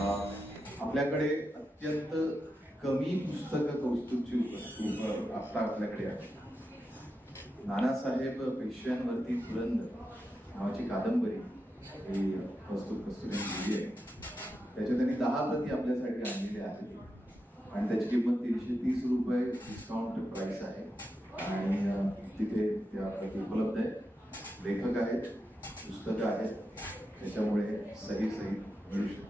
आपल्याकडे अत्यंत कमी पुस्तकं कौस्तुभची आता आपल्याकडे आहे. नानासाहेब पेशव्यांवरती तुरंत नावाची कादंबरी ही कौस्तुभ कस्तुरेंनी लिहिली आहे. त्याच्या त्यांनी 10 प्रती आपल्यासाठी आणलेल्या आहेत आणि त्याची किंमत 330 रुपये डिस्काउंट प्राइस आहे आणि तिथे त्या प्रती उपलब्ध आहेत. लेखक आहेत, पुस्तकं आहेत, त्याच्यामुळे सही मिळू शकते.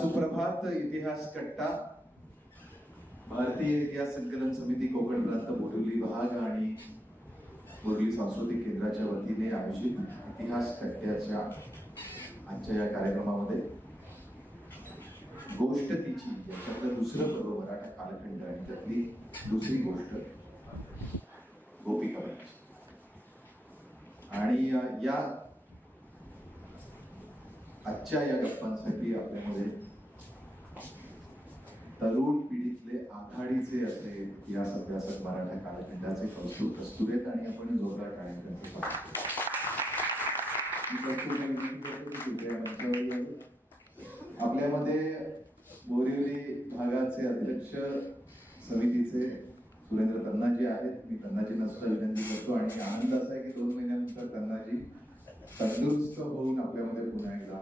सुप्रभात इतिहास कट्टा, भारतीय इतिहास संकलन समिती कोकण प्रांत बोरिवली भाग आणि बोरिवली सांस्कृतिक केंद्राच्या वतीने आयोजित इतिहास कट्ट्याच्या आजच्या या कार्यक्रमामध्ये गोष्ट तिची याच्यातलं दुसरं पर्व मराठा कालखंड आणि त्यातली दुसरी गोष्ट गोपिकाबाईची. आणि या आजच्या या गप्पांसाठी आपल्यामध्ये तरुण पिढीतले आघाडीचे असे इतिहास अभ्यासक मराठा कालखंडाचे कौस्तुभ कस्तुरेत आणि आपण जोरदार टाळ्यांचा आपल्यामध्ये बोरिवली भागाचे अध्यक्ष समितीचे सुरेंद्र तन्नाजी आहेत. मी तन्नाजींना सुद्धा विनंती करतो आणि आनंद असा आहे की 2 महिन्यानंतर तन्नाजी तंदुरुस्त होऊन आपल्यामध्ये पुन्हा एकदा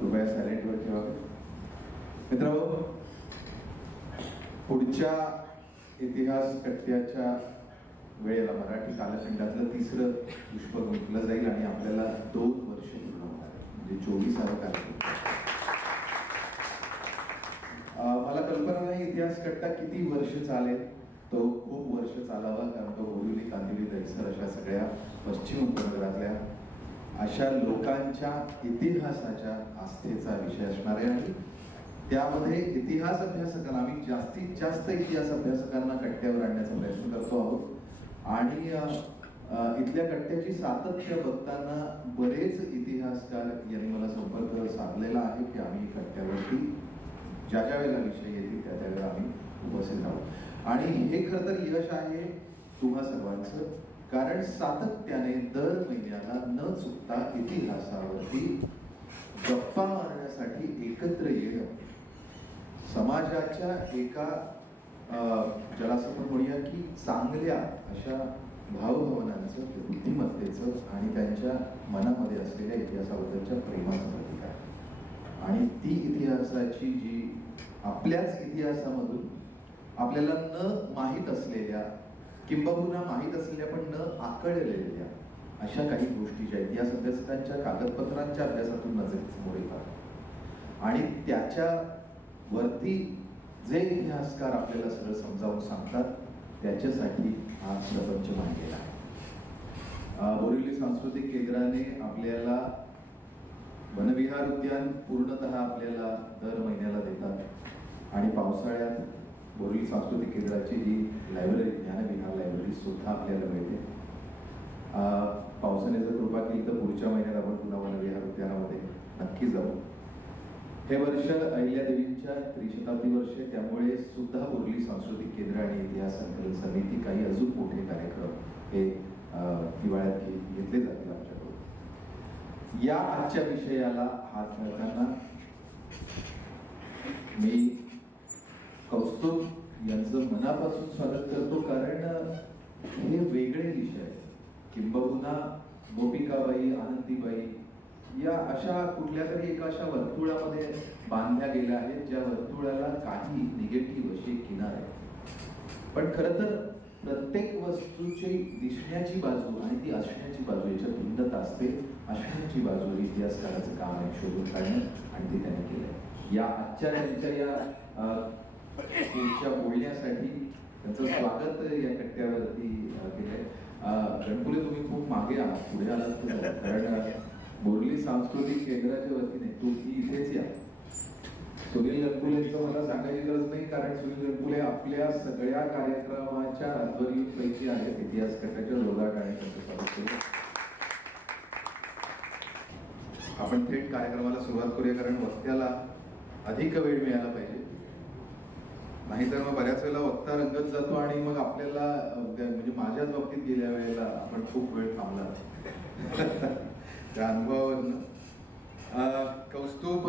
कृपया सायलेंटवर ठेवा. मित्रांनो, पुढच्या इतिहास कट्ट्याच्या वेळेला मराठी कालखंडातलं तिसरं पुष्प गुंतलं जाईल आणि आपल्याला 2 वर्ष पूर्ण होणार आहे, म्हणजे 24वा कालखंड. मला कल्पना नाही इतिहास कट्टा किती वर्ष चालेल. तो खूप वर्ष चालावा, कारण तो बोरिवली, कांदिवली, दहिसर अशा सगळ्या पश्चिम उपनगरातल्या अशा लोकांच्या इतिहासाच्या आस्थेचा विषय असणार आहे आणि त्यामध्ये इतिहास अभ्यासकांना आम्ही जास्तीत जास्त इतिहास अभ्यासकांना कट्ट्यावर आणण्याचा प्रयत्न करतो आहोत. आणि इथल्या कट्ट्याची सातत्य बघताना बरेच इतिहासकार यांनी मला संपर्क साधलेला आहे की आम्ही कट्ट्यावरती ज्या वेळेला विषय येतील त्या वेळेला आम्ही उपस्थित आहोत. आणि हे खरं तर यश आहे तुम्हा सर्वांचं, कारण सातत्याने दर महिन्याला न चुकता इतिहासावरती गप्पा मारण्यासाठी एकत्र येणं समाजाच्या एका ज्याला असं आपण म्हणूया की चांगल्या अशा भावभावनांचं, बुद्धिमत्तेचं आणि त्यांच्या मनामध्ये असलेल्या इतिहासाबद्दलच्या प्रेमाचं प्रतीक आहे. आणि ती इतिहासाची जी आपल्याच इतिहासामधून आपल्याला न माहीत असलेल्या किंबहुना माहीत असलेल्या पण न आकळलेल्या अशा काही गोष्टी ज्या इतिहास अभ्यासकांच्या कागदपत्रांच्या अभ्यासातून नजरेसमोर येतात आणि त्याच्या वरती जे इतिहासकार आपल्याला सगळं समजावून सांगतात त्याच्यासाठी हा प्रपंच मांडलेला आहे. बोरिवली सांस्कृतिक केंद्राने आपल्याला वनविहार उद्यान पूर्णतः आपल्याला दर महिन्याला देतात आणि पावसाळ्यात बोरिवली सांस्कृतिक केंद्राची जी लायब्ररी, ज्ञानविहार लायब्ररी सुद्धा आपल्याला मिळते. पावसाने जर कृपा केली तर पुढच्या महिन्यात आपण पुन्हा वनविहार उद्यानामध्ये नक्की जाऊ. हे वर्ष अहिल्यादेवींच्या त्रिशताब्दी वर्ष, त्यामुळे सुद्धा बोरिवली सांस्कृतिक केंद्र आणि इतिहास संकलन समिती काही अजून मोठे कार्यक्रम हे हिवाळ्यात घेतले जातील आमच्याकडून. या आजच्या विषयाला हात घालताना मी कौस्तुभ यांचं मनापासून स्वागत करतो, कारण हे वेगळे विषय किंबहुना गोपिकाबाई, आनंदीबाई या अशा कुठल्या तरी एका अशा वर्तुळामध्ये बांधल्या गेल्या आहेत ज्या वर्तुळाला काही निगेटिव्ह अशी किनार आहे. पण खरं तर प्रत्येक वस्तूची दिसण्याची बाजू आणि ती असण्याची बाजू याच्यात भिन्नता असते. असण्याची बाजू इतिहासकाराचं काम आहे शोधून काढणं आणि ते त्याने केलंय. या आजच्या त्यांच्या या पुढच्या बोलण्यासाठी त्यांचं स्वागत या कट्ट्यावरती केलंय. गणपुले, तुम्ही खूप मागे आहात, पुढे आलात कारण बोरिवली सांस्कृतिक केंद्राच्या वतीने तुम्ही इथेच या. सुनील गणपुलेंचं मला सांगायची गरज नाही, कारण सुनील गणपुले आपल्या सगळ्या कार्यक्रमाच्या पैकी आहेत. इतिहास कट्ट्याच्या जोरदार कार्यक्रमाचं स्वागत करू. आपण थेट कार्यक्रमाला सुरुवात करूया, कारण वक्त्याला अधिक वेळ मिळाला पाहिजे. नाहीतर मग बऱ्याच वेळेला वक्ता रंगत जातो आणि मग आपल्याला म्हणजे माझ्याच बाबतीत गेल्या वेळेला आपण खूप वेळ थांबला त्या अनुभवावरनं. कौस्तुभ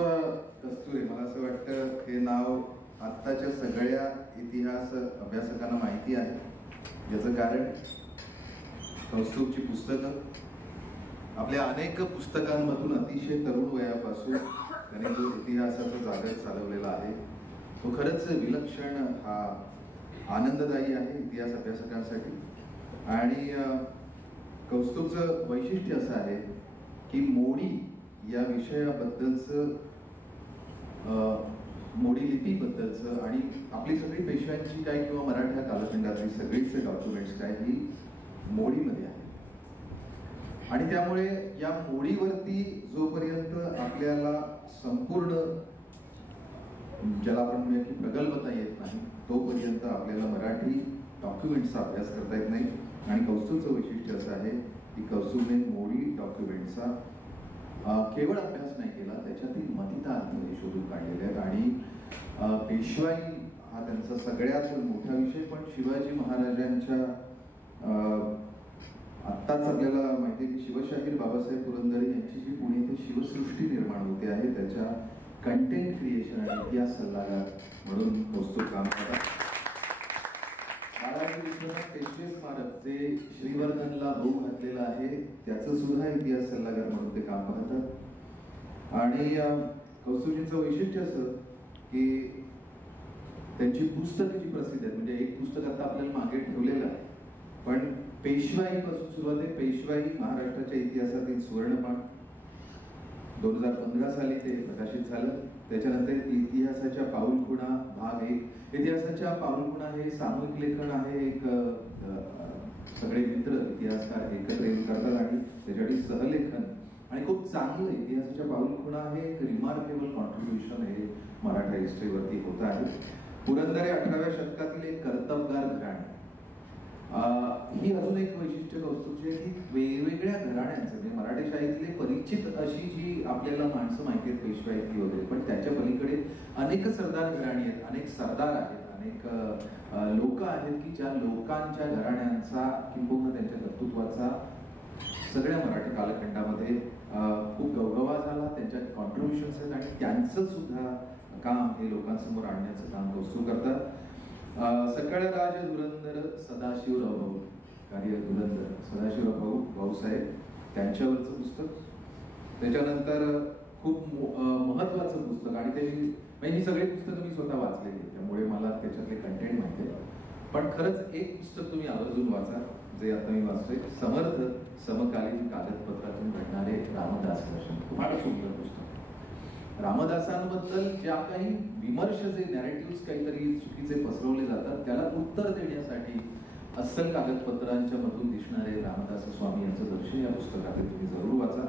कस्तुरे, मला असं वाटतं हे नाव आत्ताच्या सगळ्या इतिहास अभ्यासकांना माहिती आहे. याचं कारण कौस्तुभची पुस्तकं. आपल्या अनेक पुस्तकांमधून अतिशय तरुण वयापासून त्याने जो इतिहासाचा जागर चालवलेला आहे तो खरंच विलक्षण हा आनंददायी आहे इतिहास अभ्यासकांसाठी. आणि कौस्तुभचं वैशिष्ट्य असं आहे की मोडी या विषयाबद्दलचं, मोडी लिपीबद्दलचं आणि आपली सगळी पेशव्यांची काय किंवा मराठा कालखंडातली सगळीच डॉक्युमेंट्स काय ही मोडीमध्ये आहे. आणि त्यामुळे या मोडीवरती जोपर्यंत आपल्याला संपूर्ण, ज्याला आपण म्हणूया की प्रगल्भता येत नाही, तोपर्यंत आपल्याला मराठी डॉक्युमेंट्सचा अभ्यास करता येत नाही. आणि कौस्तुभचं वैशिष्ट्य असं आहे की कौस्तुभने मोडी डॉक्युमेंटचा केवळ अभ्यास नाही केला, त्याच्यातील मतितार्थ हे शोधून काढलेले आहेत. आणि पेशवाई हा त्यांचा सगळ्यात मोठा विषय. पण शिवाजी महाराजांच्या आत्ताच आपल्याला माहिती आहे की शिवशाहीर बाबासाहेब पुरंदरे यांची जी पुणे येथे शिवसृष्टी निर्माण होते आहे त्याच्या कंटेंट क्रिएशन आणि इतिहास सल्लागार म्हणून कौस्तुभ काम करतात. बाळाजी विश्वनाथ पेशवे स्मारक जे श्रीवर्धनला होऊ घातलेलं आहे त्याचं सुद्धा इतिहास सल्लागार म्हणून ते काम पाहतात. आणि कौस्तुभजींचं वैशिष्ट्य असं की त्यांची पुस्तकं जी प्रसिद्ध आहेत, म्हणजे एक पुस्तक आता आपल्याला मागे ठेवलेलं आहे, पण पेशवाईपासून सुरुवात आहे. पेशवाई महाराष्ट्राच्या इतिहासातील सुवर्णपान 2015 साली ते प्रकाशित झालं. त्याच्यानंतर इतिहासाच्या पाऊलखुणा भाग 1. इतिहासाच्या पाऊलखुणा हे सामूहिक लेखन आहे. एक सगळे मित्र इतिहासकार एकत्र येऊन करतात आणि त्याच्यासाठी सहलेखन आणि खूप चांगलं इतिहासाच्या पाऊलखुणा हे एक रिमार्केबल कॉन्ट्रीब्युशन हे मराठा हिस्ट्रीवरती होत आहे. पुरंदरे 18व्या शतकातील एक कर्तबगार घराणे. ही अजून एक वैशिष्ट्य कौस्तुभचे की वेगवेगळ्या घराण्यांचं, म्हणजे मराठी शाळेतले परिचित अशी जी आपल्याला माणसं माहिती आहेत पेशवाईतली वगैरे, पण त्याच्या पलीकडे अनेक सरदार घराणी आहेत, अनेक सरदार आहेत, अनेक लोक आहेत की ज्या लोकांच्या घराण्यांचा किंबहुना त्यांच्या कर्तृत्वाचा सगळ्या मराठी कालखंडामध्ये खूप गवगवा झाला. त्यांच्या कॉन्ट्रीब्युशन्स आहेत आणि त्यांचं सुद्धा काम हे लोकांसमोर आणण्याचं काम कौस्तुभ करतात. सकळराज धुरंधर सदाशिवराव भाऊ, कार्य धुरंधर सदाशिवराव भाऊसाहेब त्यांच्यावरचं पुस्तक. त्याच्यानंतर खूप महत्वाचं पुस्तक, आणि ते ही सगळी पुस्तकं मी स्वतः वाचलेली आहेत त्यामुळे मला त्याच्यातले कंटेंट माहिती आहे. पण खरंच एक पुस्तक तुम्ही आवर्जून वाचा जे आता मी वाचतोय, समर्थ समकालीन कागदपत्रातून घडणारे रामदास दर्शन. फार सुंदर पुस्तक. रामदासांबद्दल ज्या काही विमर्श, जे नॅरेटिव्ह काहीतरी चुकीचे पसरवले जातात त्याला उत्तर देण्यासाठी अस्सल कागदपत्रांच्या मधून दिसणारे रामदास स्वामी यांचं दर्शन या पुस्तकात तुम्ही जरूर वाचा.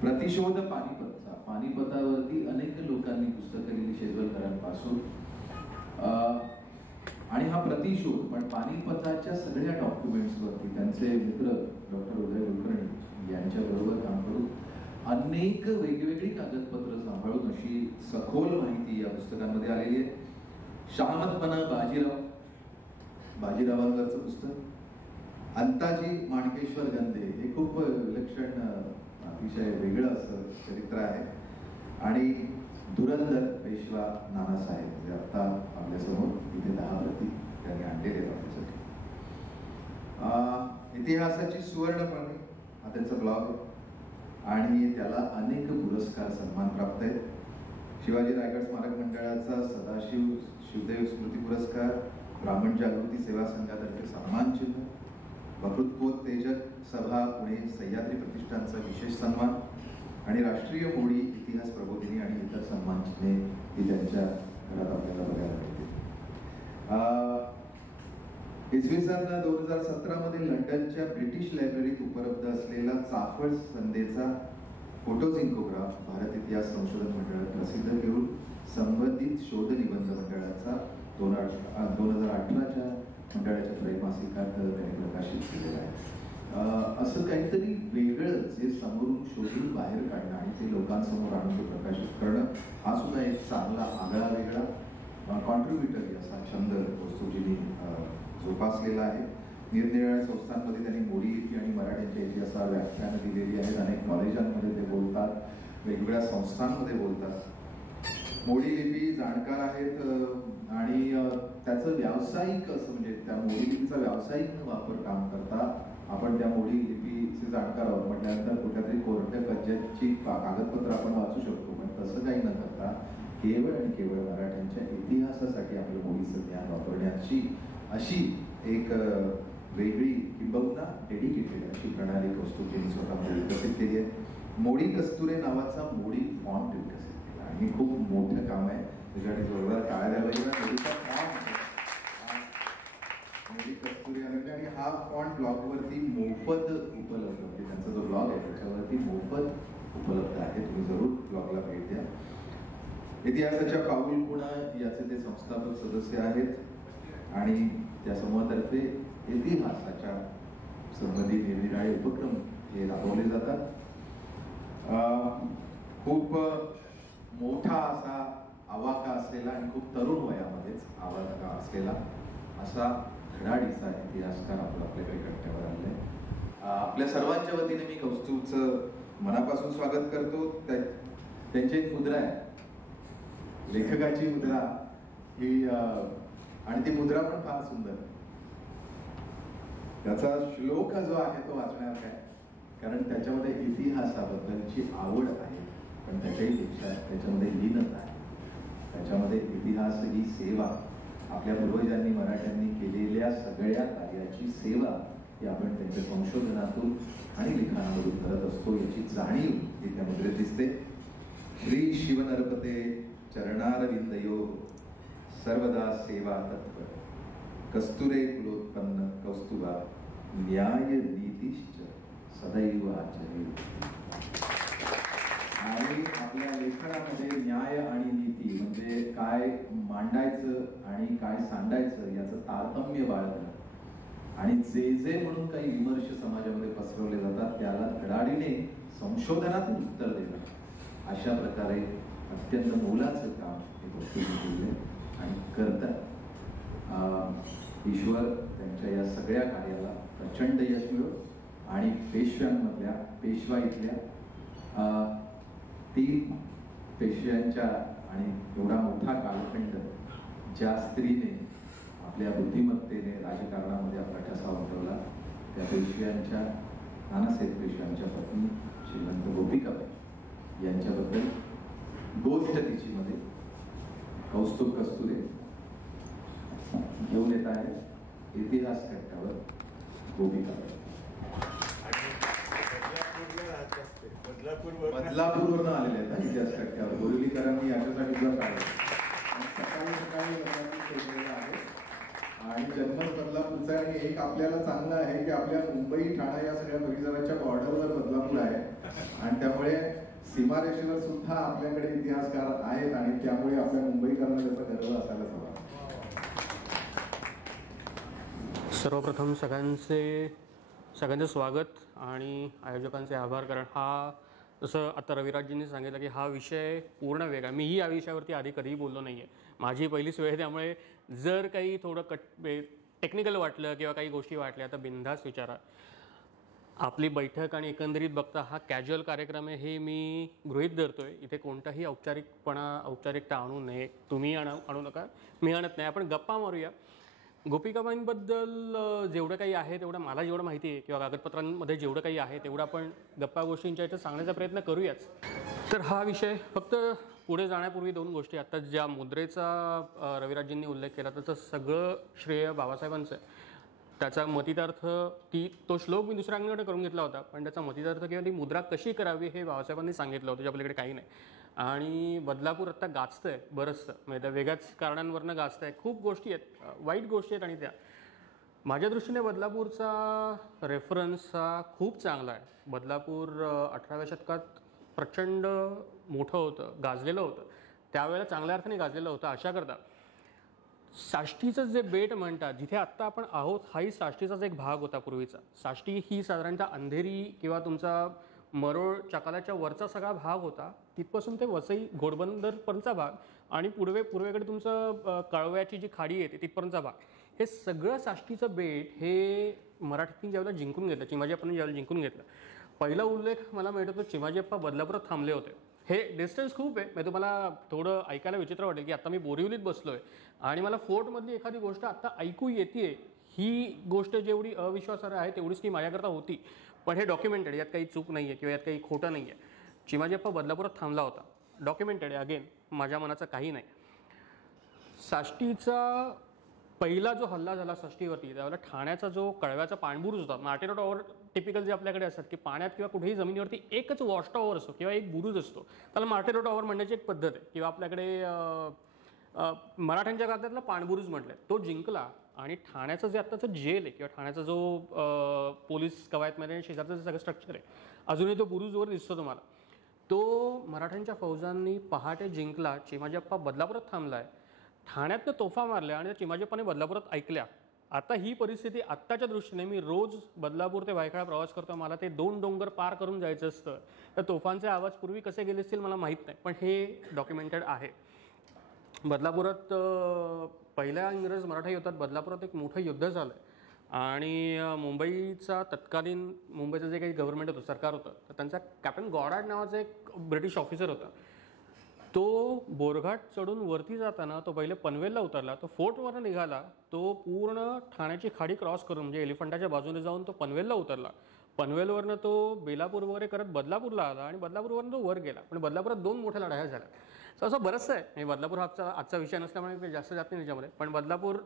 प्रतिशोध पानिपतचा, पानिपतावरती अनेक लोकांनी पुस्तकं लिहिली शेजवलकरांपासून. आणि हा प्रतिशोध, पण पानिपताच्या सगळ्या डॉक्युमेंट्स वरती त्यांचे मित्र डॉक्टर उदय कुलकर्णी यांच्या बरोबर काम करून अनेक वेगवेगळी कागदपत्र सांभाळून अशी सखोल माहिती या पुस्तकांमध्ये आलेली आहे. शहामतपणा बाजीराव, बाजीरावांवरचं पुस्तक. अंताजी माणकेश्वर गंधे, हे खूप विलक्षण अतिशय वेगळं असं चरित्र आहे. आणि धुरंधर पेशवा नानासाहेब, जे आता आपल्यासमोर इथे 10 प्रती त्यांनी आणलेले आहेत आपल्यासाठी. इतिहासाची सुवर्णपाने हा त्यांचा ब्लॉग आहे आणि त्याला अनेक पुरस्कार सन्मान प्राप्त आहेत. शिवाजी रायगड स्मारक मंडळाचा सदाशिव शिवदेव स्मृती पुरस्कार, ब्राह्मण जागृती सेवा संघातर्फे सन्मान चिन्ह, वक्तृत्वोत्तेजक सभा पुणे सह्याद्री प्रतिष्ठानचा विशेष सन्मान आणि राष्ट्रीय मोडी इतिहास प्रबोधिनी आणि इतर सन्मान चिन्हे ही त्यांच्या घरात आपल्याला बघायला मिळते. इसवी सन 2017 मध्ये लंडनच्या ब्रिटिश लायब्ररीत उपलब्ध असलेला चाफळ संधेचा फोटोझिंकोग्राफ भारत इतिहास संशोधन मंडळात प्रसिद्ध करून संबंधित शोध निबंध मंडळाचा 2018च्या मंडळाच्या त्रैमासिकात त्यांनी प्रकाशित केलेला आहे. असं काहीतरी वेगळं जे समोरून शोधून बाहेर काढणं आणि ते लोकांसमोर आणून ते प्रकाशित करणं हा सुद्धा एक चांगला आगळा वेगळा कॉन्ट्रीब्युटर असा छंद कौस्तुभजींनी जोपासलेला आहे. निरनिराळ्या संस्थांमध्ये त्यांनी मोडी लिपी आणि मराठ्यांच्या इतिहासावर व्याख्यानं दिलेली आहेत. अनेक कॉलेजांमध्ये ते बोलतात, वेगवेगळ्या संस्थांमध्ये बोलतात. मोडी लिपी जाणकार आहेत आणि त्याचं व्यावसायिक असं म्हणजे त्या मोडी लिपीचा व्यावसायिक वापर काम करता. आपण त्या मोडी लिपीचे जाणकार आहोत म्हटल्यानंतर कुठल्यातरी कोर्ट कज्जाची कागदपत्र आपण वाचू शकतो, पण तसं काही न करता केवळ आणि केवळ मराठ्यांच्या इतिहासासाठी आपलं मोडीचं ज्ञान वापरण्याची अशी एक वेगळी किंबहुना डेडिकेटेड अशी प्रणाली कौस्तुभजींनी स्वतःमध्ये विकसित केली आहे. मोडी कस्तुरे नावाचा मोडी फॉन्ट विकसित केला आणि खूप मोठं काम आहे. त्याच्यासाठी जोरदार टाळ्या द्यायला पाहिजे. मोडीचं काम मोडी कस्तुरे आणि हा फॉन्ट ब्लॉगवरती मोफत उपलब्ध आहे. त्यांचा जो ब्लॉग आहे त्याच्यावरती मोफत उपलब्ध आहे. तुम्ही जरूर ब्लॉगला भेट द्या. इतिहासाच्या पाऊल खुणा याचे ते संस्थापक सदस्य आहेत आणि त्या समूहातर्फे इतिहासाच्या संबंधित निरनिराळे उपक्रम हे राबवले जातात. खूप मोठा असा आवाका असलेला आणि खूप तरुण वयामध्येच आवाका असलेला असा धडाडीचा इतिहासकार आपल्याकडे कट्ट्यावर आलेला आहे. आपल्या सर्वांच्या वतीने मी कौस्तुभचं मनापासून स्वागत करतो. त्यांची एक मुद्रा आहे, लेखकाची मुद्रा ही, आणि ती मुद्रा पण फार सुंदर. त्याचा श्लोक जो आहे तो वाचण्यात आहे, कारण त्याच्यामध्ये इतिहासाबद्दलची आवड आहे, पण त्याच्याहीपेक्षा त्याच्यामध्ये लीनता आहे. त्याच्यामध्ये इतिहास ही सेवा, आपल्या पूर्वजांनी मराठ्यांनी केलेल्या सगळ्या कार्याची सेवा ही आपण त्यांच्या संशोधनातून आणि लिखाणामधून करत असतो याची जाणीव ही त्या मुद्रेत दिसते. श्री शिवनरपते चरणारविंदयो सर्वदा सेवा तत्पर कस्तुरे कुलोत्पन्न कौस्तुभा न्याय नीतिश्च सदैव आचरे. आणि आपल्या लेखनामध्ये न्याय आणि नीती म्हणजे काय मांडायचं आणि काय सांडायचं याचं तारतम्य बाळगणं आणि जे जे म्हणून काही विमर्श समाजामध्ये पसरवले जातात त्याला धडाडीने संशोधनातून उत्तर देणं अशा प्रकारे अत्यंत मोलाचं काम हे कौस्तुभजी केले आणि करतात. ईश्वर त्यांच्या या सगळ्या कार्याला प्रचंड यश मिळो आणि पेशव्यांमधल्या पेशवाईतल्या 3 पेशव्यांच्या आणि एवढा मोठा कालखंड ज्या स्त्रीने आपल्या बुद्धिमत्तेने राजकारणामध्ये आपला ठसा उमटवला त्या पेशव्यांच्या, नानासाहेब पेशव्यांच्या पत्नी श्रीमंत गोपिकाबाई यांच्याबद्दल गोष्ट तिची मध्ये कौस्तुभ कस्तुरे घेऊन येत आहे इतिहास कट्ट्यावर गोपिकाबाई. बदलापूरवरून आलेले आहेत इतिहास कट्ट्यावर. बोरिवलीकरांनी याच्यासाठी सुद्धा काढलं. सकाळी सकाळी आहे आणि जन्मच बदलापूरचा आणि एक आपल्याला चांगलं आहे की आपल्या मुंबई ठाणा या सगळ्या परिसराच्या बॉर्डरवर बदलापूर आहे आणि त्यामुळे सीमारेषेवर सुद्धा आपल्याकडे इतिहासकार आहेत आणि त्यामुळे आपल्या मुंबईकरांना त्याचा गर्व असायलाच हवा. सर्वप्रथम सगळ्यांचं स्वागत आणि आयोजकांचे आभार, कारण हा जसं आता रविराजजींनी सांगितलं की हा विषय पूर्ण वेगळा. मीही या विषयावरती आधी कधीही बोललो नाही आहे. माझी पहिलीच वेळ, त्यामुळे जर काही थोडं टेक्निकल वाटलं किंवा काही गोष्टी वाटल्या तर बिनधास्त विचारा. आपली बैठक आणि एकंदरीत बघता हा कॅज्युअल कार्यक्रम आहे हे मी गृहीत धरतोय. इथे कोणताही औपचारिकता आणू नये. तुम्ही आणू नका, मी आणत नाही. आपण गप्पा मारूया. गोपिकाबाईंबद्दल जेवढं काही आहे तेवढं मला जेवढं माहिती आहे किंवा कागदपत्रांमध्ये जेवढं काही आहे तेवढं आपण गप्पा गोष्टींच्या याच्यात सांगण्याचा प्रयत्न करूयाच. तर हा विषय फक्त पुढे जाण्यापूर्वी 2 गोष्टी. आता ज्या मुद्रेचा रविराजजींनी उल्लेख केला त्याचं सगळं श्रेय बाबासाहेबांचं आहे. त्याचा मतितार्थ तो श्लोक मी दुसऱ्यांकडे करून घेतला होता, पण त्याचा मतितार्थ किंवा ती मुद्रा कशी करावी हे बाबासाहेबांनी सांगितलं होतं, त्याच्या आपल्याकडे काही नाही. आणि बदलापूर आत्ता गाजतं आहे बरंचसं, म्हणजे त्या वेगळ्याच कारणांवरनं गाजतं आहे. खूप गोष्टी आहेत, वाईट गोष्टी आहेत, आणि त्या माझ्या दृष्टीने बदलापूरचा रेफरन्स हा खूप चांगला आहे. बदलापूर 18व्या शतकात प्रचंड मोठं होतं, गाजलेलं होतं. त्यावेळेला चांगल्या अर्थाने गाजलेलं होतं. अशा करता साष्टीचं जे बेट म्हणतात, जिथे आत्ता आपण आहोत, हाही साष्टीचाच एक भाग होता पूर्वीचा. साष्टी ही साधारणतः अंधेरी किंवा तुमचा मरोळ चकालाच्या वरचा सगळा भाग होता, तिथपासून ते वसई घोडबंदरपर्यंतचा भाग आणि पूर्वेकडे तुमचं कळव्याची जी खाडी येते तिथपर्यंतचा भाग, हे सगळं साष्टीचं बेट हे मराठ्यांनी ज्यावेळेला जिंकून घेतलं, चिमाजीअप्पांनी ज्यावेळेला जिंकून घेतलं, पहिला उल्लेख मला मिळतो तो चिमाजीअप्पा बदलापुरात थांबले होते. हे डिस्टन्स खूप आहे, म्हणजे तुम्हाला थोडं ऐकायला विचित्र वाटेल की आता मी बोरिवलीत बसलोय आणि मला फोर्टमधली एखादी गोष्ट आता ऐकू येते. ही गोष्ट जेवढी अविश्वासार्ह आहे तेवढीच ती माझ्याकरता होती, पण हे डॉक्युमेंटेड, यात काही चूक नाही आहे किंवा यात काही खोटं नाही आहे. चिमाजीअप्पा बदलापुरात थांबला होता, डॉक्युमेंटेड आहे. अगेन माझ्या मनाचं काही नाही. साष्टीचा पहिला जो हल्ला झाला साष्टीवरती, त्यावेळेला ठाण्याचा जो कळव्याचा पाणबुरुज होता, मार्टेनो टॉवर टिपिकल जे आपल्याकडे असतात की पाण्यात किंवा कुठेही जमिनीवरती एकच वॉच टॉवर असतो किंवा एक बुरुज असतो, त्याला मार्टेनो टॉवर म्हणण्याची एक पद्धत आहे. किंवा आपल्याकडे मराठ्यांच्या काळातला पाणबुरुज म्हटलं, तो जिंकला आणि ठाण्याचं जे आत्ताचं जेल आहे किंवा ठाण्याचा जो पोलीस कवायतमध्ये शेजारचं जे सगळं स्ट्रक्चर आहे, अजूनही तो बुरुजवर दिसतो तुम्हाला, तो मराठ्यांच्या फौजांनी पहाटे जिंकला. चिमाजीअप्पा बदलापुरात थांबलाय, ठाण्यातनं तोफा मारल्या आणि चिमाजीअप्पाने बदलापुरात ऐकल्या. आता ही परिस्थिती आत्ताच्या दृष्टीने, मी रोज बदलापूर ते भायखळा प्रवास करतो, मला ते 2 डोंगर पार करून जायचं असतं, तर तोफांचे आवाज पूर्वी कसे गेले असतील मला माहीत नाही, पण हे डॉक्युमेंटेड आहे. बदलापुरात पहिल्या इंग्रज मराठा युद्धात बदलापुरात एक मोठं युद्ध झालं आणि मुंबईचा तत्कालीन मुंबईचं जे काही गव्हर्नमेंट होतं, सरकार होतं, तर त्यांचा कॅप्टन गॉडार्ड नावाचा एक ब्रिटिश ऑफिसर होता. तो बोरघाट चढून वरती जाताना तो पहिले पनवेलला उतरला, तो फोर्टवरनं निघाला, तो पूर्ण ठाण्याची खाडी क्रॉस करून म्हणजे एलिफंटाच्या बाजूने जाऊन तो पनवेलला उतरला. पनवेलवरनं तो बेलापूर वगैरे करत बदलापूरला आला आणि बदलापूरवरून तो वर गेला. पण बदलापुरात 2 मोठ्या लढाया झाल्या. तर असं बरंचसं आहे. म्हणजे बदलापूर हा आजचा विषय नसल्यामुळे मी जास्त जात नाही त्याच्यामध्ये, पण बदलापूर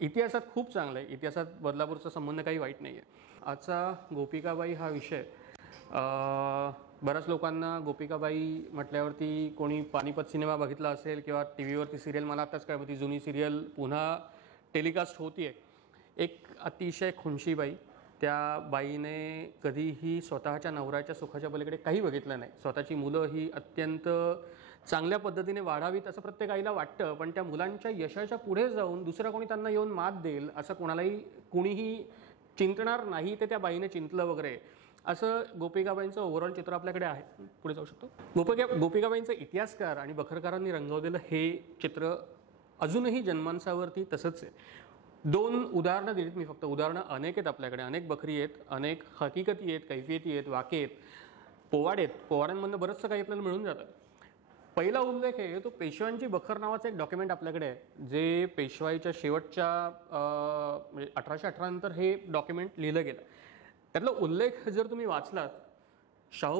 इतिहासात खूप चांगलं आहे. इतिहासात बदलापूरचा संबंध काही वाईट नाही आहे. आजचा गोपिकाबाई हा विषय, बऱ्याच लोकांना गोपिकाबाई म्हटल्यावरती कोणी पानिपत सिनेमा बघितला असेल किंवा टी व्हीवरती सिरियल, मला आत्ताच काय ती जुनी सिरियल पुन्हा टेलिकास्ट होती आहे, एक अतिशय खुनशी बाई. त्या बाईने कधीही स्वतःच्या नवऱ्याच्या सुखाच्या पलीकडे काही बघितलं नाही. स्वतःची मुलं ही अत्यंत चांगल्या पद्धतीने वाढावीत असं प्रत्येक आईला वाटतं, पण त्या मुलांच्या यशाच्या पुढे जाऊन दुसरं कोणी त्यांना येऊन मात देईल असं कुणीही चिंतणार नाही. ते त्या बाईने चिंतलं वगैरे, असं गोपिकाबाईंचं ओव्हरऑल चित्र आपल्याकडे आहे. पुढे जाऊ शकतो. गोपिकाबाईंचं इतिहासकार आणि बखरकारांनी रंगवलेलं हे चित्र अजूनही जनमानसावरती तसंच आहे. 2 उदाहरणं दिलीत मी फक्त. उदाहरणं अनेक आहेत आपल्याकडे, अनेक बखरी आहेत, अनेक हकीकती आहेत, कैफियती आहेत, वाके आहेत, पोवाडे आहेत. पोवाड्यांमधनं बरंचसं काही आपल्याला मिळून जातं. पहिला उल्लेख आहे तो पेशव्यांची बखर नावाचं एक डॉक्युमेंट आपल्याकडे आहे, जे पेशवाईच्या शेवटच्या म्हणजे 1818 नंतर हे डॉक्युमेंट लिहिलं गेलं. त्यातला उल्लेख जर तुम्ही वाचलात,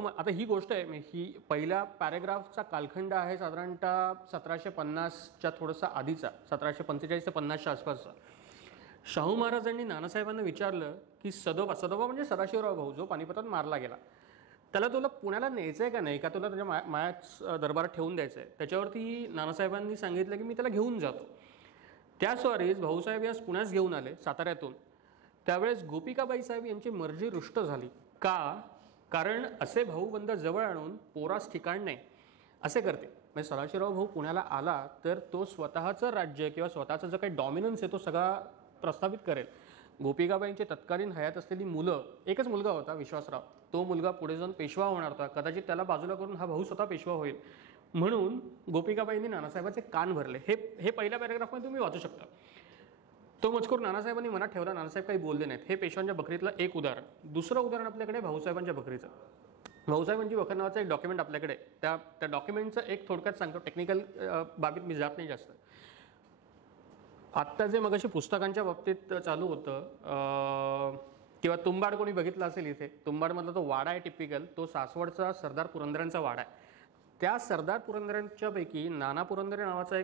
आता ही गोष्ट आहे, ही पहिल्या पॅरेग्राफचा कालखंड आहे साधारणतः 1750च्या थोडंसं आधीचा, 1745 ते 50च्या आसपासचा. शाहू महाराजांनी नानासाहेबांना विचारलं की सदोबा म्हणजे सदाशिवराव भाऊ जो पानिपतात मारला गेला, त्याला तुला पुण्याला न्यायचं आहे का नाही, का तुला त्याच्या मायाच दरबारात ठेवून द्यायचं आहे. त्याच्यावरती नानासाहेबांनी सांगितलं की मी त्याला घेऊन जातो. त्या स्वारीस भाऊसाहेब यास पुण्यास घेऊन आले साताऱ्यातून. त्यावेळेस गोपिकाबाई साहेब यांची मर्जी रुष्ट झाली. कारण असे भाऊबंद जवळ आणून पोरास ठिकाण नाही असे करते. म्हणजे सदाशिवराव भाऊ पुण्याला आला तर तो स्वतःचं राज्य किंवा स्वतःचा जो काही डॉमिनन्स आहे तो सगळा प्रस्थापित करेल. गोपिकाबाईंचे तत्कालीन हयात असलेली मुलं, एकच मुलगा होता विश्वासराव, तो मुलगा पुढे जाऊन पेशवा होणार होता, कदाचित त्याला बाजूला करून हा भाऊ स्वतः पेशवा होईल, म्हणून गोपिकाबाईंनी नानासाहेबांचे कान भरले. हे पहिल्या पॅरेग्राफमध्ये तुम्ही वाचू शकता. तो मजकूर नानासाहेबांनी मनात ठेवला, नानासाहेब काही बोलले नाहीत. हे पेशव्यांच्या बखरीतलं एक उदाहरण. दुसरं उदाहरण आपल्याकडे भाऊसाहेबांच्या बखरीचं. भाऊसाहेबांची बखर नावाचं एक डॉक्युमेंट आपल्याकडे, त्या डॉक्युमेंटचं एक थोडक्यात सांगतो, टेक्निकल बाबीत मी जात नाही जास्त. आत्ता जे मगाशी पुस्तकांच्या बाबतीत चालू होतं, किंवा तुंबाड कोणी बघितलं असेल इथे, तुंबाडमधला तो वाडा आहे टिपिकल, तो सासवडचा सरदार पुरंदरांचा वाडा आहे. त्या सरदार पुरंदरांच्या पैकी नाना पुरंदरे नावाचा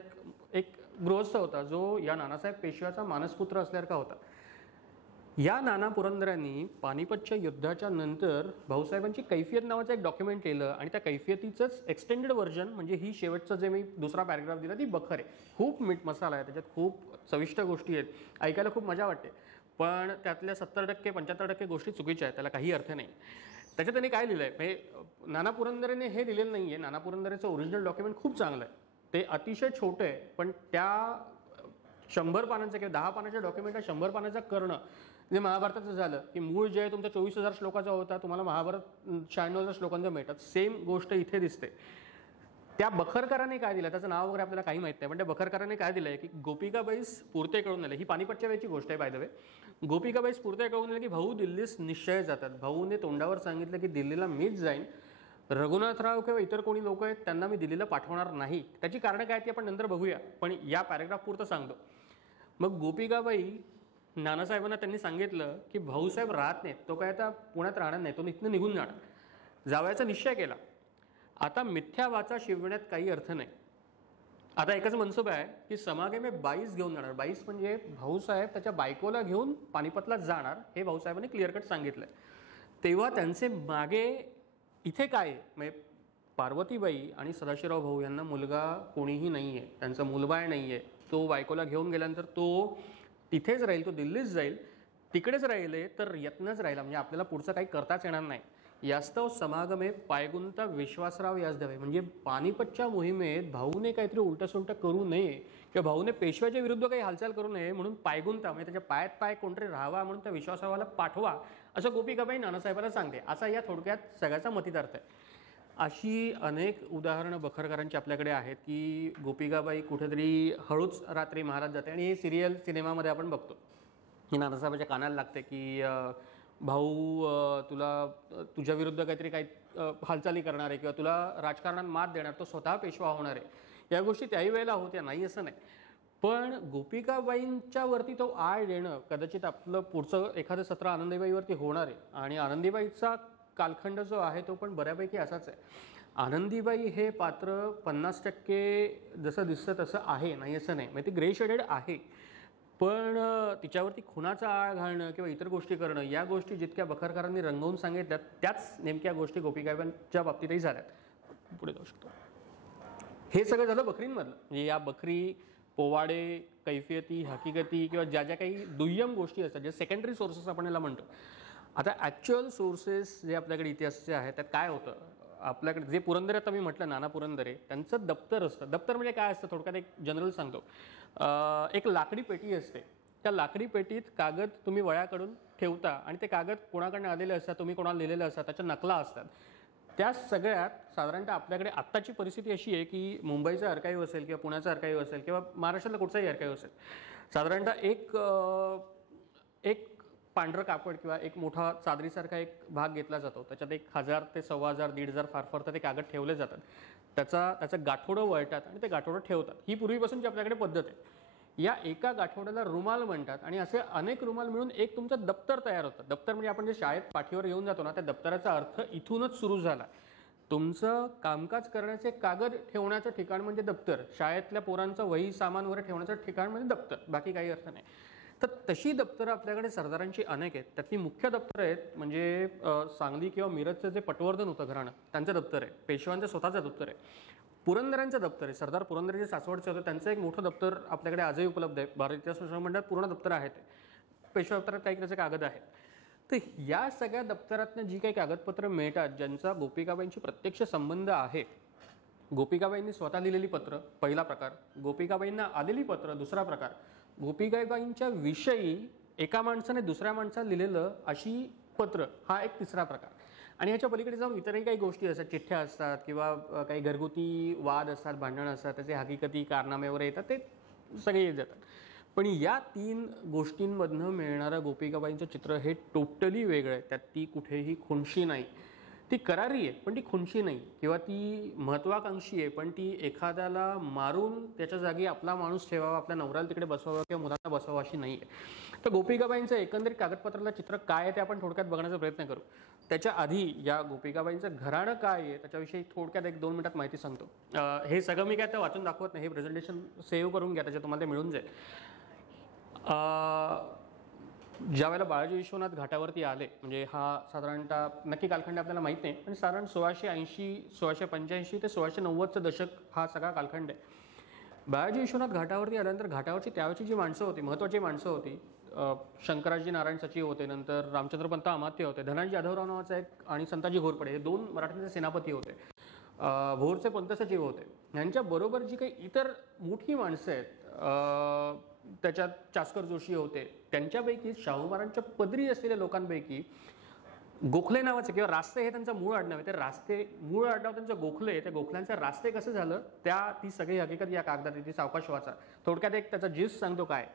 एक गृहस्थ होता, जो या नानासाहेब पेशव्याचा मानसपुत्र असल्यासारखा होता. या नाना पुरंदरांनी पानिपतच्या युद्धाच्या नंतर भाऊसाहेबांची कैफियत नावाचं एक डॉक्युमेंट केलं आणि त्या कैफियतीचंच एक्सटेंडेड व्हर्जन म्हणजे ही शेवटचं जे मी दुसरा पॅरेग्राफ दिला ती बखर आहे. खूप मीठ मसाला आहे त्याच्यात, खूप चविष्ट गोष्टी आहेत, ऐकायला खूप मजा वाटते, पण त्यातल्या 70-75% गोष्टी चुकीच्या आहेत, त्याला काही अर्थ नाही. त्याच्यात त्यांनी काय लिहिलं आहे, म्हणजे नाना पुरंदरेने हे लिहिलेलं नाही आहे. नाना पुरंदरेचं ओरिजिनल डॉक्युमेंट खूप चांगलं आहे, ते अतिशय छोटं आहे, पण त्या 100 पानांचं किंवा 10 पानाच्या डॉक्युमेंटला 100 पानाचा करणं म्हणजे महाभारताचं झालं की मूळ जे आहे तुमचा 24,000 श्लोकाचा होता, तुम्हाला महाभारत 96,000 श्लोकांचं मिळतात. सेम गोष्ट इथे दिसते. त्या बखरकरांनी काय दिलं, त्याचं नाव वगैरे आपल्याला काही माहित नाही, पण त्या बखरकरांनी काय दिलंय की गोपिकाबाई स्फूर्ते कळून दिलं. ही पानिपतच्या वेळची गोष्ट आहे बाय द वे. गोपिकाबाई स्फूर्ते कळून दिलं की भाऊ दिल्लीस निश्चय जातात. भाऊने तोंडावर सांगितलं की दिल्लीला मीच जाईन, रघुनाथराव किंवा इतर कोणी लोक आहेत त्यांना मी दिल्लीला पाठवणार नाही. त्याची कारणं काय ती आपण नंतर बघूया, पण या पॅरेग्राफ पुरतं सांगतो. मग गोपिकाबाई नानासाहेबांना त्यांनी सांगितलं की भाऊसाहेब राहत नाहीत, तो काय आता पुण्यात राहणार नाही, तो इथनं निघून जाणार. जावयाचा निश्चय केला. आता मिथ्या वाचा शिवण्यात काही अर्थ नाही. आता एकच मनसुब आहे की समागमे 22 घेऊन जाणार. 22 म्हणजे भाऊसाहेब त्याच्या बायकोला घेऊन पानिपतला जाणार, हे भाऊसाहेबांनी क्लिअर कट सांगितलंय. तेव्हा त्यांचे मागे इथे काय म्हणजे पार्वतीबाई आणि सदाशिवराव भाऊ यांना मुलगा कोणीही नाही आहे, त्यांचा मुलबाळ नाही आहे. तो बायकोला घेऊन गेल्यानंतर तो तिथेच राहील, तो दिल्लीच जाईल. तिकडेच राहिले तर यत्नच राहिला, म्हणजे आपल्याला पुढचं काही करताच येणार नाही. यास्तव समागमे पायगुंता विश्वासराव यासदवे, म्हणजे पानिपतच्या मोहिमेत भाऊने काहीतरी उलटंसुलटं करू नये किंवा भाऊने पेशव्याच्या विरुद्ध काही हालचाल करू नये म्हणून पायगुंता म्हणजे त्याच्या पायात पाय कोणतरी राहावा म्हणून त्या विश्वासरावाला पाठवा, असं गोपिकाबाई नानासाहेबांना सांगते. असा या थोडक्यात सगळ्याचा मतितार्थ आहे. अशी अनेक उदाहरणं बखरकरांची आपल्याकडे आहेत की गोपिकाबाई कुठेतरी हळूच रात्री महाराज जाते, आणि हे सिरियल सिनेमामध्ये आपण बघतो की नानासाहेबाच्या कानाला लागते की भाऊ तुला तुझ्या विरुद्ध काहीतरी काही हालचाली करणार आहे किंवा तुला राजकारणात मात देणार, तो स्वतः पेशवा होणार आहे. या गोष्टी त्याही वेळेला होत्या, नाही असं नाही. पण गोपिकाबाईंच्या वरती तो आळ देणं कदाचित आपलं पुढचं एखादं सत्र आनंदीबाईवरती होणार आहे. आणि आनंदीबाईचा कालखंड जो आहे तो पण बऱ्यापैकी असाच आहे. आनंदीबाई हे पात्र 50% जसं दिसतं तसं आहे, नाही असं नाही, म्हणजे ती ग्रे शेडेड आहे. पण तिच्यावरती खुनाचा आळ घालणं किंवा इतर गोष्टी करणं, या गोष्टी जितक्या बखरकरांनी रंगवून सांगितल्यात त्याच नेमक्या गोष्टी गोपिकाबाईंच्या बाबतीतही झाल्यात. पुढे जाऊ शकतो. हे सगळं झालं बकरींमधलं, म्हणजे या बकरी, पोवाडे, कैफियती, हकीकती किंवा ज्या ज्या काही दुय्यम गोष्टी असतात, ज्या सेकंडरी सोर्सेस आपण याला म्हणतो. आता ॲक्च्युअल सोर्सेस जे आपल्याकडे इतिहासाचे आहेत त्यात काय होतं, आपल्याकडे जे पुरंदरे आता मी म्हटलं नाना पुरंदरे, त्यांचं दप्तर असतं. दप्तर म्हणजे काय असतं थोडक्यात एक जनरल सांगतो. एक लाकडी पेटी असते. त्या लाकडी पेटीत कागद तुम्ही वळ्याकडून ठेवता आणि ते कागद कोणाकडनं आलेले असतात, तुम्ही कोणाला लिहिलेले असतात, त्याच्या नकला असतात. त्या सगळ्यात साधारणतः आपल्याकडे आत्ताची परिस्थिती अशी आहे की मुंबईचा अर्काईव्ह असेल किंवा पुण्याचा अर्काईव्ह असेल किंवा महाराष्ट्रातला कुठचाही अर्काईव्ह असेल, साधारणतः एक पांढरं कापड किंवा एक मोठा चादरीसारखा एक भाग घेतला जातो. त्याच्यात 1,000 ते 1,200 1,500 फार तर ते कागद ठेवले जातात. त्याचं गाठोडं वळतात आणि ते गाठोडं ठेवतात. ही पूर्वीपासूनची आपल्याकडे पद्धत आहे. या एका गाठोड्याला रुमाल म्हणतात आणि असे अनेक रुमाल मिळून एक तुमचं दप्तर तयार होतं. दप्तर म्हणजे आपण जे शाळेत पाठीवर घेऊन जातो ना, त्या दप्तराचा अर्थ इथूनच सुरू झाला. तुमचं कामकाज करण्याचे कागद ठेवण्याचं ठिकाण म्हणजे दप्तर, शाळेतल्या पोरांचं वही सामान वगैरे ठेवण्याचं ठिकाण म्हणजे दप्तर, बाकी काही अर्थ नाही. तर तशी दप्तरं आपल्याकडे सरदारांची अनेक आहेत. त्यातली मुख्य दप्तरं आहेत म्हणजे सांगली किंवा मिरजचं जे पटवर्धन होतं घराणं, त्यांचं दप्तर आहे. पेशव्यांचं स्वतःचं दप्तर आहे. पुरंदरांचं दप्तर आहे. सरदार पुरंदरे जे सासवडचे होते त्यांचं एक मोठं दप्तर आपल्याकडे आजही उपलब्ध आहे. भारत इतिहास मंडळात पूर्ण दप्तर आहे. ते पेशवा दप्तरात काही त्याचे कागद आहेत. तर या सगळ्या दप्तरातनं जी काही कागदपत्रं मिळतात ज्यांचा गोपिकाबाईंशी प्रत्यक्ष संबंध आहे, गोपिकाबाईंनी स्वतः लिहिलेली पत्र पहिला प्रकार, गोपिकाबाईंना आलेली पत्र दुसरा प्रकार, गोपिकाबाईंच्या विषयी एका माणसाने दुसऱ्या माणसाला लिहिलेलं अशी पत्र हा एक तिसरा प्रकार. आणि ह्याच्या पलीकडे जाऊन इतरही काही गोष्टी असतात, चिठ्ठ्या असतात किंवा काही घरगुती वाद असतात, भांडणं असतात, त्याचे हकीकती कारनामे वगैरे येतात, ते सगळे येत जातात. पण या 3 गोष्टींमधनं मिळणारं गोपिकाबाईंचं चित्र हे टोटली वेगळं आहे. त्यात ती कुठेही खुणशी नाही. ती करारी आहे पण ती खुणशी नाही, किंवा ती महत्वाकांक्षी आहे पण ती एखाद्याला मारून त्याच्या जागी आपला माणूस ठेवावा, आपल्या नवऱ्याला तिकडे बसवावा किंवा मुलांना बसवावा अशी नाही आहे. तर गोपिकाबाईंचं एकंदरित कागदपत्राला चित्र काय आहे ते आपण थोडक्यात बघण्याचा प्रयत्न करू. त्याच्या आधी या गोपिकाबाईंचं घराणं काय आहे त्याच्याविषयी थोडक्यात 1-2 मिनिटात माहिती सांगतो. हे सगळं मी काय आता वाचून दाखवत नाही, हे प्रेझेंटेशन सेव्ह करून घ्या, त्याच्यात तुम्हाला ते मिळून जाईल. ज्या वेळेला बाळाजी विश्वनाथ घाटावरती आले, म्हणजे हा साधारणतः नक्की कालखंड आपल्याला माहीत नाही, पण साधारण 1680 1685 ते 1690चं दशक हा सगळा कालखंड आहे. बाळाजी विश्वनाथ घाटावरती आल्यानंतर घाटावरची त्यावेळची जी माणसं होती, महत्त्वाची माणसं होती, शंकराजी नारायण सचिव होते, नंतर रामचंद्रपंत अमात्य होते, धनाजी जाधवराव नावाचा एक, आणि संताजी घोरपडे, हे 2 मराठ्यांचे सेनापती होते. भोरचे पंत सचिव होते, यांच्याबरोबर जी काही इतर मोठी माणसं आहेत, त्याच्यात चास्कर जोशी होते, त्यांच्यापैकी शाहू महाराजांच्या पदरी असलेल्या लोकांपैकी गोखले नावाचे किंवा रास्ते हे त्यांचं मूळ आडनाव आहे, ते रास्ते मूळ आडनाव त्यांचं गोखले, त्या गोखल्यांचं रास्ते कसं झालं ती सगळी हकीकत या कागदात ती सावकाश वाचा. थोडक्यात एक त्याचा जिस्ट सांगतो काय.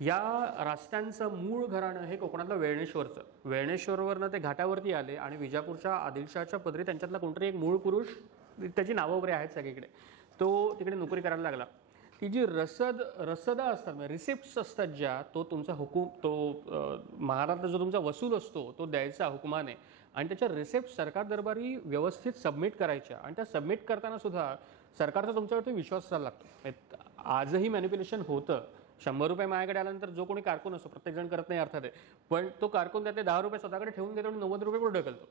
या रास्त्यांचं मूळ घराणं हे कोकणातलं वेळणेश्वरचं. वेळणेश्वरवरनं ते घाटावरती आले आणि विजापूरच्या आदिलशहाच्या पदरी त्यांच्यातला कोणतरी एक मूळ पुरुष, त्याची नावं वगैरे आहेत सगळीकडे, तो तिकडे नोकरी करायला लागला. ती जी रसदा असतात म्हणजे रिसिप्ट्स असतात ज्या, तो तुमचा महाराष्ट्रात जो तुमचा वसूल असतो तो द्यायचा हुकुमाने, आणि त्याच्या रिसिप्ट सरकार दरबारी व्यवस्थित सबमिट करायच्या, आणि त्या सबमिट करताना सुद्धा सरकारचा तुमच्यावरती विश्वास असायला लागतो. आजही मॅनिप्युलेशन होतं. 100 रुपये माझ्याकडे आल्यानंतर जो कोणी कारकून असतो, प्रत्येकजण करत नाही अर्थात आहे, पण तो कारकून त्यातले 10 रुपये स्वतःकडे ठेवून देतो आणि 90 रुपये पुढे ढकलतो.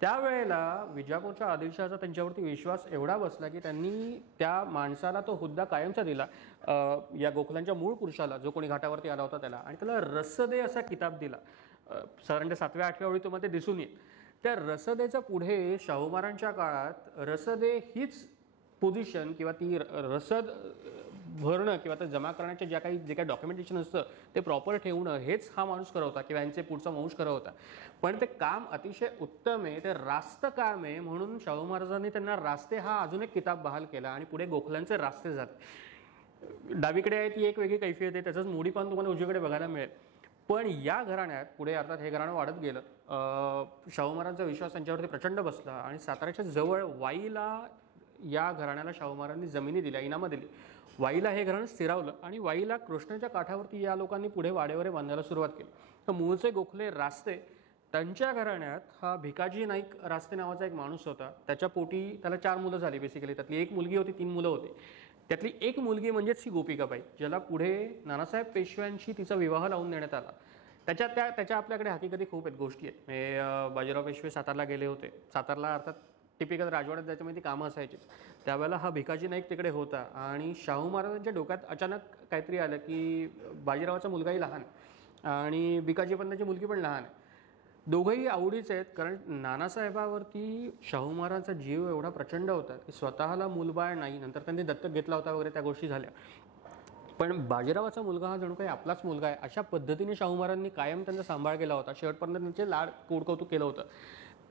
त्यावेळेला विजापूरच्या आदिलशहाचा त्यांच्यावरती विश्वास एवढा बसला की त्यांनी त्या माणसाला तो हुद्दा कायमचा दिला, या गोखल्यांच्या मूळ पुरुषाला, जो कोणी घाटावरती आला होता त्याला, आणि त्याला रसदे असा किताब दिला. साधारणतः 7व्या-8व्या ओळी तुम्हाला ते दिसून येईल. त्या रसदेच्या पुढे शाहू महाराजांच्या काळात रसदे हीच पोझिशन किंवा ती रसद भरणं किंवा ते जमा करण्याचे जे काही डॉक्युमेंटेशन असतं ते प्रॉपर ठेवणं हेच हा माणूस करत होता किंवा यांचे पुढचा वंश करत होता. पण ते काम अतिशय उत्तम आहे, ते रास्त काम आहे, म्हणून शाहू महाराजांनी त्यांना रास्ते हा अजून एक किताब बहाल केला आणि पुढे गोखल्यांचे रास्ते झाले. डावीकडे आहे ती एक वेगळी कैफियत आहे, त्याचंच मोडीपान तुम्हाला उजवीकडे बघायला मिळेल. पण या घराण्यात पुढे अर्थात हे घराणं वाढत गेलं. शाहू महाराजांचा विश्वास त्यांच्यावरती प्रचंड बसला आणि साताऱ्याच्या जवळ वाईला या घराण्याला शाहू महाराजांनी जमिनी दिल्या, इनामं दिली. वाईला हे घराणं स्थिरावलं आणि वाईला कृष्णेच्या काठावरती या लोकांनी पुढे वाडेवरे बांधायला सुरुवात केली. तर मूळचे गोखले रास्ते त्यांच्या घराण्यात हा भिकाजी नाईक रास्ते नावाचा एक माणूस होता. त्याच्या पोटी त्याला 4 मुलं झाली बेसिकली. त्यातली एक मुलगी होती, 3 मुलं होती. त्यातली एक मुलगी म्हणजेच ही गोपिकाबाई, ज्याला पुढे नानासाहेब पेशव्यांशी तिचा विवाह लावून देण्यात आला. त्याच्या आपल्याकडे हकीकती खूप आहेत, गोष्टी आहेत. बाजीराव पेशवे सातारला गेले होते. सातारला अर्थात टिपिकल राजवाड्यात जायच्यामध्ये कामं असायचीच. त्यावेळेला हा भिकाजी नाईक तिकडे होता आणि शाहू महाराजांच्या डोक्यात अचानक काहीतरी आलं की बाजीरावाचा मुलगाही लहान आणि भिकाजी पंताची मुलगी पण लहान आहे. दोघंही आवडीचे आहेत, कारण नानासाहेबावरती शाहू महाराजांचा जीव एवढा प्रचंड होता की स्वतःला मुलबाळ नाही, नंतर त्यांनी दत्तक घेतला होता वगैरे, त्या गोष्टी झाल्या. पण बाजीरावाचा मुलगा हा जणू काही आपलाच मुलगा आहे अशा पद्धतीने शाहू महाराजांनी कायम त्यांचा सांभाळ केला होता. शेवटपर्यंत त्यांचे लाड कोडकौतुक केलं होतं.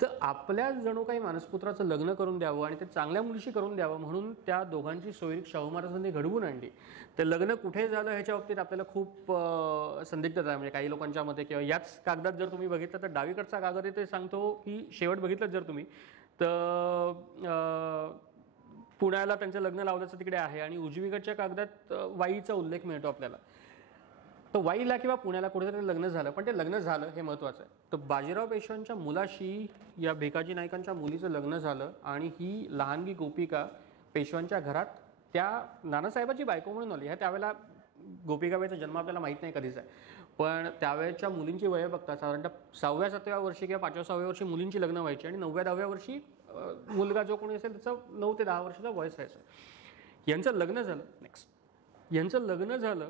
तर आपल्या जणू काही मानसपुत्राचं लग्न करून द्यावं आणि ते चांगल्या मुलीशी करून द्यावं म्हणून त्या दोघांची सोयरीक शाहू महाराजांनी घडवून आणली. ते लग्न कुठे झालं ह्याच्या बाबतीत आपल्याला खूप संदिग्धता आहे. म्हणजे काही लोकांच्या मध्ये किंवा याच कागदात जर तुम्ही बघितलं तर डावीकडचा कागद ते सांगतो की शेवट बघितलं जर तुम्ही तर पुण्याला त्यांचं लग्न लावल्याचं तिकडे आहे आणि उजवीकडच्या कागदात वाईचा उल्लेख मिळतो आपल्याला. तर वाईला किंवा पुण्याला कुठेतरी लग्न झालं, पण ते लग्न झालं हे महत्त्वाचं आहे. तर बाजीराव पेशव्यांच्या मुलाशी या भिकाजी नाईकांच्या मुलीचं लग्न झालं आणि ही लहानगी गोपिका पेशव्यांच्या घरात त्या नानासाहेबाची बायको म्हणून आली. ह्या त्यावेळेला गोपिकाबाईचा जन्म आपल्याला माहीत नाही कधीच आहे, पण त्यावेळेच्या मुलींची वय बघता साधारणतः 6व्या-7व्या वर्षी किंवा 5व्या-6व्या वर्षी मुलींची लग्न व्हायची आणि 9व्या-10व्या वर्षी मुलगा जो कोणी असेल त्याचं 9 ते 10 वर्षाचा वयस व्हायचं. यांचं लग्न झालं. यांचं लग्न झालं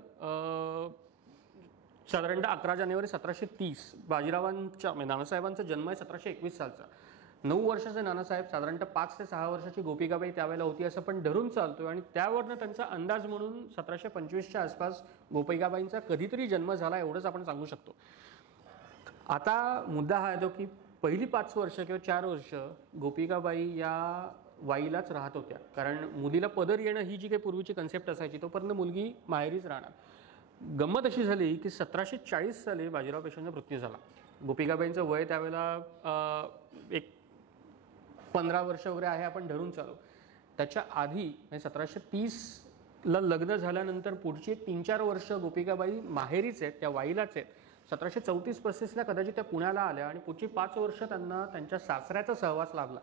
साधारणतः 11 जानेवारी 1730. बाजीरावांच्या नानासाहेबांचा जन्म आहे 1721 सालचा. 9 वर्षाचे नानासाहेब, साधारणतः 5 ते 6 वर्षाची गोपिकाबाई त्यावेळेला होती असं पण धरून चालतोय आणि त्यावरनं त्यांचा अंदाज म्हणून 1725च्या आसपास गोपिकाबाईंचा कधीतरी जन्म झाला एवढंच आपण सांगू शकतो. आता मुद्दा हा येतो की पहिली 5 वर्ष किंवा 4 वर्ष गोपिकाबाई या वाईलाच राहत होत्या, कारण मुलीला पदर येणं ही जी काही पूर्वीची कन्सेप्ट असायची तोपर्यंत मुलगी माहेरीच राहणार. गंमत अशी झाली की 1740 साली बाजीराव पेशव्यांचा मृत्यू झाला. गोपिकाबाईंचं वय त्यावेळेला एक 15 वर्ष वगैरे आहे आपण धरून चालू. त्याच्या आधी म्हणजे 1730ला लग्न झाल्यानंतर पुढची 3-4 वर्ष गोपिकाबाई माहेरीच आहेत, त्या वाईलाच आहेत. 1734-35ला कदाचित त्या पुण्याला आल्या आणि पुढची 5 वर्ष त्यांना त्यांच्या सासऱ्याचा सहवास लाभला.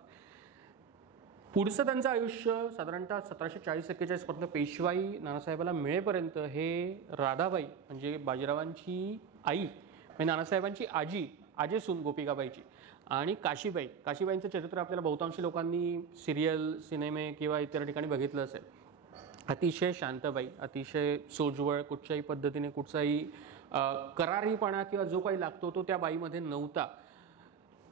पुढचं त्यांचं आयुष्य साधारणतः 1740-41 पर्यंत पेशवाई नानासाहेबाला मिळेपर्यंत हे राधाबाई म्हणजे बाजीरावांची आई म्हणजे नानासाहेबांची आजी सून गोपिकाबाईची आणि काशीबाईंचं चरित्र आपल्याला बहुतांशी लोकांनी सिरियल, सिनेमे किंवा इतर ठिकाणी बघितलं असेल. अतिशय शांतबाई, अतिशय सोज्वळ, कुठच्याही पद्धतीने कुठचाही करारीपणा किंवा जो काही लागतो तो त्या बाईमध्ये नव्हता.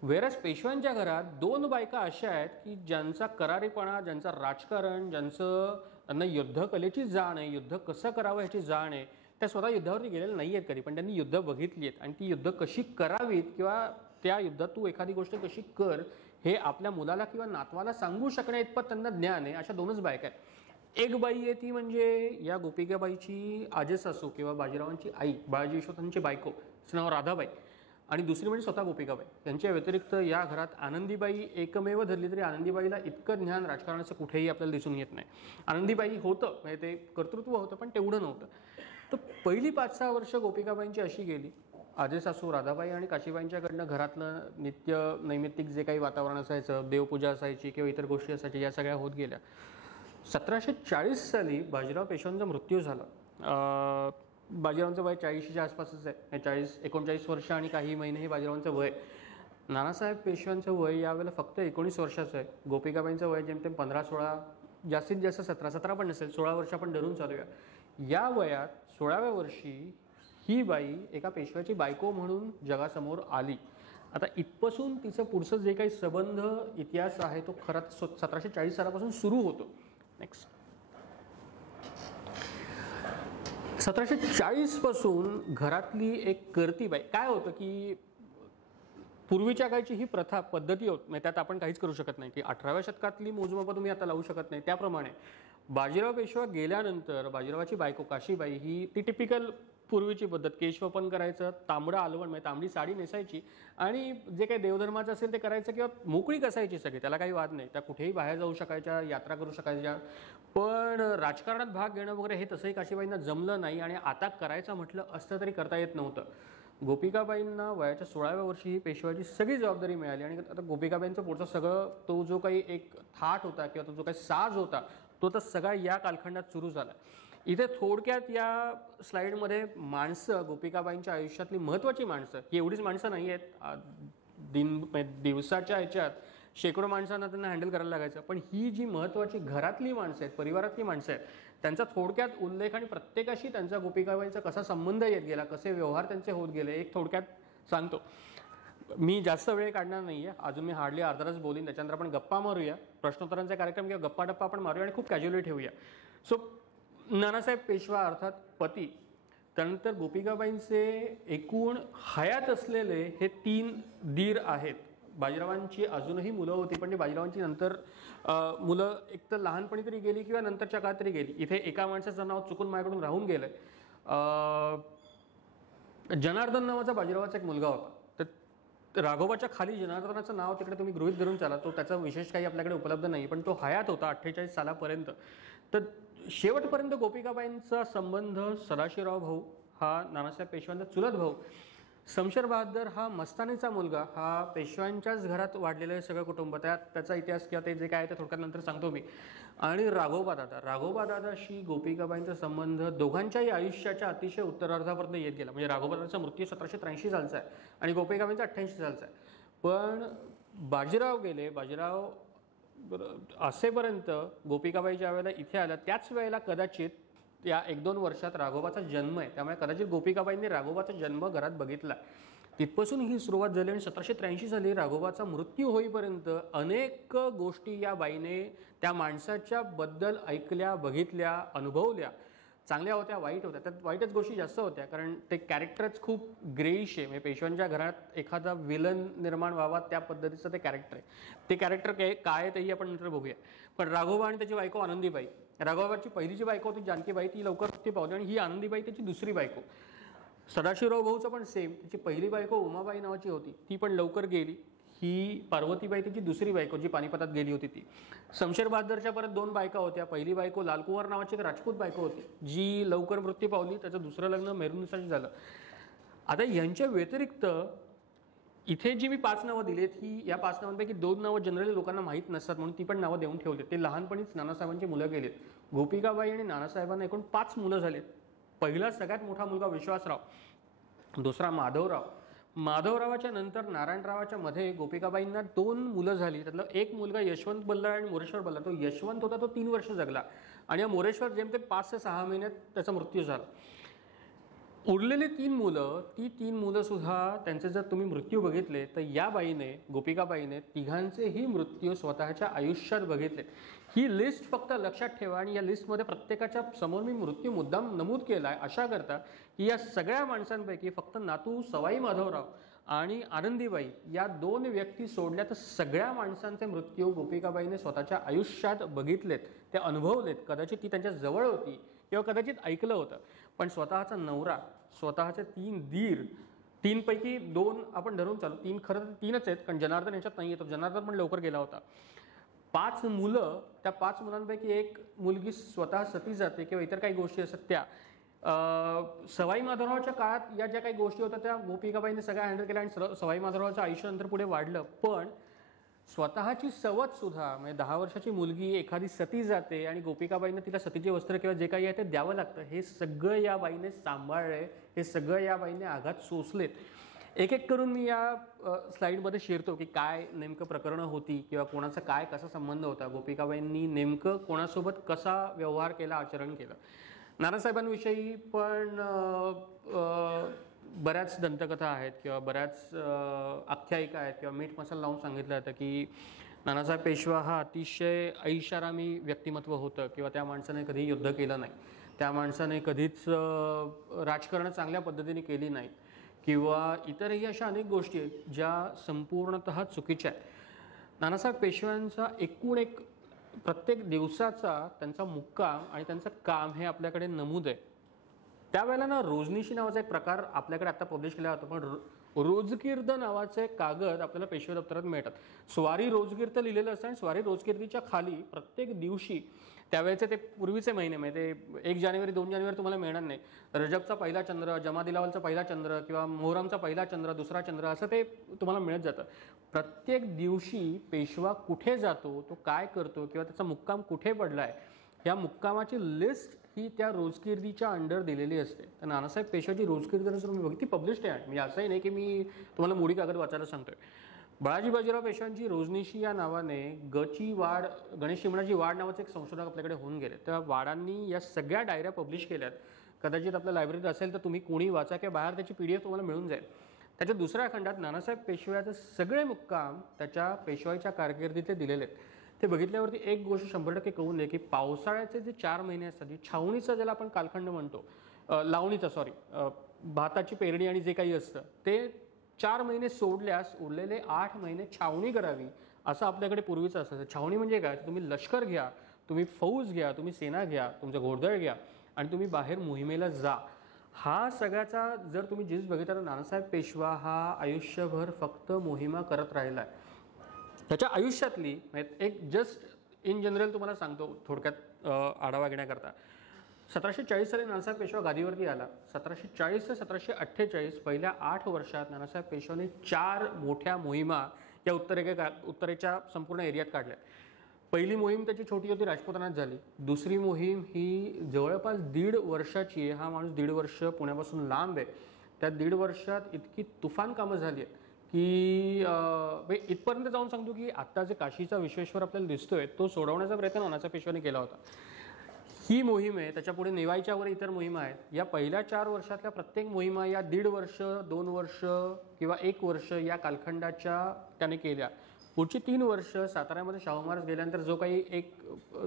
वेरस पेशव्यांच्या घरात 2 बायका अशा आहेत की ज्यांचा करारीपणा, ज्यांचं राजकारण, त्यांना युद्धकलेची जाण आहे, युद्ध कसं करावं ह्याची जाण आहे. त्या स्वतः युद्धावरती गेलेल्या नाही आहेत कधी, पण त्यांनी युद्ध बघितली आहेत आणि ती युद्ध कशी करावीत किंवा त्या युद्धात तू एखादी गोष्ट कशी कर हे आपल्या मुलाला किंवा नातवाला सांगू शकण्या इतपत त्यांना ज्ञान आहे. अशा 2च बायका आहेत. एक बाई आहे ती म्हणजे या गोपिकाबाईची आजेसासू किंवा बाजीरावांची आई, बाळाजी यशवंतांची बायको, तिचं नाव राधाबाई, आणि दुसरी म्हणजे स्वतः गोपिकाबाई. त्यांच्या व्यतिरिक्त या घरात आनंदीबाई एकमेव धरली तरी आनंदीबाईला इतकं ज्ञान राजकारणाचं कुठेही आपल्याला दिसून येत नाही. आनंदीबाई होतं म्हणजे ते कर्तृत्व होतं पण तेवढं नव्हतं. तर पहिली 5-6 वर्ष गोपिकाबाईंची अशी गेली. आजेसासू राधाबाई आणि काशीबाईंच्याकडनं घरातलं नित्य नैमित्तिक जे काही वातावरण असायचं, देवपूजा असायची किंवा इतर गोष्टी असायच्या, या सगळ्या होत गेल्या. 1740 साली बाजीराव पेशव्यांचा मृत्यू झाला. बाजीरावांचं वय 40च्या आसपासच आहे. 39 वर्ष आणि काही महिने हे बाजीरावांचं वय. नानासाहेब पेशव्यांचं वय यावेळेला फक्त 19 वर्षाचं आहे. गोपिकाबाईंचं वय जेमतेम 15-16, जास्तीत जास्त 17 पण नसेल, 16 वर्ष आपण धरून चालूया. या वयात 16व्या वर्षी ही बाई एका पेशव्याची बायको म्हणून जगासमोर आली. आता इथपासून तिचं पुढचं जे काही संबंध इतिहास आहे तो खरं 1740 सालापासून सुरू होतो. नेक्स्ट 1740 पासून घरातली एक कर्तीबाई. काय होतं की पूर्वीच्या काळची ही प्रथा पद्धती होत म्हणजे त्यात आपण काहीच करू शकत नाही की 18व्या शतकातली मोजमापं तुम्ही आता लावू शकत नाही. त्याप्रमाणे बाजीराव पेशवा गेल्यानंतर बाजीरावाची बायको काशीबाई ही ती टिपिकल पूर्वीची पद्धत, केशवपन करायचं, तांबडं आलवण म्हणजे तांबडी साडी नेसायची आणि जे काही देवधर्माचं असेल ते करायचं किंवा मोकळीक असायची सगळी, त्याला काही वाद नाही. त्या कुठेही बाहेर जाऊ शकायच्या, यात्रा करू शकायच्या. पण राजकारणात भाग घेणं वगैरे हे तसंही काशीबाईंना जमलं नाही आणि आता करायचं म्हटलं असतं तरी करता येत नव्हतं. गोपिकाबाईंना वयाच्या 16व्या वर्षी ही पेशवाची सगळी जबाबदारी मिळाली आणि आता गोपिकाबाईंचं पुढचं सगळं तो जो काही एक थाट होता किंवा तो जो काही साज होता तो तर सगळा या कालखंडात सुरू झाला. इथे थोडक्यात या स्लाईडमध्ये माणसं, गोपिकाबाईंच्या आयुष्यातली महत्त्वाची माणसं, ही एवढीच माणसं नाही आहेत. दिवसाच्या ह्याच्यात शेकडो माणसांना त्यांना हँडल करायला लागायचं, पण ही जी महत्त्वाची घरातली माणसं आहेत, परिवारातली माणसं आहेत, त्यांचा थोडक्यात उल्लेख आणि प्रत्येकाशी त्यांचा गोपिकाबाईंचा कसा संबंध येत गेला, कसे व्यवहार त्यांचे होत गेले, एक थोडक्यात सांगतो. मी जास्त वेळ काढणार नाही आहे, अजून मी हार्डली अर्धा तास बोलीन. त्याच्यानंतर आपण गप्पा मारूया, प्रश्नोत्तरांचा कार्यक्रम किंवा गप्पा डप्पा आपण मारूया आणि खूप कॅज्युअली ठेवूया. सो नानासाहेब पेशवा अर्थात पती, त्यानंतर गोपिकाबाईंचे एकूण हयात असलेले हे 3 दीर आहेत. बाजीरावांची अजूनही मुलं होती पण ती बाजीरावांची नंतर मुलं एकतर लहानपणी तरी गेली किंवा नंतरच्या काळात तरी गेली. इथे एका माणसाचं नाव चुकून माझ्याकडून राहून गेलं. जनार्दन नावाचा बाजीरावाचा एक मुलगा होता. तर राघोबाच्या खाली जनार्दनाचं नाव तिकडे तुम्ही गृहीत धरून चाला, तो त्याचा विशेष काही आपल्याकडे उपलब्ध नाही, पण तो हयात होता 48 सालापर्यंत. तर शेवटपर्यंत गोपिकाबाईंचा संबंध सदाशिवराव भाऊ हा नानासाहेब पेशव्यांचा चुलत भाऊ, शमशेर बहादर हा मस्तानीचा मुलगा, हा पेशव्यांच्याच घरात वाढलेलं हे सगळं कुटुंब, त्याचा इतिहास किंवा ते जे काय आहे ते थोडक्यात नंतर सांगतो मी. आणि राघोबा दादाशी गोपिकाबाईंचा संबंध दोघांच्याही आयुष्याच्या अतिशय उत्तरार्धापर्यंत येत गेला. म्हणजे राघोबा दादाचा मृत्यू 1783 सालचा आहे आणि गोपिकाबाईंचा 88 सालचा आहे. पण बाजीराव गेले, बाजीराव असेपर्यंत गोपिकाबाई ज्या वेळेला इथे आल्या त्याच वेळेला कदाचित या 1-2 वर्षात राघोबाचा जन्म आहे, त्यामुळे कदाचित गोपिकाबाईंनी राघोबाचा जन्म घरात बघितला. तिथपासून ही सुरुवात झाली आणि 1783 साली राघोबाचा मृत्यू होईपर्यंत अनेक गोष्टी या बाईने त्या माणसाच्या बद्दल ऐकल्या, बघितल्या, अनुभवल्या. चांगल्या होत्या, वाईट होत्या. त्यात वाईटच गोष्टी जास्त होत्या कारण ते कॅरेक्टरच खूप ग्रेइश आहे. म्हणजे पेशव्यांच्या घरात एखादा विलन निर्माण व्हावा त्या पद्धतीचं ते कॅरेक्टर आहे. ते कॅरेक्टर काय आहे तेही आपण नंतर बघूया. पण राघोबा आणि त्याची बायको आनंदीबाई, राघोबाची पहिलीची बायको होती जानकीबाई, ती लवकर ती पावली आणि ही आनंदीबाई त्याची दुसरी बायको. सदाशिवराव भाऊचं पण सेम, त्याची पहिली बायको उमाबाई नावाची होती, ती पण लवकर गेली. ही पार्वतीबाई त्याची दुसरी बायको जी पानिपतात गेली होती ती. शमशेर बहादरच्या परत 2 बायका होत्या. पहिली बायको लालकुंवर नावाची एक राजपूत बायको होती जी लवकर मृत्यू पावली, त्याचं दुसरं लग्न मेहरुनिसाशी झालं. आता यांच्या व्यतिरिक्त इथे जी मी 5 नावं दिलीत ही या 5 नावांपैकी 2 नावं जनरली लोकांना माहीत नसतात म्हणून ती पण नावं देऊन ठेवली. ते लहानपणीच नानासाहेबांची मुलं गेलेत. गोपिकाबाई आणि नानासाहेबांना एकूण 5 मुलं झालीत. पहिला सगळ्यात मोठा मुलगा विश्वासराव, दुसरा माधवरावाच्या नंतर नारायणरावाच्या मध्ये गोपिकाबाईंना 2 मुलं झाली. त्यातलं एक मुलगा यशवंत बल्लाळ आणि मोरेश्वर बल्लाळ. तो यशवंत होता, तो 3 वर्ष जगला आणि या मोरेश्वर जेमतेम 5 ते 6 महिन्यात त्याचा मृत्यू झाला. उरलेली 3 मुलं, ती 3 मुलं सुद्धा त्यांचे जर तुम्ही मृत्यू बघितले तर या बाईने, गोपिकाबाईने तिघांचेही मृत्यू स्वतःच्या आयुष्यात बघितले. ही लिस्ट फक्त लक्षात ठेवा आणि या लिस्टमध्ये प्रत्येकाच्या समोर मी मृत्यू मुद्दाम नमूद केला आहे अशा करता की या सगळ्या माणसांपैकी फक्त नातू सवाई माधवराव आणि आनंदीबाई या 2 व्यक्ती सोडल्या तर सगळ्या माणसांचे मृत्यू गोपिकाबाईने स्वतःच्या आयुष्यात बघितलेत, ते अनुभवलेत. कदाचित ती त्यांच्या जवळ होती किंवा कदाचित ऐकलं होतं, पण स्वतःचा नवरा, स्वतःचे 3 दीर, 3 पैकी 2 आपण धरून चालू, 3 खरं तर 3च आहेत, कारण जनार्दन याच्यात नाही येतो, जनार्दन पण लवकर गेला होता. 5 मुलं, त्या 5 मुलांपैकी एक मुलगी स्वतः सती जाते किंवा इतर काही गोष्टी असतात त्या. सवाई माधवरावच्या काळात या ज्या काही गोष्टी होत्या त्या गोपिकाबाईने सगळ्या हँडल केल्या आणि सवाई माधवरावचं आयुष्य नंतर पुढे वाढलं. पण स्वतःची सवत सुद्धा, म्हणजे 10 वर्षाची मुलगी एखादी सती जाते आणि गोपिकाबाईनं तिला सतीचे वस्त्र किंवा जे काही आहे ते द्यावं लागतं, हे सगळं या बाईने सांभाळलंय, हे सगळं या बाईने आघात सोसलेत. एक एक करून मी या स्लाईडमध्ये शिरतो की काय नेमकं प्रकरणं होती किंवा कोणाचा काय कसा संबंध होता, गोपिकाबाईंनी नेमकं कोणासोबत कसा व्यवहार केला, आचरण केलं. नानासाहेबांविषयी पण बऱ्याच दंतकथा आहेत किंवा बऱ्याच आख्यायिका आहेत किंवा मीठ मसाला लावून सांगितलं जातं की नानासाहेब पेशवा हा अतिशय ऐषारामी व्यक्तिमत्व होतं किंवा त्या माणसाने कधी युद्ध केलं नाही, त्या माणसाने कधीच राजकारण चांगल्या पद्धतीने केली नाही किंवा इतरही अशा अनेक गोष्टी आहेत ज्या संपूर्णतः चुकीच्या आहेत. नानासाहेब पेशव्यांचा एकूण एक प्रत्येक दिवसाचा त्यांचा मुक्काम आणि त्यांचं काम हे आपल्याकडे नमूद आहे. त्यावेळेला ना रोजनिशी नावाचा एक प्रकार आपल्याकडे आता पब्लिश केला होता, पण रोजकीर्द नावाचे कागद आपल्याला पेशवे दप्तरात मिळतात. स्वारी रोजकीर्द लिहिलेलं असतं आणि स्वारी रोजकीर्दीच्या खाली प्रत्येक दिवशी त्यावेळेचे ते पूर्वीचे महिने, म्हणजे ते 1 जानेवारी 2 जानेवारी तुम्हाला मिळणार नाही, रजबचा पहिला चंद्र, जमादिलावलचा पहिला चंद्र किंवा मोहरमचा पहिला चंद्र, दुसरा चंद्र, असं ते तुम्हाला मिळत जातं. प्रत्येक दिवशी पेशवा कुठे जातो, तो काय करतो किंवा त्याचा मुक्काम कुठे पडला आहे, या मुक्कामाची लिस्ट ही त्या रोजकीर्दीच्या अंडर दिलेली असते. तर नानासाहेब पेशवाची रोजकीर्द जर तुम्ही बघ, ती पब्लिश्ड आहे. म्हणजे असंही नाही की मी तुम्हाला मोडी कागद वाचायला सांगतोय. बाळाजी बाजीराव पेशव्यांची रोजनिशी या नावाने गची वाड, गणेश चिमणाची वाड नावाचे एक संशोधक आपल्याकडे होऊन गेले. त्या वाडांनी या सगळ्या डायऱ्या पब्लिश केल्यात. कदाचित आपल्या लायब्ररीत असेल तर तुम्ही कोणी वाचा किंवा बाहेर त्याची PDF तुम्हाला मिळून जाईल. त्याच्या दुसऱ्या खंडात नानासाहेब पेशव्याचे सगळे मुक्काम त्याच्या पेशवाईच्या कारकिर्दीतले दिलेले आहेत. ते बघितल्यावरती एक गोष्ट 100% कळून येते की पावसाळ्याचे जे 4 महिने असतात, छावणीचा ज्याला आपण कालखंड म्हणतो, लावणीचा भाताची पेरणी आणि जे काही असतं ते 4 महिने सोडल्यास उरलेले 8 महिने छावणी करावी असं आपल्याकडे पूर्वीचं असायचं. छावणी म्हणजे काय, तुम्ही लष्कर घ्या, तुम्ही फौज घ्या, तुम्ही सेना घ्या, तुमचं घोडदळ घ्या आणि तुम्ही बाहेर मोहिमेला जा. हा सगळ्याचा जर तुम्ही जिस बघितला तर नानासाहेब पेशवा हा आयुष्यभर फक्त मोहिमा करत राहिला आहे. त्याच्या आयुष्यातली एक जस्ट इन जनरल तुम्हाला सांगतो थोडक्यात आढावा घेण्याकरता. 1740 साली नानासाहेब पेशवा गादीवरती आला. 1740 ते 1748 पहिल्या 8 वर्षात नानासाहेब पेशवाने 4 मोठ्या मोहिमा या उत्तरेच्या संपूर्ण एरियात काढल्या. पहिली मोहीम त्याची छोटी होती, राजपुतानात झाली. दुसरी मोहीम ही जवळपास 1.5 वर्षाची आहे. हा माणूस 1.5 वर्ष पुण्यापासून लांब आहे. त्या 1.5 वर्षात इतकी तुफान कामं झाली आहेत की इथपर्यंत जाऊन सांगतो की आत्ता जे काशीचा विश्वेश्वर आपल्याला दिसतोय तो सोडवण्याचा प्रयत्न नानासाहेब पेशवाने केला होता. ही मोहीम आहे. त्याच्या पुढे नेवाईच्या वर इतर मोहिमा आहेत. या पहिल्या 4 वर्षातल्या प्रत्येक मोहिमा या 1.5 वर्ष, 2 वर्ष किंवा 1 वर्ष या कालखंडाच्या त्याने केल्या. पुढची 3 वर्ष साताऱ्यामध्ये शाहू महाराज गेल्यानंतर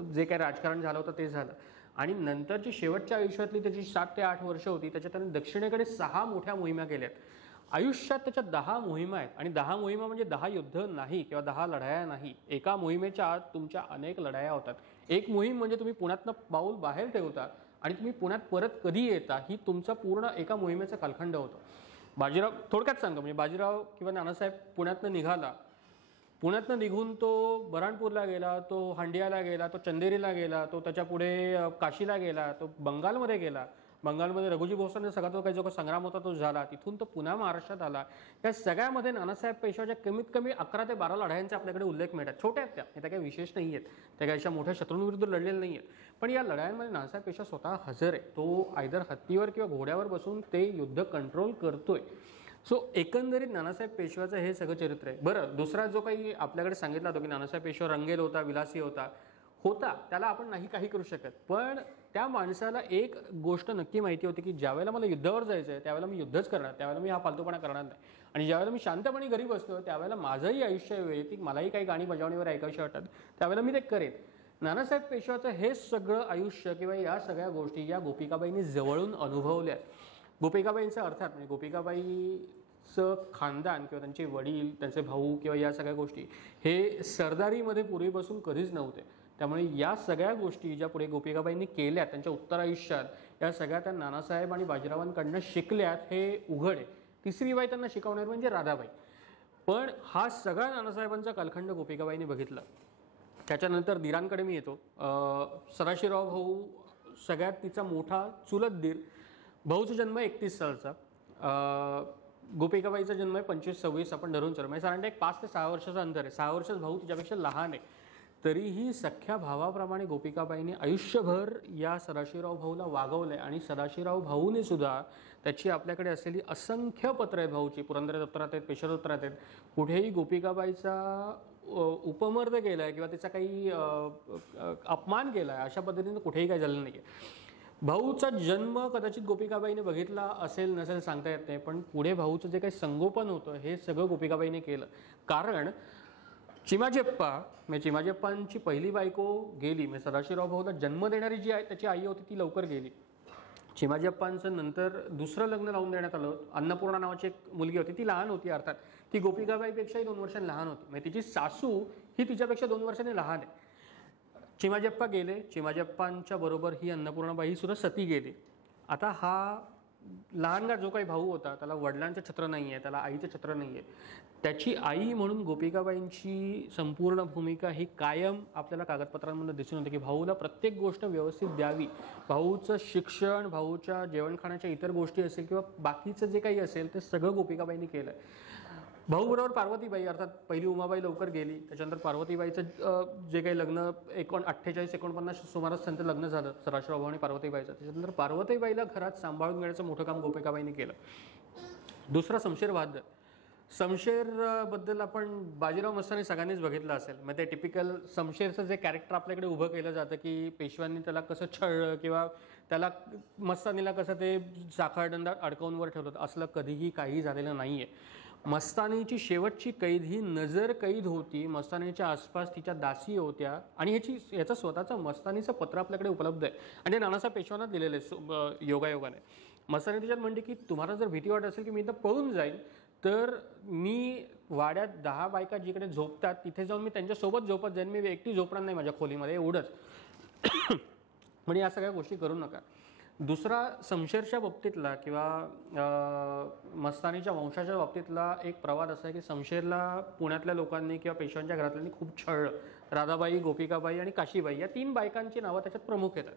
जे काही राजकारण झालं होतं ते झालं आणि नंतरची शेवटच्या आयुष्यातली त्याची 7 ते 8 वर्ष होती त्याच्यात त्याने दक्षिणेकडे 6 मोठ्या मोहिमा केल्यात. आयुष्यात त्याच्या 10 मोहिमा आहेत आणि 10 मोहिमा म्हणजे 10 युद्ध नाही किंवा 10 लढाया नाही. एका मोहिमेच्या आत तुमच्या अनेक लढाया होतात. एक मोहीम म्हणजे तुम्ही पुण्यातनं पाऊल बाहेर ठेवता आणि तुम्ही पुण्यात परत कधी येता ही तुमचा पूर्ण एका मोहिमेचा कालखंड होतो. बाजीराव थोडक्यात सांगतो, म्हणजे बाजीराव किंवा नानासाहेब पुण्यातनं निघाला, पुण्यातनं निघून तो बऱ्हाणपूरला गेला, तो हांडियाला गेला, तो चंदेरीला गेला, तो त्याच्या पुढे काशीला गेला, तो बंगालमध्ये गेला. बंगालमध्ये रघुजी भोसले सगळा तो काही जो संग्राम होता तो झाला. तिथून तो पुन्हा महाराष्ट्रात आला. या सगळ्यामध्ये नानासाहेब पेशवाच्या कमीत कमी 11 ते 12 लढायांचे आपल्याकडे उल्लेख मिळतात. छोट्या आहेत त्या काही विशेष नाही आहेत, त्या काही अशा मोठ्या शत्रूंविरुद्ध लढलेल्या नाही आहेत. पण या लढायांमध्ये नानासाहेब पेशवा स्वतः हजर आहे. तो आयदर हत्तीवर किंवा घोड्यावर बसून ते युद्ध कंट्रोल करतोय. सो एकंदरीत नानासाहेब पेशवाचं हे सगळं चरित्र आहे. बरं, दुसरा जो काही आपल्याकडे सांगितला होता की नानासाहेब पेशवा रंगेल होता, विलासी होता, त्याला आपण नाही काही करू शकत. पण त्या माणसाला एक गोष्ट नक्की माहिती होती की ज्यावेळेला मला युद्धावर जायचं आहे त्यावेळेला मी युद्धच करणार, त्यावेळेला मी हा फालतूपणा करणार नाही. आणि ज्यावेळेला मी शांतपणे घरी बसतो त्यावेळेला माझंही आयुष्य वैयक्तिक मलाही काही गाणी बजावणीवर ऐकायची वाटतात त्यावेळेला मी ते करेन. नानासाहेब पेशवाचं हे सगळं आयुष्य किंवा या सगळ्या गोष्टी या गोपिकाबाईंनी जवळून अनुभवल्या. गोपिकाबाईंचा अर्थात म्हणजे गोपिकाबाईचं खानदान किंवा त्यांचे वडील, त्यांचे भाऊ किंवा या सगळ्या गोष्टी हे सरदारीमध्ये पूर्वीपासून कधीच नव्हते. त्यामुळे या सगळ्या गोष्टी ज्या पुढे गोपिकाबाईंनी केल्यात त्यांच्या उत्तर आयुष्यात या सगळ्या त्या नानासाहेब आणि बाजीरावांकडनं शिकल्यात हे उघड आहे. तिसरी बाई त्यांना शिकवणार म्हणजे राधाबाई. पण हा सगळा नानासाहेबांचा कालखंड गोपिकाबाईंनी बघितला. त्याच्यानंतर दीरांकडे मी येतो. सदाशिवराव भाऊ सगळ्यात तिचा मोठा चुलत दीर. भाऊचा जन्म 31 सालचा, गोपिकाबाईचा जन्म आहे 25-26 आपण धरून चालू, म्हणजे साधारण एक 5 ते 6 वर्षाचं अंतर आहे. 6 वर्षाचा भाऊ तिच्यापेक्षा लहान आहे. तरीही सख्या भावाप्रमाणे गोपिकाबाईंनी आयुष्यभर या सदाशिवराव भाऊला वागवलं आहे. आणि सदाशिवराव भाऊने सुद्धा त्याची आपल्याकडे असलेली असंख्य पत्र आहेत भाऊची, पुरंदर दप्तरात आहेत, पेशर दप्तरात आहेत, कुठेही गोपिकाबाईचा उपमर्द केला आहे किंवा त्याचा काही अपमान केला आहे अशा पद्धतीनं कुठेही काही झालं नाही आहे. भाऊचा जन्म कदाचित गोपिकाबाईने बघितला असेल नसेल सांगता येत नाही, पण पुढे भाऊचं जे काही संगोपन होतं हे सगळं गोपिकाबाईने केलं. कारण चिमाजीअप्पा म्हणजे चिमाजीअप्पांची पहिली बायको गेली, म्हणजे सदाशिवराव भाऊला जन्म देणारी जी आहे त्याची आई होती ती लवकर गेली. चिमाजीअप्पांचं नंतर दुसरं लग्न लावून देण्यात आलं. अन्नपूर्णा नावाची एक मुलगी होती, ती लहान होती, अर्थात ती गोपिकाबाईपेक्षाही 2 वर्षांनी लहान होती, म्हणजे तिची सासू ही तिच्यापेक्षा 2 वर्षांनी लहान आहे. चिमाजीअप्पा गेले, चिमाजीअप्पांच्या बरोबर ही अन्नपूर्णाबाई सुद्धा सती गेली. आता हा लहानगा जो काही भाऊ होता त्याला वडिलांचं छत्र नाही आहे, त्याला आईचं छत्र नाही आहे. त्याची आई म्हणून गोपिकाबाईंची संपूर्ण भूमिका ही कायम आपल्याला कागदपत्रांमध्ये दिसून होते की भाऊला प्रत्येक गोष्ट व्यवस्थित द्यावी. भाऊचं शिक्षण, भाऊच्या जेवणखाण्याच्या इतर गोष्टी असेल किंवा बाकीचं जे काही असेल ते सगळं गोपिकाबाईंनी केलं आहे. भाऊबरोबर पार्वतीबाई, अर्थात पहिली उमाबाई लवकर गेली, त्याच्यानंतर पार्वतीबाईचं जे काही लग्न 48-49 सुमारास त्यांचं लग्न झालं सदाशिवराव भाऊ आणि पार्वतीबाईचं. त्याच्यानंतर पार्वतीबाईला घरात सांभाळून घेण्याचं मोठं काम गोपिकाबाईंनी केलं. दुसरा शमशेर बहादर. शमशेरबद्दल आपण बाजीराव मस्तानी सगळ्यांनीच बघितलं असेल. मग ते टिपिकल शमशेरचं जे कॅरेक्टर आपल्याकडे उभं केलं जातं की पेशव्यांनी त्याला कसं छळलं किंवा त्याला मस्तानीला कसं ते साखळदंडात अडकवून वर ठेवलं, असलं कधीही काही झालेलं नाही आहे. मस्तानीची शेवटची कैद ही नजर कैद होती. मस्तानीच्या आसपास तिच्या दासी होत्या आणि याचं स्वतःचं मस्तानीचं पत्र आपल्याकडे उपलब्ध आहे आणि ते नानासाहेब पेशवांना दिलेलं आहे योगायोगाने. मस्तानी त्याच्यात म्हणते की तुम्हाला जर भीती वाटत असेल की मी इथं पळून जाईल तर मी वाड्यात 10 बायका जिकडे झोपतात तिथे जाऊन मी त्यांच्यासोबत झोपत जाईन, मी एकटी झोपणार नाही माझ्या खोलीमध्ये, एवढंच. म्हणजे या सगळ्या गोष्टी करू नका. दुसरा शमशेरच्या बाबतीतला किंवा मस्तानीच्या वंशाच्या बाबतीतला एक प्रवाद असा आहे की शमशेरला पुण्यातल्या लोकांनी किंवा पेशव्यांच्या घरातल्यांनी खूप छळलं. राधाबाई, गोपिकाबाई आणि काशीबाई या 3 बायकांची नावं त्याच्यात प्रमुख येतात.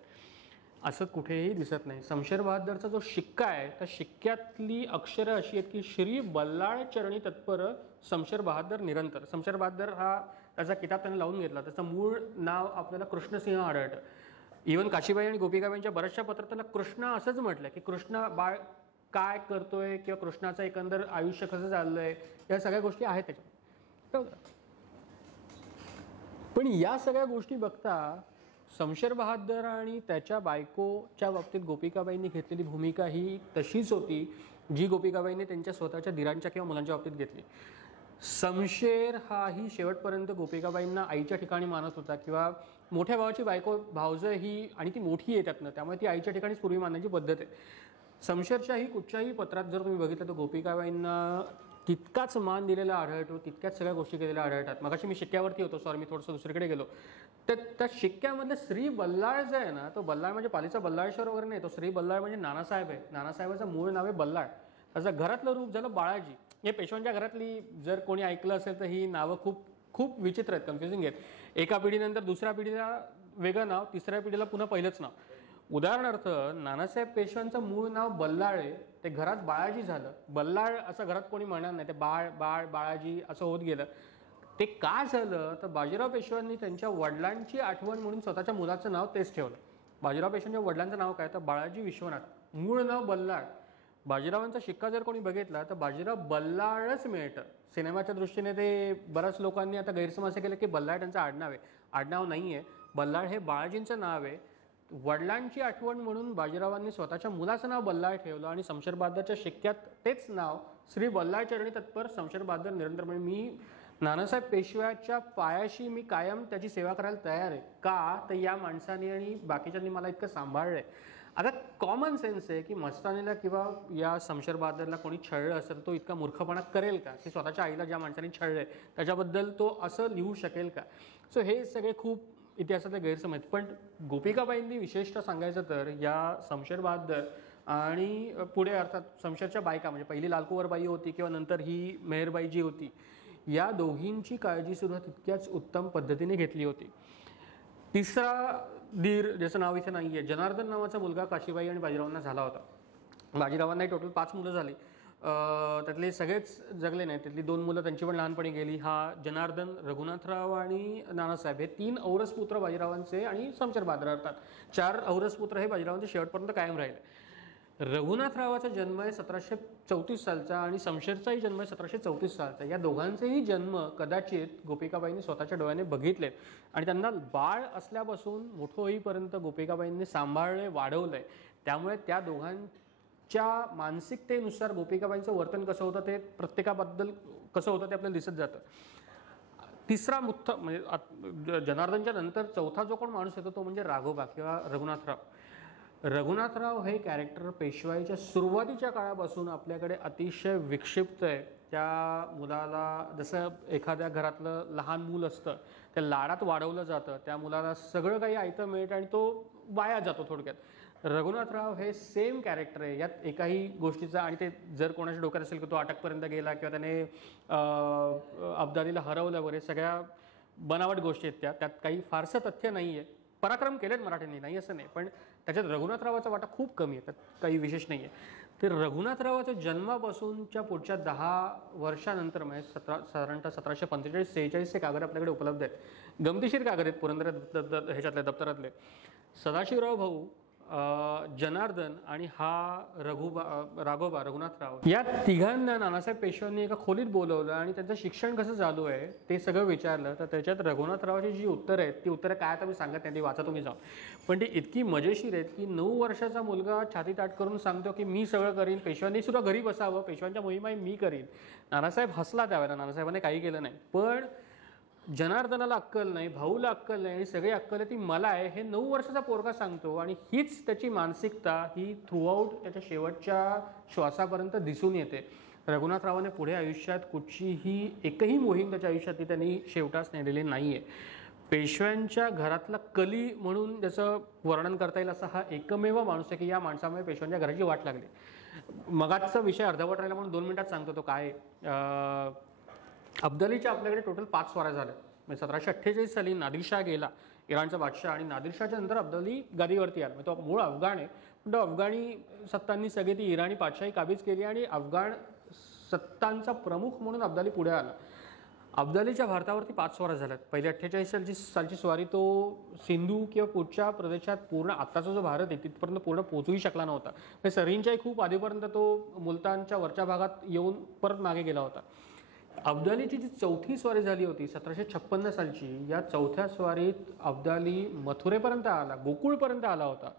असं कुठेही दिसत नाही. शमशेर बहादरचा जो शिक्का आहे त्या शिक्क्यातली अक्षरं अशी आहेत की श्री बल्लाळ चरणी तत्पर शमशेर बहादर निरंतर. शमशेर बहादर हा त्याचा किताब त्याने लावून घेतला. त्याचं मूळ नाव आपल्याला कृष्णसिंह आढळतं. इव्हन काशीबाई आणि गोपिकाबाईंच्या बऱ्याचशा पत्रात त्याला कृष्णा असंच म्हटलं की कृष्णा बाळ काय करतोय किंवा कृष्णाचं एकंदर आयुष्य कसं चाललंय या सगळ्या गोष्टी आहेत त्याच्यात. पण या सगळ्या गोष्टी बघता शमशेर बहादर आणि त्याच्या बायकोच्या बाबतीत गोपिकाबाईंनी घेतलेली भूमिका ही तशीच होती जी गोपिकाबाईंनी त्यांच्या स्वतःच्या दिरांच्या किंवा मुलांच्या बाबतीत घेतली. शमशेर हाही शेवटपर्यंत गोपिकाबाईंना आईच्या ठिकाणी मानत होता किंवा मोठ्या भावाची बायको भावजं ही आणि ती मोठी आहे त्यातनं, त्यामुळे ती आईच्या ठिकाणीच पूर्वी मानण्याची पद्धत आहे. शमशेरच्याही कुठच्याही पत्रात जर तुम्ही बघितलं तर गोपिकाबाईंना तितकाच मान दिलेला आढळतो, तितक्याच सगळ्या गोष्टी केलेल्या आढळतात. मगाशी मी शिक्क्यावरती होतो, सॉरी मी थोडंसं दुसरीकडे गेलो. तर त्या शिक्क्यामधलं श्री बल्लाळ जे आहे ना, तो बल्लाळ म्हणजे पालीचा बल्लाळेश्वर वगैरे नाही, तो श्री बल्लाळ म्हणजे नानासाहेब आहे. नानासाहेबाचं मूळ नाव आहे बल्लाळ. त्याचं घरातलं रूप झालं बाळाजी. हे पेशव्यांच्या घरातली जर कोणी ऐकलं असेल तर ही नावं खूप खूप विचित्र आहेत, कन्फ्युजिंग आहेत. एका पिढीनंतर दुसऱ्या पिढीला वेगळं नाव, तिसऱ्या पिढीला पुन्हा पहिलंच नाव. उदाहरणार्थ नानासाहेब पेशव्यांचं मूळ नाव बल्लाळ आहे, ते घरात बाळाजी झालं. बल्लाळ असं घरात कोणी म्हणणार नाही, ते बाळ बाळ बाळाजी असं होत गेलं. ते का झालं तर बाजीराव पेशव्यांनी त्यांच्या वडिलांची आठवण म्हणून स्वतःच्या मुलाचं नाव तेच ठेवलं. बाजीराव पेशव्यांच्या वडिलांचं नाव काय तर बाळाजी विश्वनाथ, मूळ नाव बल्लाळ. बाजीरावांचा शिक्का जर कोणी बघितला तर बाजीराव बल्लाळच मिळतं. सिनेमाच्या दृष्टीने ते बऱ्याच लोकांनी आता गैरसमज केलं की बल्लाळ त्यांचं आडनाव आहे. आडनाव नाही आहे, बल्लाळ हे बाळाजींचं नाव आहे. वडिलांची आठवण म्हणून बाजीरावांनी स्वतःच्या मुलाचं नाव बल्लाळ ठेवलं आणि शमशेर बहादरच्या शिक्क्यात तेच नाव श्री बल्लाळ चरणी तत्पर शमशेर बहादर निरंतर. म्हणजे मी नानासाहेब पेशव्याच्या पायाशी मी कायम त्याची सेवा करायला तयार आहे. का तर या माणसाने आणि बाकीच्यांनी मला इतकं सांभाळलंय. आता कॉमन सेन्स आहे की मस्तानीला किंवा या शमशेर बहादरला कोणी छळलं असेल तो इतका मूर्खपणा करेल का की स्वतःच्या आईला ज्या माणसाने छळलंय त्याच्याबद्दल तो असं लिहू शकेल का. सो हे सगळे खूप इतिहासातले गैरसमज. पण गोपिकाबाईंनी विशेषतः सांगायचं तर या शमशेर बहादर आणि पुढे अर्थात शमशेरच्या बायका म्हणजे पहिली लालकुवरबाई होती किंवा नंतर ही मेहरबाई जी होती, या दोघींची काळजीसुद्धा तितक्याच उत्तम पद्धतीने घेतली होती. तिसरा धीर, ज्याचं नाव इथे नाही आहे, जनार्दन नावाचा मुलगा काशीबाई आणि बाजीरावांना झाला होता. बाजीरावांनाही टोटल 5 मुलं झाली. त्यातले सगळेच जगले नाही. त्यातली 2 मुलं त्यांची पण लहानपणी गेली. हा जनार्दन, रघुनाथराव आणि नानासाहेब हे 3 औरस पुत्र बाजीरावांचे आणि शमशेर बहादर अर्थात 4 औरस पुत्र हे बाजीरावांचे शेवटपर्यंत कायम राहिले. रघुनाथरावाचा जन्म आहे 1734 सालचा आणि शमशेरचाही जन्म आहे 1734 सालचा. या दोघांचेही जन्म कदाचित गोपिकाबाईंनी स्वतःच्या डोळ्याने बघितलेत आणि त्यांना बाळ असल्यापासून मोठं होईपर्यंत गोपिकाबाईंनी सांभाळले, वाढवलंय. त्यामुळे त्या दोघांच्या मानसिकतेनुसार गोपिकाबाईंचं वर्तन कसं होतं ते प्रत्येकाबद्दल कसं होतं ते आपल्याला दिसत जातं. तिसरा म्हणजे जनार्दनच्या नंतर चौथा जो कोण माणूस येतो तो म्हणजे राघोबा किंवा रघुनाथराव. रघुनाथराव हे कॅरेक्टर पेशवाईच्या सुरुवातीच्या काळापासून आपल्याकडे अतिशय विक्षिप्त आहे. त्या मुलाला जसं एखाद्या घरातलं लहान मूल असतं त्या लाडात वाढवलं जातं, त्या मुलाला सगळं काही आयतं मिळतं आणि तो वाया जातो थोडक्यात. रघुनाथराव हे सेम कॅरेक्टर आहे. यात एकाही गोष्टीचा, आणि ते जर कोणाच्या डोक्यात असेल की तो अटकपर्यंत गेला किंवा त्याने अब्दालीला हरवलं वगैरे, सगळ्या बनावट गोष्टी आहेत. त्यात काही फारसं तथ्य नाही आहे. पराक्रम केलेत मराठ्यांनी, नाही असं नाही, पण त्याच्यात रघुनाथरावाचा वाटा खूप कमी आहे. त्यात काही विशेष नाही आहे. तर रघुनाथरावाच्या जन्मापासूनच्या पुढच्या 10 वर्षानंतर म्हणजे साधारणतः 1745-46 हे कागद आपल्याकडे उपलब्ध आहेत. गमतीशीर कागद आहेत पुरंदर ह्याच्यातले दप्तरातले. सदाशिवराव भाऊ, जनार्दन आणि हा राघोबा रघुनाथराव, या तिघांना नानासाहेब पेशव्यांनी एका खोलीत बोलवलं आणि त्यांचं शिक्षण कसं चालू आहे ते सगळं विचारलं. तर त्याच्यात रघुनाथरावाची जी उत्तरं आहेत ती उत्तरं काय आता मी सांगत नाही, ती वाचा तुम्ही जाऊन. पण ती इतकी मजेशीर आहेत की 9 वर्षाचा मुलगा छाती ताट करून सांगतो की मी सगळं करीन, पेशव्यांनी सुद्धा घरी बसावं, पेशव्यांच्या मोहिमा मी करीन. नानासाहेब हसला त्यावेळेला, नानासाहेबांनी काही केलं नाही. पण जनार्दनाला अक्कल नाही, भाऊला अक्कल नाही आणि सगळी अक्कल आहे ती मला आहे, हे 9 वर्षाचा पोरगा सांगतो. आणि हीच त्याची मानसिकता ही थ्रूआउट त्याच्या शेवटच्या श्वासापर्यंत दिसून येते. रघुनाथरावाने पुढे आयुष्यात कुठचीही एकही मोहीम त्याच्या आयुष्यात त्यांनी शेवटास नेलेली नाही आहे. पेशव्यांच्या घरातला कली म्हणून त्याचं वर्णन करता येईल असा हा एकमेव माणूस आहे की या माणसामुळे पेशव्यांच्या घराची वाट लागली. मगाचा विषय अर्धवट राहिला म्हणून 2 मिनिटात सांगतो तो काय. अब्दालीच्या आपल्याकडे टोटल 5 स्वाऱ्या झाल्या. म्हणजे 1748 साली नादिरशाह गेला, इराणचा बादशाह, आणि नादिरशाहच्या नंतर अब्दाली गादीवरती आला. म्हणजे तो मूळ अफगाण आहे, पण तो अफगाणी सत्तांनी सगळी ती इराणी बादशाही काबीज केली आणि अफगाण सत्तांचा प्रमुख म्हणून अब्दाली पुढे आला. अब्दालीच्या भारतावरती 5 स्वाऱ्या झाल्यात. पहिली 48 सालची स्वारी तो सिंधू किंवा पुढच्या प्रदेशात पूर्ण आत्ताचा जो भारत आहे तिथपर्यंत पूर्ण पोहोचूही शकला नव्हता. म्हणजे सरींच्याही खूप आधीपर्यंत तो मुलतानच्या वरच्या भागात येऊन परत मागे गेला होता. अब्दालीची जी 4थी स्वारी झाली होती 1756 सालची, या 4थ्या स्वारीत अब्दाली मथुरेपर्यंत आला, गोकुळपर्यंत आला होता.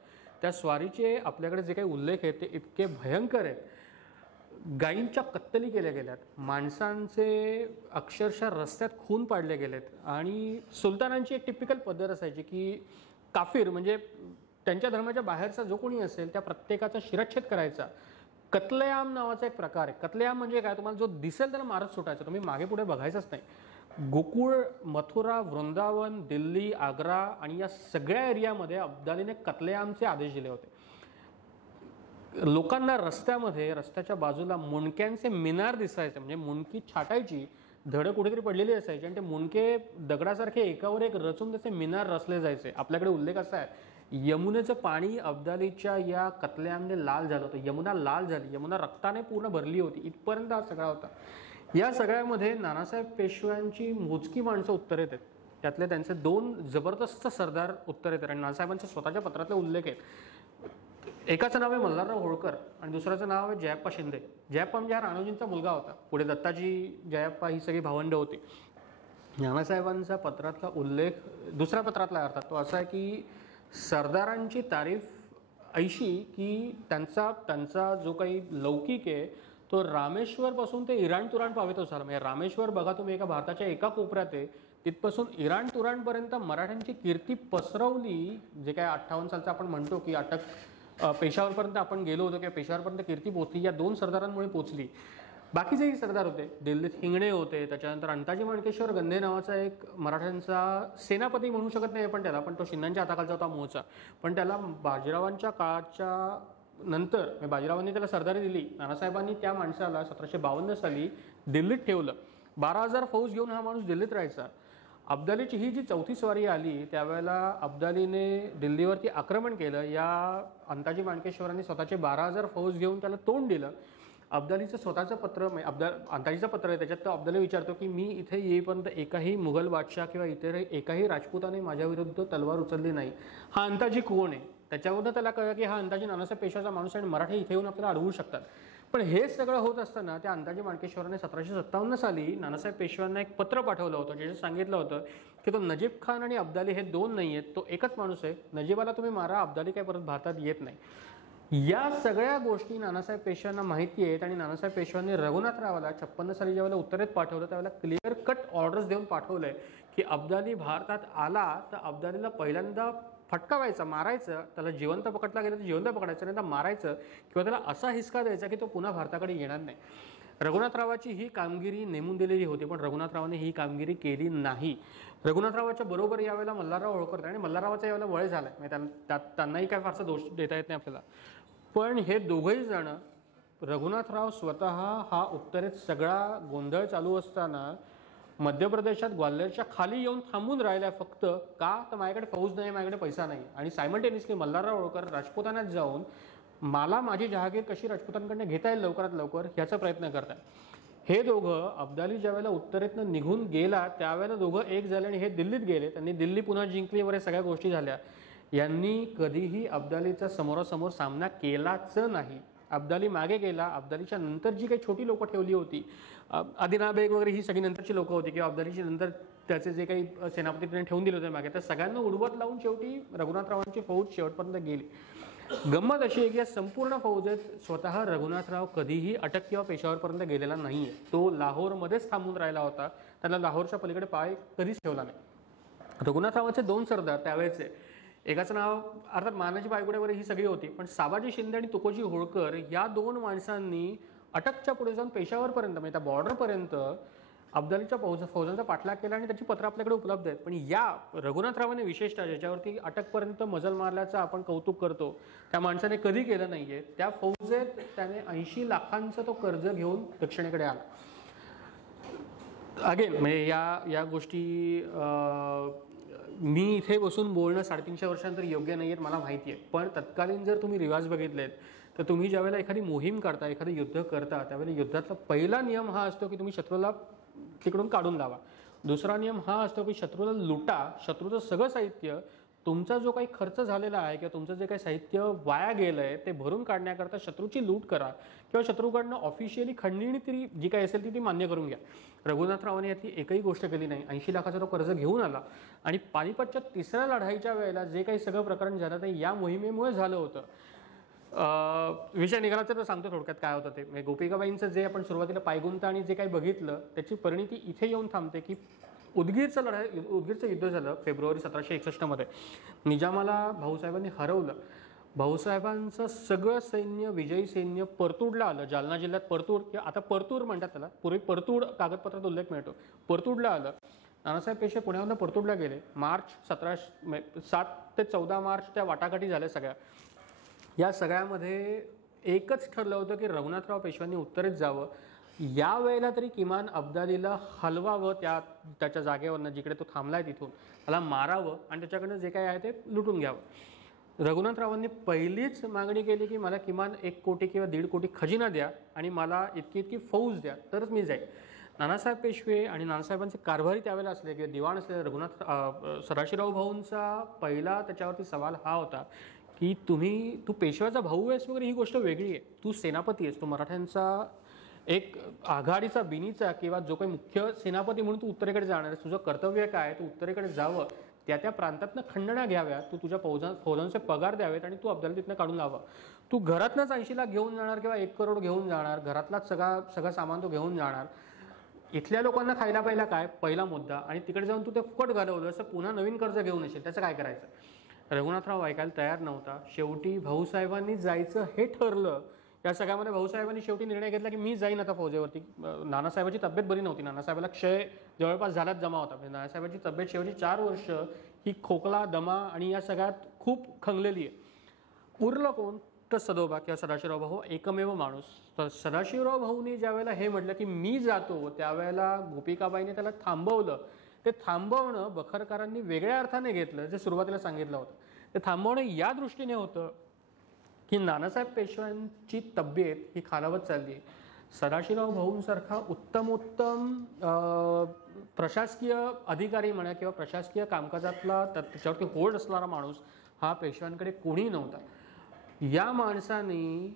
त्या स्वारीचे आपल्याकडे जे काही उल्लेख आहेत ते इतके भयंकर आहेत. गायींच्या कत्तली केल्या गेल्यात, माणसांचे अक्षरशः रस्त्यात खून पाडले गेलेत. आणि सुलतानांची एक टिपिकल पद्धत असायची की काफिर म्हणजे त्यांच्या धर्माच्या बाहेरचा जो कोणी असेल त्या प्रत्येकाचा शिरच्छेद करायचा. कत्लेआम नावाचा एक प्रकार आहे. कत्लेआम म्हणजे काय, तुम्हाला जो दिसेल त्याला मारत सुटायचं, तुम्ही मागे पुढे बघायचंच नाही. गोकुळ, मथुरा, वृंदावन, दिल्ली, आग्रा आणि या सगळ्या एरियामध्ये अब्दालीने कत्लेआमचे आदेश दिले होते. लोकांना रस्त्यामध्ये, रस्त्याच्या बाजूला मुंडक्यांचे मिनार दिसायचे, म्हणजे मुंडकी छाटायची, धड कुठेतरी पडलेली असायची आणि ते मुंडके दगडासारखे एकावर एक रचून त्याचे मिनार रचले जायचे. आपल्याकडे उल्लेख असा आहे, यमुनेचं पाणी अब्दालीच्या या कत्लेआमने लाल झालं होतं. यमुना लाल झाली, यमुना रक्ताने पूर्ण भरली होती, इथपर्यंत हा सगळा होता. या सगळ्यामध्ये नानासाहेब पेशव्यांची मोजकी माणसं उत्तर येतात. त्यातले त्यांचे 2 जबरदस्त सरदार उत्तर येतात आणि नानासाहेबांच्या स्वतःच्या पत्रातले उल्लेख आहेत. एकाचं नाव आहे मल्हारराव होळकर आणि दुसऱ्याचं नाव आहे जयप्पा शिंदे. जयप्पा म्हणजे हा राणोजींचा मुलगा होता. पुढे दत्ताजी, जयप्पा ही सगळी भावंड होती. नानासाहेबांचा पत्रातला उल्लेख, दुसऱ्या पत्रातला अर्थात तो असा आहे की सरदारांची तारीफ ऐशी की त्यांचा जो काही लौकिक आहे तो रामेश्वरपासून ते इराण तुराण पावेतो झाला. म्हणजे रामेश्वर बघा तुम्ही एका भारताच्या एका कोपऱ्यात आहे, तिथपासून इराण तुराणपर्यंत मराठ्यांची कीर्ती पसरवली. जे काय 58 सालचं आपण म्हणतो की पेशावरपर्यंत आपण गेलो होतो किंवा पेशावरपर्यंत कीर्ती पोचली, या 2 सरदारांमुळे पोचली. बाकीचेही सरदार होते, दिल्लीत हिंगणे होते, त्याच्यानंतर अंताजी माणकेश्वर गंधे नावाचा एक मराठ्यांचा सेनापती म्हणू शकत नाही पण त्याला, पण तो शिंद्यांच्या हाताखालचा होता मोचा. पण त्याला बाजीरावांच्या काळाच्या नंतर बाजीरावांनी त्याला सरदारी दिली. नानासाहेबांनी त्या माणसाला 1752 साली दिल्लीत ठेवलं. 12,000 फौज घेऊन हा माणूस दिल्लीत राहायचा. अब्दालीची ही जी 4थी स्वारी आली त्यावेळेला अब्दालीने दिल्लीवरती आक्रमण केलं. या अंताजी माणकेश्वरांनी स्वतःचे 12,000 फौज घेऊन त्याला तोंड दिलं. अब्दालीचं स्वतःचं पत्र, अंताजीचं पत्र आहे, त्याच्यात तो अब्दाली विचारतो की मी इथे येईपर्यंत एकाही मुघल बादशाह किंवा इतर एकाही राजपुताने माझ्याविरुद्ध तलवार उचलली नाही. हा अंताजी कोण आहे? त्याच्यावरून त्याला कळलं की हा अंताजी नानासाहेब पेशवाचा माणूस आणि मराठी इथे येऊन आपल्याला अडवू शकतात. पण हे सगळं होत असताना त्या अंताजी माणकेश्वराने 1757 साली नानासाहेब पेशव्यांना एक पत्र पाठवलं होतं, ज्याच्यात सांगितलं होतं की तो नजीब खान आणि अब्दाली हे 2 नाही आहेत, तो एकच माणूस आहे. नजीबाला तुम्ही मारा, अब्दाली काय परत भारतात येत नाही. या सगळ्या गोष्टी नानासाहेब पेशव्यांना माहिती आहेत आणि नानासाहेब पेशव्यांनी रघुनाथरावाला 56 साली ज्यावेळेला उत्तरेत पाठवलं त्यावेळेला क्लिअर कट ऑर्डर्स देऊन पाठवलंय की अब्दाली भारतात आला तर अब्दालीला पहिल्यांदा फटकावायचा, मारायचं, त्याला जिवंत पकडला गेलं तर जिवंत पकडायचं, नाही तर मारायचं किंवा त्याला असा हिसका द्यायचा की तो पुन्हा भारताकडे येणार नाही. रघुनाथरावाची ही कामगिरी नेमून दिलेली होती, पण रघुनाथरावाने ही कामगिरी केली नाही. रघुनाथरावाच्या बरोबर यावेळेला मल्हारराव होळकर, आणि मल्हाररावाचा यावेळेला वय झालाय, म्हणजे त्यांनाही काय फारसा दोष देता येत नाही आपल्याला. पण हे दोघंही जण, रघुनाथराव स्वतः हा उत्तरेत सगळा गोंधळ चालू असताना मध्य प्रदेशात ग्वाल्हेरच्या खाली येऊन थांबून राहिला. फक्त का तर माझ्याकडे फौज नाही, माझ्याकडे पैसा नाही. आणि सायमल्टेनियसली मल्हारराव होळकर राजपुतानात जाऊन मला माझी जहागीर कशी राजपुतांकडनं घेता येईल लवकरात लवकर ह्याचा प्रयत्न करतात. हे दोघं, अब्दाली ज्या वेळेला उत्तरेतनं निघून गेला त्यावेळेला दोघं एक झाले आणि हे दिल्लीत गेले. त्यांनी दिल्ली पुन्हा जिंकली वगैरे सगळ्या गोष्टी झाल्या. यांनी कधीही अब्दालीचा समोरासमोर सामना केलाच नाही. अब्दाली मागे गेला. अब्दालीच्या नंतर जी काही छोटी लोकं ठेवली होती, आदिनाबेग वगैरे, ही सगळी नंतरची लोकं होती किंवा अब्दालीची नंतर त्याचे जे काही सेनापती त्यांनी ठेवून दिले होते मागे, त्या सगळ्यांना उडवत लावून शेवटी रघुनाथरावांची फौज शेवटपर्यंत गेली. गंमत अशी आहे की या संपूर्ण फौजेत स्वतः रघुनाथराव कधीही अटक किंवा पेशावरपर्यंत गेलेला नाहीये. तो लाहोरमध्येच थांबून राहिला होता. त्याला लाहोरच्या पलीकडे पाय कधीच ठेवला नाही. रघुनाथरावांचे 2 सरदार त्यावेळेचे, एकाचं नाव अर्थात मानाजी बायगुड्यावर ही सगळी होती, पण साबाजी शिंदे आणि तुकोजी होळकर या 2 माणसांनी अटकच्या पुढे जाऊन पेशावरपर्यंत, म्हणजे त्या बॉर्डरपर्यंत अब्दालीच्या फौजांचा पाठलाग केला आणि त्याची पत्र आपल्याकडे उपलब्ध आहेत. पण या रघुनाथरावाने विशेषतः ज्याच्यावरती अटकपर्यंत मजल मारल्याचं आपण कौतुक करतो, त्या माणसाने कधी केलं नाहीये. त्या फौजेत त्याने 80 लाखांचा तो कर्ज घेऊन दक्षिणेकडे आला. अगेन म्हणजे या गोष्टी मी इथे बसून बोलणं 350 वर्षांतर योग्य नाही आहेत मला माहिती आहे. पण तत्कालीन जर तुम्ही रिवाज बघितलेत तर तुम्ही ज्यावेळेला एखादी मोहीम करता, एखादं युद्ध करता, त्यावेळेला युद्धातला पहिला नियम हा असतो की तुम्ही शत्रूला तिकडून काढून लावा. दुसरा नियम हा असतो की शत्रूला लुटा. शत्रूचं सगळं साहित्य, तुमचा जो काही खर्च झालेला आहे किंवा तुमचं जे काही साहित्य वाया गेलं आहे ते भरून काढण्याकरता शत्रूची लूट करा किंवा शत्रूकडनं ऑफिशियली खंडणी तरी जी काही असेल ती मान्य करून घ्या. रघुनाथरावाने यातली एकही गोष्ट केली नाही. 80 लाखाचा तो कर्ज घेऊन आला आणि पानिपतच्या 3ऱ्या लढाईच्या वेळेला जे काही सगळं प्रकरण झालं ते या मोहिमेमुळे झालं होतं. विषय निघाला तर सांगतो थोडक्यात काय होतं ते. म्हणजे गोपिकाबाईंचं जे आपण सुरुवातीला पायगुंता आणि जे काही बघितलं त्याची परिणिती इथे येऊन थांबते की उदगीरचं युद्ध झालं फेब्रुवारी 1761 मध्ये. निजामाला भाऊसाहेबांनी हरवलं. भाऊसाहेबांचं सगळं सैन्य, विजयी सैन्य परतूडला आलं. जालना जिल्ह्यात परतूर, किंवा आता परतूर म्हणतात त्याला, पूर्वी परतूड कागदपत्रात उल्लेख मिळतो, परतूडला आलं. नानासाहेब पेशवे पुण्यावरून परतूडला गेले. 7 ते 14 मार्च त्या वाटाघाटी झाल्या सगळ्या. या सगळ्यामध्ये एकच ठरलं होतं की रघुनाथराव पेशव्यांनी उत्तरेत जावं. या वेळेला तरी किमान अब्दालीला हलवावं, त्याच्या जागेवरनं जिकडे तो थांबलाय तिथून त्याला मारावं आणि त्याच्याकडनं जे काय आहे ते लुटून घ्यावं. रघुनाथरावांनी पहिलीच मागणी केली की मला किमान 1 कोटी किंवा 1.5 कोटी खजिना द्या आणि मला इतकी फौज द्या तरच मी जाईल. नानासाहेब पेशवे आणि नानासाहेबांचे कारभारी त्यावेळेला असले किंवा दिवाण असले सदाशिवराव भाऊंचा पहिला त्याच्यावरती सवाल हा होता की तू पेशव्याचा भाऊ आहेस वगैरे ही गोष्ट वेगळी आहे, तू सेनापती आहेस, तू मराठ्यांचा एक आघाडीचा बिनीचा किंवा जो काही मुख्य सेनापती म्हणून तू उत्तरेकडे जाणार आहेस, तुझं कर्तव्य काय, तू उत्तरेकडे जावं त्या प्रांतातनं खंडण्या घ्याव्या, तू तुझ्या फौजांचे पगार द्यावेत आणि तू आपल्याला तिथनं काढून लावा. तू घरातनंच 80 लाख घेऊन जाणार किंवा 1 करोड घेऊन जाणार, घरातलाच सगळं सामान तू घेऊन जाणार. इथल्या लोकांना खायला प्यायला काय, पहिला मुद्दा. आणि तिकडे जाऊन तू ते फुकट घालवलं, असं पुन्हा नवीन कर्ज घेऊन येशील, त्याचं काय करायचं. रघुनाथराव ऐकायला तयार नव्हता. शेवटी भाऊसाहेबांनी जायचं हे ठरलं. या सगळ्यामध्ये भाऊसाहेबांनी शेवटी निर्णय घेतला की मी जाईन आता फौजेवरती. नानासाहेबांची तब्येत बरी नव्हती, नानासाहेबाला क्षय जवळपास झालाच जमा होता. नानासाहेबांची तब्येत शेवटी 4 वर्ष ही खोकला, दमा आणि या सगळ्यात खूप खंगलेली आहे. उरलं कोण तर सदोबा किंवा सदाशिवराव भाऊ, एकमेव माणूस. तर सदाशिवराव भाऊनी ज्या वेळेला हे म्हटलं की मी जातो, त्यावेळेला गोपिकाबाईने त्याला थांबवलं. ते थांबवणं बखरकरांनी वेगळ्या अर्थाने घेतलं, जे सुरुवातीला सांगितलं होतं. ते थांबवणं या दृष्टीने होतं की नानासाहेब पेशव्यांची तब्येत ही खालावत चालली आहे. सदाशिवराव भाऊंसारखा उत्तम प्रशासकीय अधिकारी म्हणा किंवा प्रशासकीय कामकाजातला त्याच्यावरती होल्ड असणारा माणूस हा पेशव्यांकडे कोणी नव्हता. या माणसाने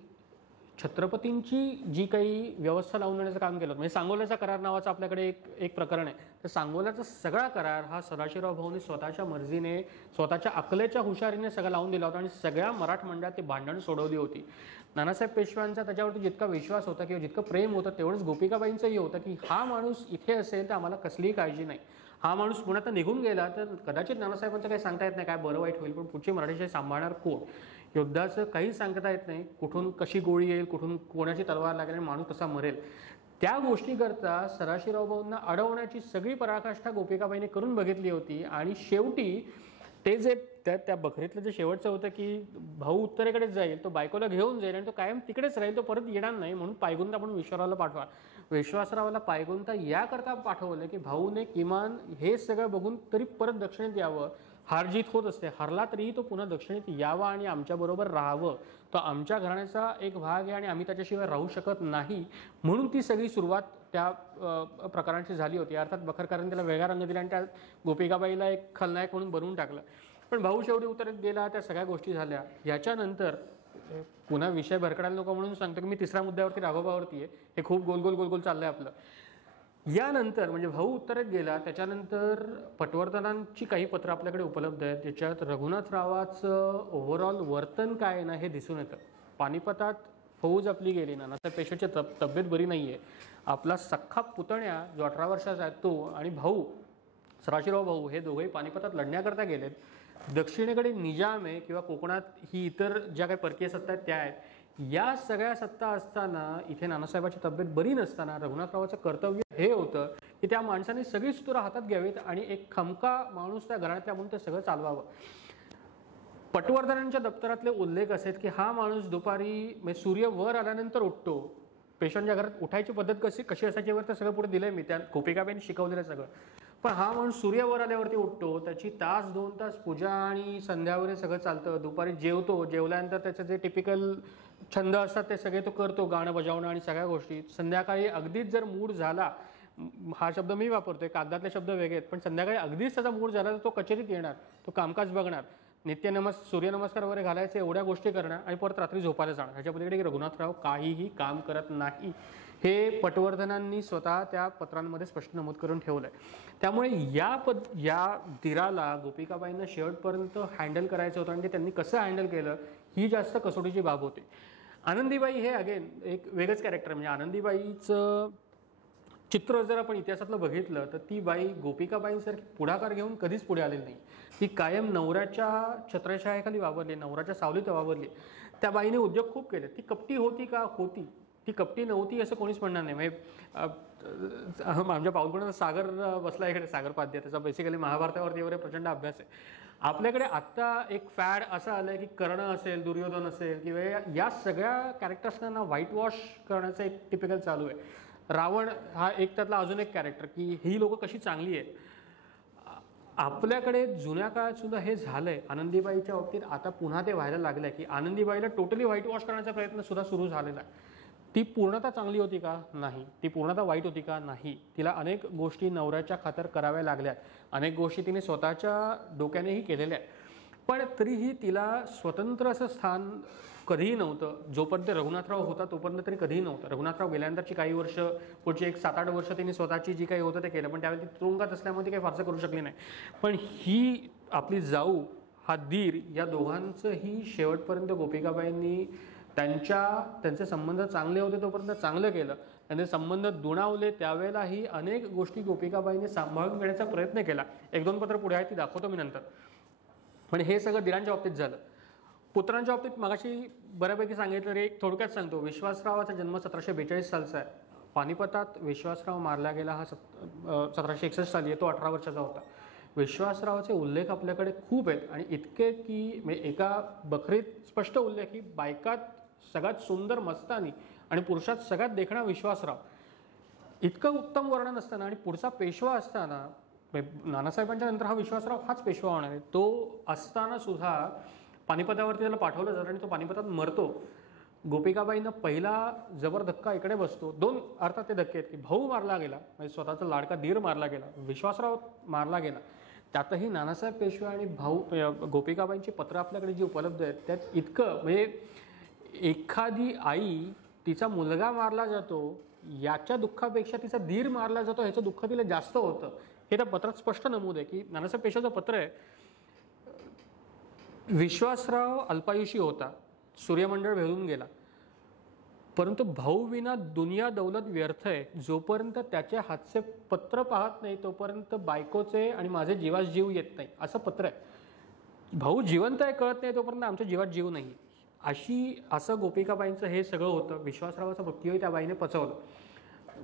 छत्रपतींची जी काही व्यवस्था लावून देण्याचं काम केलं. म्हणजे सांगोल्याचा करार नावाचं आपल्याकडे एक प्रकरण आहे. तर सांगोल्याचा सगळा करार हा सदाशिवराव भाऊंनी स्वतःच्या मर्जीने, स्वतःच्या अकलेच्या हुशारीने सगळं लावून दिला होता आणि सगळ्या मराठ मंडळात ते भांडण सोडवली होती. नानासाहेब पेशव्यांचा त्याच्यावरती जितका विश्वास होता किंवा जितकं प्रेम होतं, तेवढंच गोपिकाबाईंचंही होतं की हा माणूस इथे असेल तर आम्हाला कसलीही काळजी नाही. हा माणूस पुण्यात निघून गेला तर कदाचित नानासाहेबांचं काही सांगता येत नाही, काय बरं वाईट होईल, पण पुढची मराठीशाही सांभाळणार कोण, युद्धाचं काही सांगता येत नाही. कुठून कशी गोळी येईल, कुठून कोणाची तलवार लागेल आणि माणूस कसा मरेल. त्या गोष्टीकरता सदाशिवराव भाऊंना अडवण्याची सगळी पराकाष्ठा गोपिकाबाईने करून बघितली होती. आणि शेवटी ते जे त्या बखरीतलं जे शेवटचं होतं की भाऊ उत्तरेकडेच जाईल, तो बायकोला घेऊन जाईल आणि तो कायम तिकडेच राहील, तो परत येणार नाही, म्हणून पायगुंता म्हणून विश्वासरावला पाठवा. विश्वासरावाला पायगुंता याकरता पाठवलं की भाऊने किमान हे सगळं बघून तरी परत दक्षिणेत यावं. हारजीत होत असते, हरला तरीही तो पुन्हा दक्षिणेत यावा आणि आमच्याबरोबर राहावं. तो आमच्या घराण्याचा एक भाग आहे आणि आम्ही त्याच्याशिवाय राहू शकत नाही. म्हणून ती सगळी सुरुवात त्या प्रकारांची झाली होती. अर्थात बखरकरांनी त्याला वेगळा रंग दिला आणि त्या गोपिकाबाईला एक खलनायक म्हणून बनवून टाकलं. पण भाऊ शेवटी उतरत गेला, त्या सगळ्या गोष्टी झाल्या. याच्यानंतर पुन्हा विषय भरकडायला नको म्हणून सांगतो की मी तिसऱ्या मुद्द्यावरती राघोबावरती आहे. हे खूप गोल गोल गोल गोल चाललंय आपलं. यानंतर म्हणजे भाऊ उत्तरेत गेला, त्याच्यानंतर पटवर्धनांची काही पत्रं आपल्याकडे उपलब्ध आहेत, ज्याच्यात रघुनाथरावाचं ओव्हरऑल वर्तन काय आहे ना हे दिसून येतं. पानिपतात फौज आपली गेली, नानासाहेब पेशव्यांची तब्येत बरी नाही आहे. आपला सख्खा पुतण्या जो 18 वर्षाचा आहे तो आणि भाऊ सदाशिवराव भाऊ हे दोघेही पानिपतात लढण्याकरता गेलेत. दक्षिणेकडे निजाम आहे किंवा कोकणात ही इतर ज्या काही परकीय सत्ता आहेत त्या आहेत. या सगळ्या सत्ता असताना इथे नानासाहेबांची तब्येत बरी नसताना रघुनाथरावाचं कर्तव्य हे होतं की त्या माणसाने सगळी सूत्र हातात घ्यावीत आणि एक खमका माणूस त्या घरातल्या म्हणून ते सगळं चालवावं. पटवर्धनांच्या दप्तरातले उल्लेख असेल की हा माणूस दुपारी म्हणजे सूर्य वर आल्यानंतर उठतो. पेशव्यांच्या घरात उठायची पद्धत कशी असायची वर तर सगळं पुढे दिलंय मी, त्या गोपिकाबाईंनी शिकवलेलं सगळं. पण हा माणूस सूर्य वर आल्यावरती उठतो, त्याची 1-2 तास पूजा आणि संध्यावर सगळं चालतं. दुपारी जेवतो, जेवल्यानंतर त्याचं जे टिपिकल छंद असतात ते सगळे तो करतो, गाणं बजावणं आणि सगळ्या गोष्टी. संध्याकाळी अगदीच जर मूड झाला, हा शब्द मी वापरतोय, कागदातले शब्द वेगळे आहेत, पण संध्याकाळी अगदीच त्याचा मूड झाला तर तो कचेरीत येणार, तो कामकाज बघणार, सूर्यनमस्कार वगैरे घालायचे, एवढ्या गोष्टी करणार आणि परत रात्री झोपायला जाणार. ह्याच्या पलीकडे रघुनाथराव काहीही काम करत नाही. हे पटवर्धनांनी स्वतः त्या पत्रांमध्ये स्पष्ट नमूद करून ठेवलं आहे. त्यामुळे या दिराला गोपिकाबाईंना शेवटपर्यंत हँडल करायचं होतं आणि ते त्यांनी कसं हँडल केलं ही जास्त कसोटीची बाब होती. आनंदीबाई हे अगेन एक वेगळंच कॅरेक्टर. म्हणजे आनंदीबाईचं चित्र जर आपण इतिहासातलं बघितलं तर ती बाई गोपिकाबाईंसारखी पुढाकार घेऊन कधीच पुढे आलेली नाही. ती कायम नवऱ्याच्या छत्रछायाखाली वावरली, नवऱ्याच्या सावलीत वावरली. त्या बाईने उद्योग खूप केले. ती कपटी होती का? होती. ती कपटी नव्हती असं कोणीच म्हणणार नाही. म्हणजे आमच्या पाऊलखुणाचा सागर बसला इकडे, सागर पाध्य, त्याचा बेसिकली महाभारतावरती वगैरे प्रचंड अभ्यास आहे. आपल्याकडे आत्ता एक फॅड असं आलं की कर्ण असेल, दुर्योधन असेल किंवा या सगळ्या कॅरेक्टर्सना व्हाईट वॉश करण्याचं एक टिपिकल चालू आहे. रावण हा एक त्यातला अजून एक कॅरेक्टर की ही लोक कशी चांगली आहेत. आपल्याकडे जुन्या काळात सुद्धा हे झालंय. आनंदीबाईच्या बाबतीत आता पुन्हा ते व्हायला लागलंय की आनंदीबाईला टोटली व्हाईट वॉश करण्याचा प्रयत्न सुद्धा सुरू झालेला आहे. ती पूर्णतः चांगली होती का? नाही. ती पूर्णतः वाईट होती का? नाही. तिला अनेक गोष्टी नवऱ्याच्या खातर कराव्या लागल्यात, अनेक गोष्टी तिने स्वतःच्या डोक्यानेही केलेल्या आहेत. पण तरीही तिला स्वतंत्र असं स्थान कधीही नव्हतं. जोपर्यंत रघुनाथराव होता तोपर्यंत तरी कधीही नव्हतं. रघुनाथराव गेल्यानंतरची काही वर्ष, पुढची एक 7-8 वर्ष तिने स्वतःची जी काही होतं ते केलं, पण त्यावेळी ती तुरुंगात असल्यामुळे ती काही फारसं करू शकली नाही. पण ही आपली जाऊ, हा दीर, या दोघांचंही शेवटपर्यंत गोपिकाबाईंनी त्यांचे संबंध चांगले होते तोपर्यंत चांगलं केलं. त्यांचे संबंध दुणावले त्यावेळेलाही अनेक गोष्टी गोपिकाबाईंनी सांभाळून घेण्याचा प्रयत्न केला. 1-2 पत्र पुढे आहे, ती दाखवतो मी नंतर. पण हे सगळं दिरांच्या बाबतीत झालं. पुत्रांच्या बाबतीत मगाशी बऱ्यापैकी सांगितलं रे, थोडक्यात सांगतो. विश्वासरावाचा जन्म 1742 सालचा आहे. पानिपतात विश्वासराव मारला गेला हा 1761 साली आहे. तो 18 वर्षाचा होता. विश्वासरावाचे उल्लेख आपल्याकडे खूप आहेत आणि इतके की म्हणजे एका बखरीत स्पष्ट उल्लेख की बायकात सगळ्यात सुंदर मस्तानी आणि पुरुषात सगळ्यात देखणा विश्वासराव, इतकं उत्तम वर्णन असताना आणि पुढचा पेशवा असताना, नानासाहेबांच्या नंतर हा विश्वासराव हाच पेशवा होणार आहे, तो असताना सुद्धा पानिपतावरती त्याला पाठवलं जातं आणि तो पानिपतात मरतो. गोपिकाबाईंना पहिला जबर धक्का इकडे बसतो. 2 अर्थात ते धक्के आहेत की भाऊ मारला गेला, म्हणजे स्वतःचा लाडका धीर मारला गेला, विश्वासराव मारला गेला. त्यातही नानासाहेब पेशवे आणि भाऊ गोपिकाबाईंची पत्र आपल्याकडे जी उपलब्ध आहेत त्यात इतकं म्हणजे एखादी आई तिचा मुलगा मारला जातो याच्या दुःखापेक्षा तिचा धीर मारला जातो ह्याचं दुःख तिला जास्त होतं. हे त्या पत्रात स्पष्ट नमूद आहे की नानासाहेब पेशवेचं पत्र आहे. विश्वासराव अल्पायुषी होता, सूर्यमंडळ भेळून गेला, परंतु भाऊ विना दुनिया दौलत व्यर्थ आहे. जोपर्यंत त्याचे हातचे पत्र पाहत नाही तोपर्यंत बायकोचे आणि माझे जीवास जीव येत नाही, असं पत्र आहे. भाऊ जिवंत आहे कळत नाही तोपर्यंत आमच्या जीवात जीव नाही, असं गोपिकाबाईंचं हे सगळं होतं. विश्वासरावाचा मृत्यूही त्या बाईने पचवलं.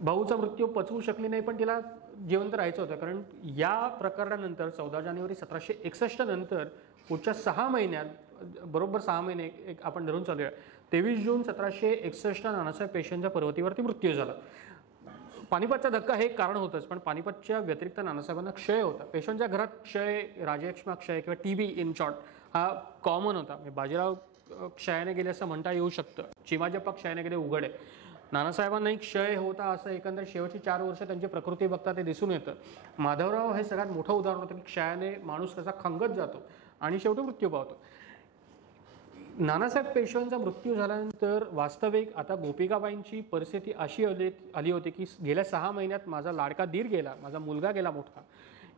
भाऊचा मृत्यू पचवू शकली नाही पण तिला जिवंत राहायचं होतं. कारण या प्रकरणानंतर 14 जानेवारी 1761 नंतर पुढच्या 6 महिन्यात, बरोबर 6 महिने एक आपण धरून चालूया, 23 जून 1761 नानासाहेब पेशव्यांच्या पर्वतीवरती मृत्यू झाला. पानिपतचा धक्का हे कारण होतंच, पण पानिपतच्या व्यतिरिक्त नानासाहेबांना क्षय होता. पेशव्यांच्या घरात क्षय, राजयक्ष्मा क्षय किंवा TB इन शॉर्ट हा कॉमन होता. बाजीराव क्षयाने गेले असं म्हणता येऊ शकतं, चिमाजप्पा क्षयाने गेले उघड आहे. नानासाहेबांनाही क्षय होता असं एकंदर शेवटची 4 वर्ष त्यांची प्रकृती बघता ते दिसून येतं. माधवराव हे सगळ्यात मोठं उदाहरण होतं की क्षयाने माणूस कसा खंगत जातो आणि शेवटी मृत्यू पावतो. नानासाहेब पेशव्यांचा मृत्यू झाल्यानंतर वास्तविक आता गोपिकाबाईंची परिस्थिती अशी आली होती की गेल्या 6 महिन्यात माझा लाडका दीर गेला, माझा मुलगा गेला मोठा,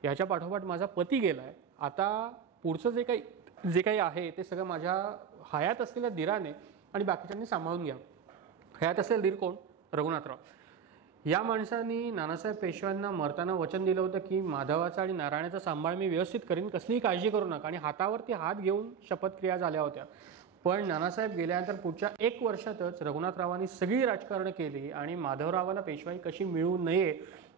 याच्या पाठोपाठ माझा पती गेला आहे. आता पुढचं जे काही आहे ते सगळं माझ्या हयात असलेल्या दीराने आणि बाकीच्यांनी सांभाळून घ्यावं. हयात असलेला दीर कोण? रघुनाथराव. या माणसांनी नानासाहेब पेशव्यांना मरताना वचन दिलं होतं की माधवाचा आणि नारायणाचा सांभाळ मी व्यवस्थित करीन, कसलीही काळजी करू नका, आणि हातावरती हात घेऊन शपथक्रिया झाल्या होत्या. पण नानासाहेब गेल्यानंतर पुढच्या 1 वर्षातच रघुनाथरावांनी सगळी राजकारण केली आणि माधवरावाला पेशवाई कशी मिळू नये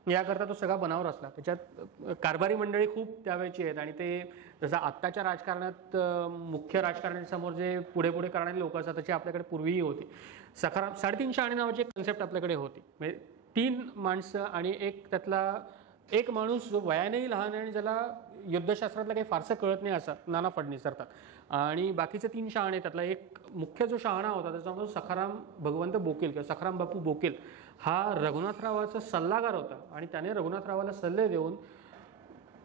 याकरता तो सगळा बनाव रचला. त्याच्यात कारभारी मंडळी खूप त्यावेळची आहेत आणि ते जसं आत्ताच्या राजकारणात मुख्य राजकारणासमोर जे पुढे पुढे करणारे लोक असतात त्याची आपल्याकडे पूर्वीही होती. सखाराम 3.5 आणे नावाची एक कन्सेप्ट आपल्याकडे होती. म्हणजे 3 माणसं आणि त्यातला एक माणूस जो वयानेही लहान आहे आणि ज्याला युद्धशास्त्रातलं काही फारसं कळत नाही असं नाना फडणीस करतात, आणि बाकीचे 3 शहाणे, त्यातला एक मुख्य जो शहाणा होता त्याच्यामध्ये सखाराम भगवंत बोकील किंवा सखाराम बापू बोकील हा रघुनाथरावाचा सल्लागार होता आणि त्याने रघुनाथरावाला सल्ले देऊन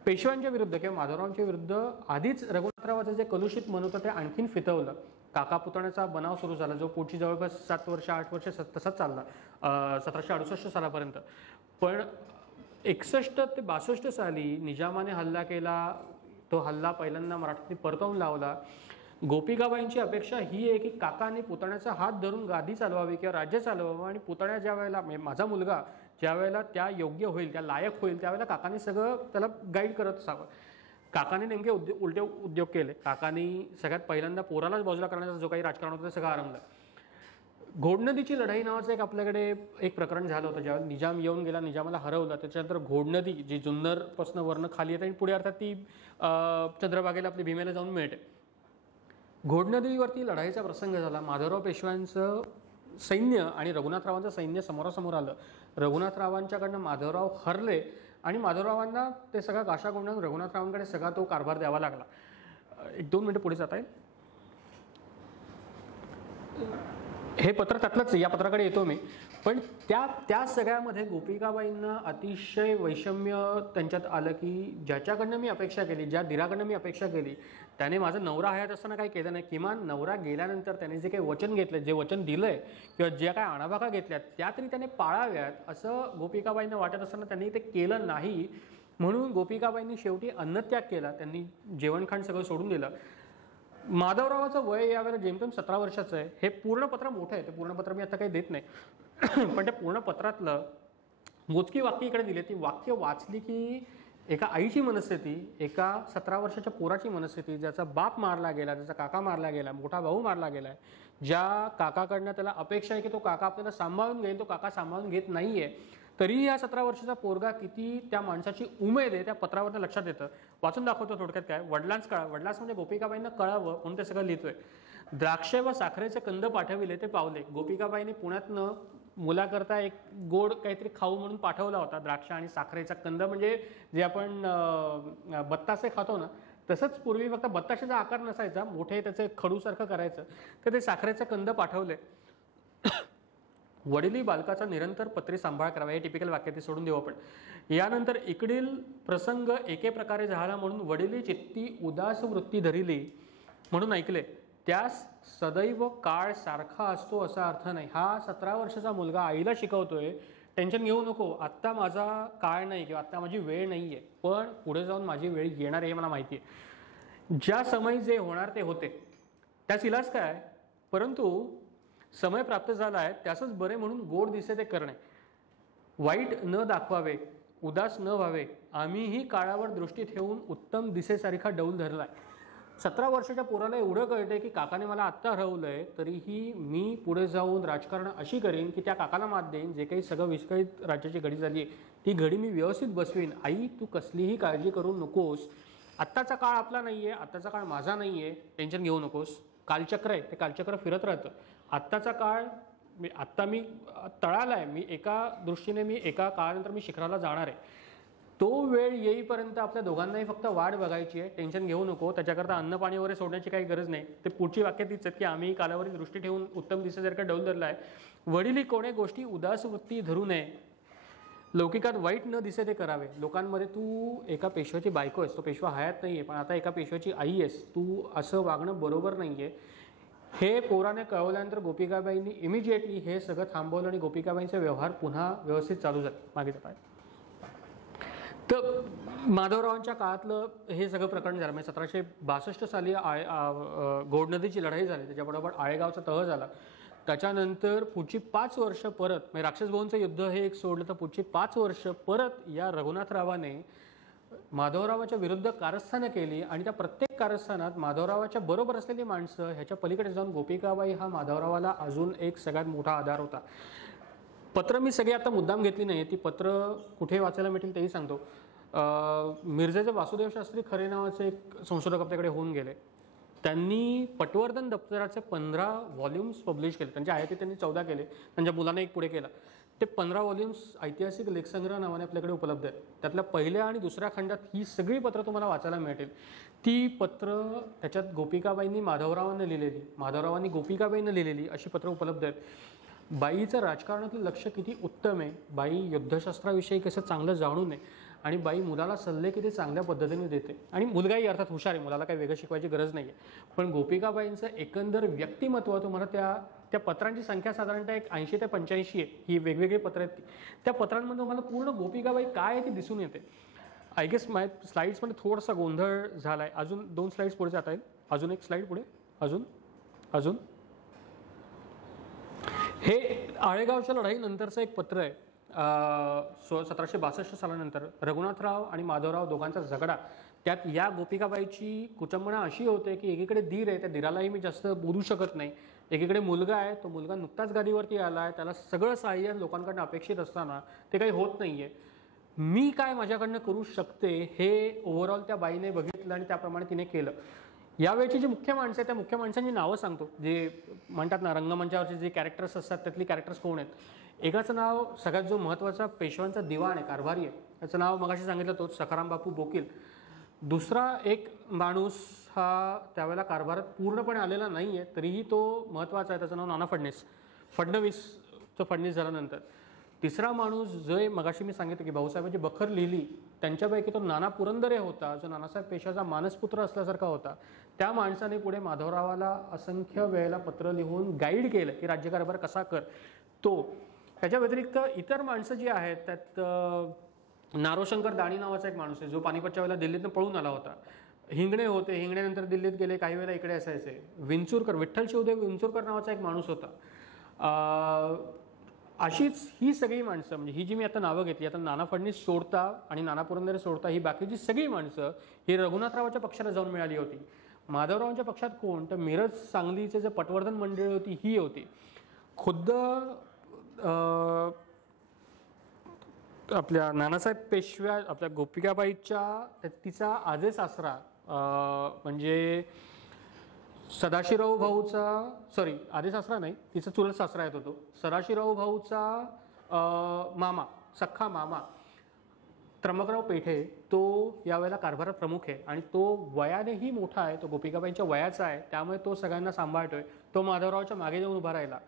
पेशव्यांच्या विरुद्ध किंवा माधवरावांच्या विरुद्ध आधीच रघुनाथरावाचं जे कलुषित मन होतं ते आणखीन फितवलं. काका पुतण्याचा बनाव सुरू झाला जो पुढची जवळपास 7 वर्ष 8 वर्ष तसाच चालला 1768 सालापर्यंत. पण 61 ते 62 साली निजामाने हल्ला केला. तो हल्ला पहिल्यांदा मराठ्यांनी परतवून लावला. गोपिकाबाईंची अपेक्षा ही आहे की काकाने पुतण्याचा हात धरून गादी चालवावी किंवा राज्य चालवावं, आणि पुतण्या ज्या वेळेला माझा मुलगा ज्या वेळेला त्या योग्य होईल, त्या लायक होईल, त्यावेळेला काकाने सगळं त्याला गाईड करत असावं. काकाने नेमके उलटे उद्योग केले. काकाने सगळ्यात पहिल्यांदा पोरालाच बाजूला करण्याचा जो काही राजकारण होतं ते सगळं आरंभलं. घोडनदीची लढाई नावाचं एक आपल्याकडे एक प्रकरण झालं होतं. ज्यावेळेला निजाम येऊन गेला, निजामाला हरवलं, त्याच्यानंतर घोडनदी जी जुन्नरपासून वर्ण खाली येते आणि पुढे अर्थात ती चंद्रभागेला आपली भीमेला जाऊन मिळते. घोडनदीवरती लढाईचा प्रसंग झाला. माधवराव पेशव्यांचं सैन्य आणि रघुनाथरावांचं सैन्य समोरासमोर आलं. रघुनाथरावांच्याकडनं माधवराव हरले आणि माधवरावांना ते सगळं गाशा गोंधळून रघुनाथरावांकडे सगळा तो कारभार द्यावा लागला. 1-2 मिनिटं पुढे जाता येईल. हे पत्र त्यातलंच, या पत्राकडे येतो मी. पण त्या सगळ्यामध्ये गोपिकाबाईंना अतिशय वैषम्य त्यांच्यात आलं की ज्याच्याकडनं मी अपेक्षा केली, ज्या दिराकडनं मी अपेक्षा केली त्याने माझा नवरा हयात असताना काही केलं नाही. किमान नवरा गेल्यानंतर त्याने जे काही वचन घेतलं, जे वचन दिलंय किंवा ज्या काही आणाभाका घेतल्यात त्या तरी त्याने पाळाव्यात असं गोपिकाबाईंना वाटत असताना त्यांनी ते केलं नाही. म्हणून गोपिकाबाईंनी शेवटी अन्नत्याग केला, त्यांनी जेवणखाण सगळं सोडून दिलं. माधवरावाचं वय यावेळेला जेमतेम 17 वर्षाचं आहे. हे पूर्ण पत्र मोठं आहे, ते पूर्ण पत्र मी आता काही देत नाही पण त्या पूर्ण पत्रातलं मोजकी वाक्य इकडे दिली. ती वाक्य वाचली की एका आईची मनस्थिती, एका 17 वर्षाच्या पोराची मनस्थिती, ज्याचा बाप मारला गेला, ज्याचा काका मारला गेला, मोठा भाऊ मारला गेलाय, ज्या काकाकडनं त्याला अपेक्षा आहे की तो काका आपल्याला सांभाळून घेईल, तो काका सांभाळून घेत नाहीये, तरीही हा 17 वर्षाचा पोरगा किती त्या माणसाची उमेद आहे त्या पत्रावरनं लक्षात येतं. वाचून दाखवतो थोडक्यात काय. वडिलांच म्हणजे गोपिकाबाईंना कळावं म्हणून ते सगळं लिहितोय. द्राक्ष व साखरेचे कंद पाठविले ते पावले. गोपिकाबाईंनी पुण्यातनं मुलाकरता एक गोड काहीतरी खाऊ म्हणून पाठवला होता. द्राक्ष आणि साखरेचा कंद म्हणजे जे आपण बत्तासे खातो ना, तसंच पूर्वी फक्त बत्ताशाचा आकार नसायचा, मोठे त्याचे खडूसारखं करायचं, तर ते साखरेचे कंद पाठवले. वडिली बालकाचा निरंतर पत्री सांभाळ करावा, हे टिपिकल वाक्य ते सोडून देऊ आपण. यानंतर इकडील प्रसंग एके प्रकारे झाला म्हणून वडिली चित्ती उदास वृत्ती धरिली म्हणून ऐकले. त्यास सदैव काळ सारखा असतो असा अर्थ नाही. हा 17 वर्षाचा मुलगा आईला शिकवतोय, टेन्शन घेऊ नको, आत्ता माझा काळ नाही किंवा आत्ता माझी वेळ नाही आहे, पण पुढे जाऊन माझी वेळ येणार हे मला माहिती आहे. ज्या समय जे होणार ते होते, त्यास इलाज काय, परंतु समय प्राप्त झाला आहे त्यासच बरे म्हणून गोड दिसे ते करणे. वाईट न दाखवावे, उदास न व्हावे, आम्हीही काळावर दृष्टी ठेवून उत्तम दिसेसारखा डौल धरलाय. 17 वर्षाच्या पोराला एवढं कळतंय की काकाने मला आत्ता हरवलंय, तरीही मी पुढे जाऊन राजकारण अशी करेन की त्या काकाला मात देईन. जे काही सगळं विस्कळीत राज्याची घडी झाली ती घडी मी व्यवस्थित बसवीन. आई तू कसलीही काळजी करू नकोस, आत्ताचा काळ आपला नाहीये, आत्ताचा काळ माझा नाहीये, टेन्शन घेऊ नकोस. कालचक्र आहे, ते कालचक्र फिरत राहतं. आत्ताचा काळ आत्ता मी तळाला आहे, मी एका दृष्टीने मी एका काळानंतर मी शिखराला जाणार आहे. तो वेळ येईपर्यंत आपल्या दोघांनाही फक्त वाट बघायची आहे, टेन्शन घेऊ नको. त्याच्याकरता अन्न पाणी वगैरे सोडण्याची काही गरज नाही. ते पुढची वाक्य तीच आहेत की आम्ही कालावरी दृष्टी ठेवून उत्तम दिसेसारखा डौल धरला आहे. वडिली कोणे गोष्टी उदास वृत्ती धरू नये, लौकिकात वाईट न दिसे ते करावे. लोकांमध्ये तू एका पेशव्याची बायको आहेस, तो पेशवा हयात नाही आहे, पण आता एका पेशव्याची आई आहेस, तू असं वागणं बरोबर नाही आहे. हे पोराने कळवल्यानंतर गोपिकाबाईंनी इमिजिएटली हे सगळं थांबवलं आणि गोपिकाबाईंचे व्यवहार पुन्हा व्यवस्थित चालू झाले मागेचा पाय. तर माधवरावांच्या काळातलं हे सगळं प्रकरण झालं. म्हणजे 1762 साली घोड नदीची लढाई झाली, त्याच्याबरोबर आळेगावचा तह झाला. त्याच्यानंतर पुढची 5 वर्ष परत म्हणजे राक्षस भाऊंचं युद्ध हे एक सोडलं तर पुढची 5 वर्ष परत या रघुनाथरावाने माधवरावाच्या विरुद्ध कारस्थानं केली आणि त्या प्रत्येक कारस्थानात माधवरावाच्या बरोबर असलेली माणसं ह्याच्या पलीकडे जाऊन गोपिकाबाई हा माधवरावाला अजून एक सगळ्यात मोठा आधार होता. पत्र मी सगळी आता मुद्दाम घेतली नाही, ती पत्र कुठे वाचायला मिळतील तेही सांगतो. मिरजेचे वासुदेव शास्त्री खरे नावाचे एक संशोधक आपल्याकडे होऊन गेले. त्यांनी पटवर्धन दप्तराचे 15 व्हॉल्यूम्स पब्लिश केले. त्यांच्या आयाती त्यांनी 14 केले, त्यांच्या मुलाने एक पुढे केला. ते 15 व्हॉल्यूम्स ऐतिहासिक लेखसंग्रह नावाने आपल्याकडे उपलब्ध आहेत. त्यातल्या पहिल्या आणि दुसऱ्या खंडात ही सगळी पत्र तुम्हाला वाचायला मिळतील. ती पत्र त्याच्यात गोपिकाबाईंनी माधवरावांना लिहिलेली, माधवरावांनी गोपिकाबाईंना लिहिलेली अशी पत्र उपलब्ध आहेत. बाईचं राजकारणातलं लक्ष किती उत्तम आहे, बाई युद्धशास्त्राविषयी कसं चांगलं जाणून आहे आणि बाई मुलाला सल्ले किती चांगल्या पद्धतीने देते. आणि मुलगाही अर्थात हुशार आहे, मुलाला काही वेगळं शिकवायची गरज नाही आहे. पण गोपिकाबाईंचं एकंदर व्यक्तिमत्व तुम्हाला त्या पत्रांची संख्या साधारणतः एक 80 ते 85 आहे. ही वेगवेगळी पत्र आहेत. त्या पत्रांमध्ये तुम्हाला पूर्ण गोपिकाबाई काय आहे ती दिसून येते. आय गेस माझ्या स्लाईड्समध्ये थोडासा गोंधळ झाला आहे. अजून 2 स्लाईड्स पुढे जाता येईल. अजून एक स्लाईड पुढे, अजून हे आळेगावच्या लढाईनंतरचं एक पत्र आहे. 1762 सालानंतर रघुनाथराव आणि माधवराव दोघांचा झगडा. त्यात या गोपिकाबाईची कुचंबणा अशी होते की एकीकडे दीर आहे, त्या दीरालाही मी जास्त बोलू शकत नाही. एकीकडे मुलगा आहे, तो मुलगा नुकताच गादीवरती आला आहे, त्याला सगळं सहाय्य लोकांकडनं अपेक्षित असताना ते काही होत नाही आहे. मी काय माझ्याकडनं करू शकते हे ओव्हरऑल त्या बाईने बघितलं आणि त्याप्रमाणे तिने केलं. यावेळची जी मुख्य माणसं आहेत त्या मुख्य माणसांची नावं सांगतो. जे म्हणतात ना रंगमंचावरचे जे कॅरेक्टर्स असतात त्यातली कॅरेक्टर्स कोण आहेत. एकाचं नाव सगळ्यात जो महत्त्वाचा पेशवांचा दिवाण आहे, कारभारी आहे, त्याचं नाव मगाशी सांगितलं तोच सखाराम बापू बोकील. दुसरा एक माणूस हा त्यावेळेला कारभारात पूर्णपणे आलेला नाही आहे तरीही तो महत्त्वाचा आहे, त्याचं नाव नाना फडणवीसचं फडणवीस झाल्यानंतर. तिसरा माणूस जो मगाशी मी सांगितलं की भाऊसाहेबांची बखर लिहिली त्यांच्यापैकी तो नाना पुरंदरे होता, जो नानासाहेब पेशवाचा मानसपुत्र असल्यासारखा होता. त्या माणसाने पुढे माधवरावाला असंख्य वेळेला पत्र लिहून गाईड केलं की राज्यकारभार कसा कर. तो त्याच्या व्यतिरिक्त इतर माणसं जी आहेत त्यात नारोशंकर दाणी नावाचा एक माणूस आहे जो पानिपतच्या वेळेला दिल्लीतनं पळून आला होता. हिंगणे होते, हिंगणेनंतर दिल्लीत गेले, काही वेळेला इकडे असायचे. विंचुरकर, विठ्ठल शिवदेव विंचुरकर नावाचा एक माणूस होता. अशीच ही सगळी माणसं, म्हणजे ही जी मी आता नावं घेतली, आता नाना फडणवीस सोडता आणि नाना पुरंदरे सोडता ही बाकीची सगळी माणसं ही रघुनाथरावाच्या पक्षाला जाऊन मिळाली होती. माधवरावांच्या पक्षात कोण, तर मिरज सांगलीचे जे पटवर्धन मंडळी होती ही होती. खुद्द आपल्या नानासाहेब पेशव्या, आपल्या गोपिकाबाईच्या तिचा आजे सासरा म्हणजे सदाशिवराव भाऊचा, सॉरी आधी सासरा नाही, तिचा चुलत सासरा येत होतो, सदाशिवराव भाऊचा मामा, सख्खा मामा त्र्यंबकराव पेठे, तो यावेळेला कारभारात प्रमुख आहे आणि तो वयानेही मोठा आहे, तो गोपिकाबाईंच्या वयाचा आहे, त्यामुळे तो सगळ्यांना सांभाळतोय. तो माधवरावांच्या मागे जाऊन उभा राहिला.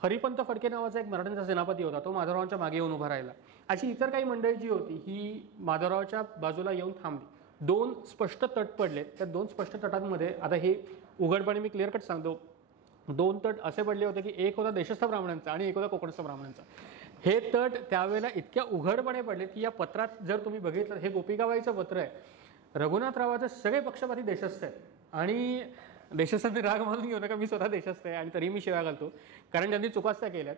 हरिपंत फडके नावाचा एक मराठ्यांचा सेनापती होता, तो माधवरावांच्या मागे येऊन उभा राहिला. अशी इतर काही मंडळी जी होती ही माधवरावाच्या बाजूला येऊन थांबली. 2 स्पष्ट तट पडले. त्या 2 स्पष्ट तटांमध्ये आता हे उघडपणे मी क्लिअर कट सांगतो, 2 तट असे पडले होते की एक होता देशस्थ ब्राह्मणांचा आणि एक होता कोकणस्थ ब्राह्मणांचा. हे तट त्यावेळेला इतक्या उघडपणे पडले की या पत्रात जर तुम्ही बघितलं, हे गोपिकाबाईचं पत्र आहे. रघुनाथरावाचे सगळे पक्षपाती देशस्थ आहेत आणि देशस्थांनी राग मानून घेऊ नका, मी स्वतः देशस्थ आहे आणि तरी मी शिव्या घालतो कारण त्यांनी चुकाच त्या केल्यात.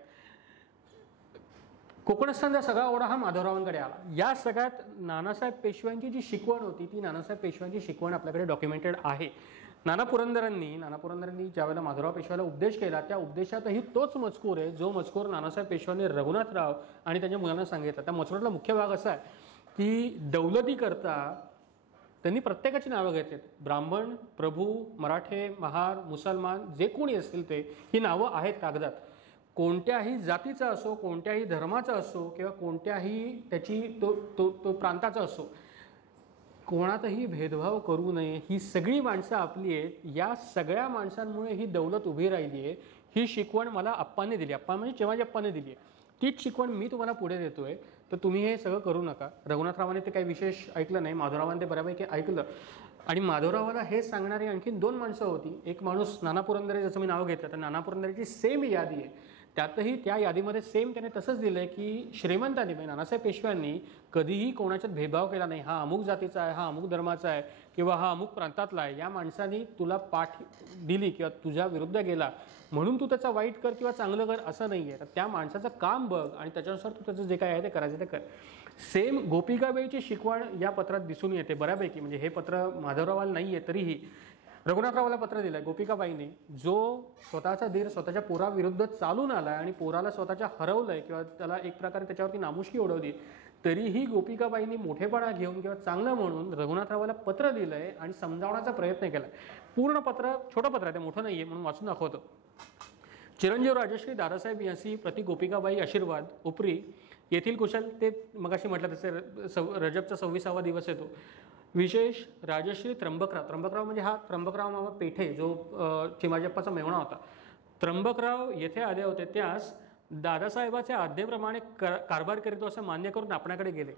कोकणस्थांचा सगळा ओढा हा माधवरावांकडे आला. या सगळ्यात नानासाहेब पेशव्यांची जी शिकवण होती ती नानासाहेब पेशव्यांची शिकवण आपल्याकडे डॉक्युमेंटेड आहे. नाना पुरंदरांनी ज्यावेळेला माधवराव पेशव्याला उपदेश केला त्या उपदेशातही तोच मजकूर आहे जो मजकूर नानासाहेब पेशव्यांनी रघुनाथराव आणि त्यांच्या मुलांना सांगितला. त्या मजकुरातला मुख्य भाग असा आहे की दौलती करता त्यांनी प्रत्येकाची नावं घेतलीत. ब्राह्मण, प्रभू, मराठे, महार, मुसलमान जे कोणी असतील ते, ही नावं आहेत कागदात. कोणत्याही जातीचा असो, कोणत्याही धर्माचा असो किंवा कोणत्याही त्याची तो प्रांताचा असो, कोणातही भेदभाव करू नये. ही सगळी माणसं आपली आहेत. या सगळ्या माणसांमुळे ही दौलत उभी राहिली आहे. ही शिकवण मला अप्पांनी दिली, अप्पा म्हणजे चिमाजी अप्पांनी दिली आहे. तीच शिकवण मी तुम्हाला पुढे देतोय, तर तुम्ही हे सगळं करू नका. रघुनाथरावांनी ते काही विशेष ऐकलं नाही, माधवरावांनी ते बऱ्यापैकी ऐकलं. आणि माधवरावाला हे सांगणारी आणखीन 2 माणसं होती. एक माणूस नाना पुरंदरे, ज्याचं मी नाव घेतलं, तर नाना पुरंदरेची सेम यादी आहे. त्यातही त्या यादीमध्ये सेम त्याने तसंच दिलं आहे की श्रीमंतांनी म्हणजे नानासाहेब पेशव्यांनी कधीही कोणाच्यात भेदभाव केला नाही. हा अमुक जातीचा आहे, हा अमुक धर्माचा आहे किंवा हा अमुक प्रांतातला आहे. या माणसाने तुला पाठ दिली किंवा तुझ्या विरुद्ध गेला म्हणून तू त्याचा वाईट कर किंवा चांगलं कर असं नाही आहे. तर त्या माणसाचं काम बघ आणि त्याच्यानुसार तू त्याचं जे काय आहे ते करायचं ते कर. सेम गोपिकाबाईची शिकवण या पत्रात दिसून येते बऱ्यापैकी. म्हणजे हे पत्र माधवरावाला नाही आहे तरीही रघुनाथरावाला पत्र दिलं आहे गोपिकाबाईंनी, जो स्वतःचा धीर स्वतःच्या पोराविरुद्ध चालून आला आणि पोराला स्वतःच्या हरवलंय किंवा त्याला एक प्रकारे त्याच्यावरती नामुष्की ओढवली, तरीही गोपिकाबाईंनी मोठेपणा घेऊन किंवा चांगलं म्हणून रघुनाथरावाला पत्र दिलंय आणि समजावण्याचा प्रयत्न केला. पूर्ण पत्र, छोटं पत्र आहे ते, मोठं नाहीये म्हणून वाचून दाखवतो. चिरंजीव राजश्री दादासाहेब यांसी प्रति गोपिकाबाई आशीर्वाद उपरी येथील कुशल, ते मगाशी म्हटलं तसे रजबचा 26वा दिवस येतो. विशेष राजश्री त्र्यंबकराव म्हणजे हा त्र्यंबकराव मामा पेठे जो चिमाजीप्पाचा मेव्हणा होता. त्र्यंबकराव येथे आले होते, त्यास दादासाहेबाच्या आज्ञेप्रमाणे कारभार करीतो असं मान्य करून आपणाकडे गेले.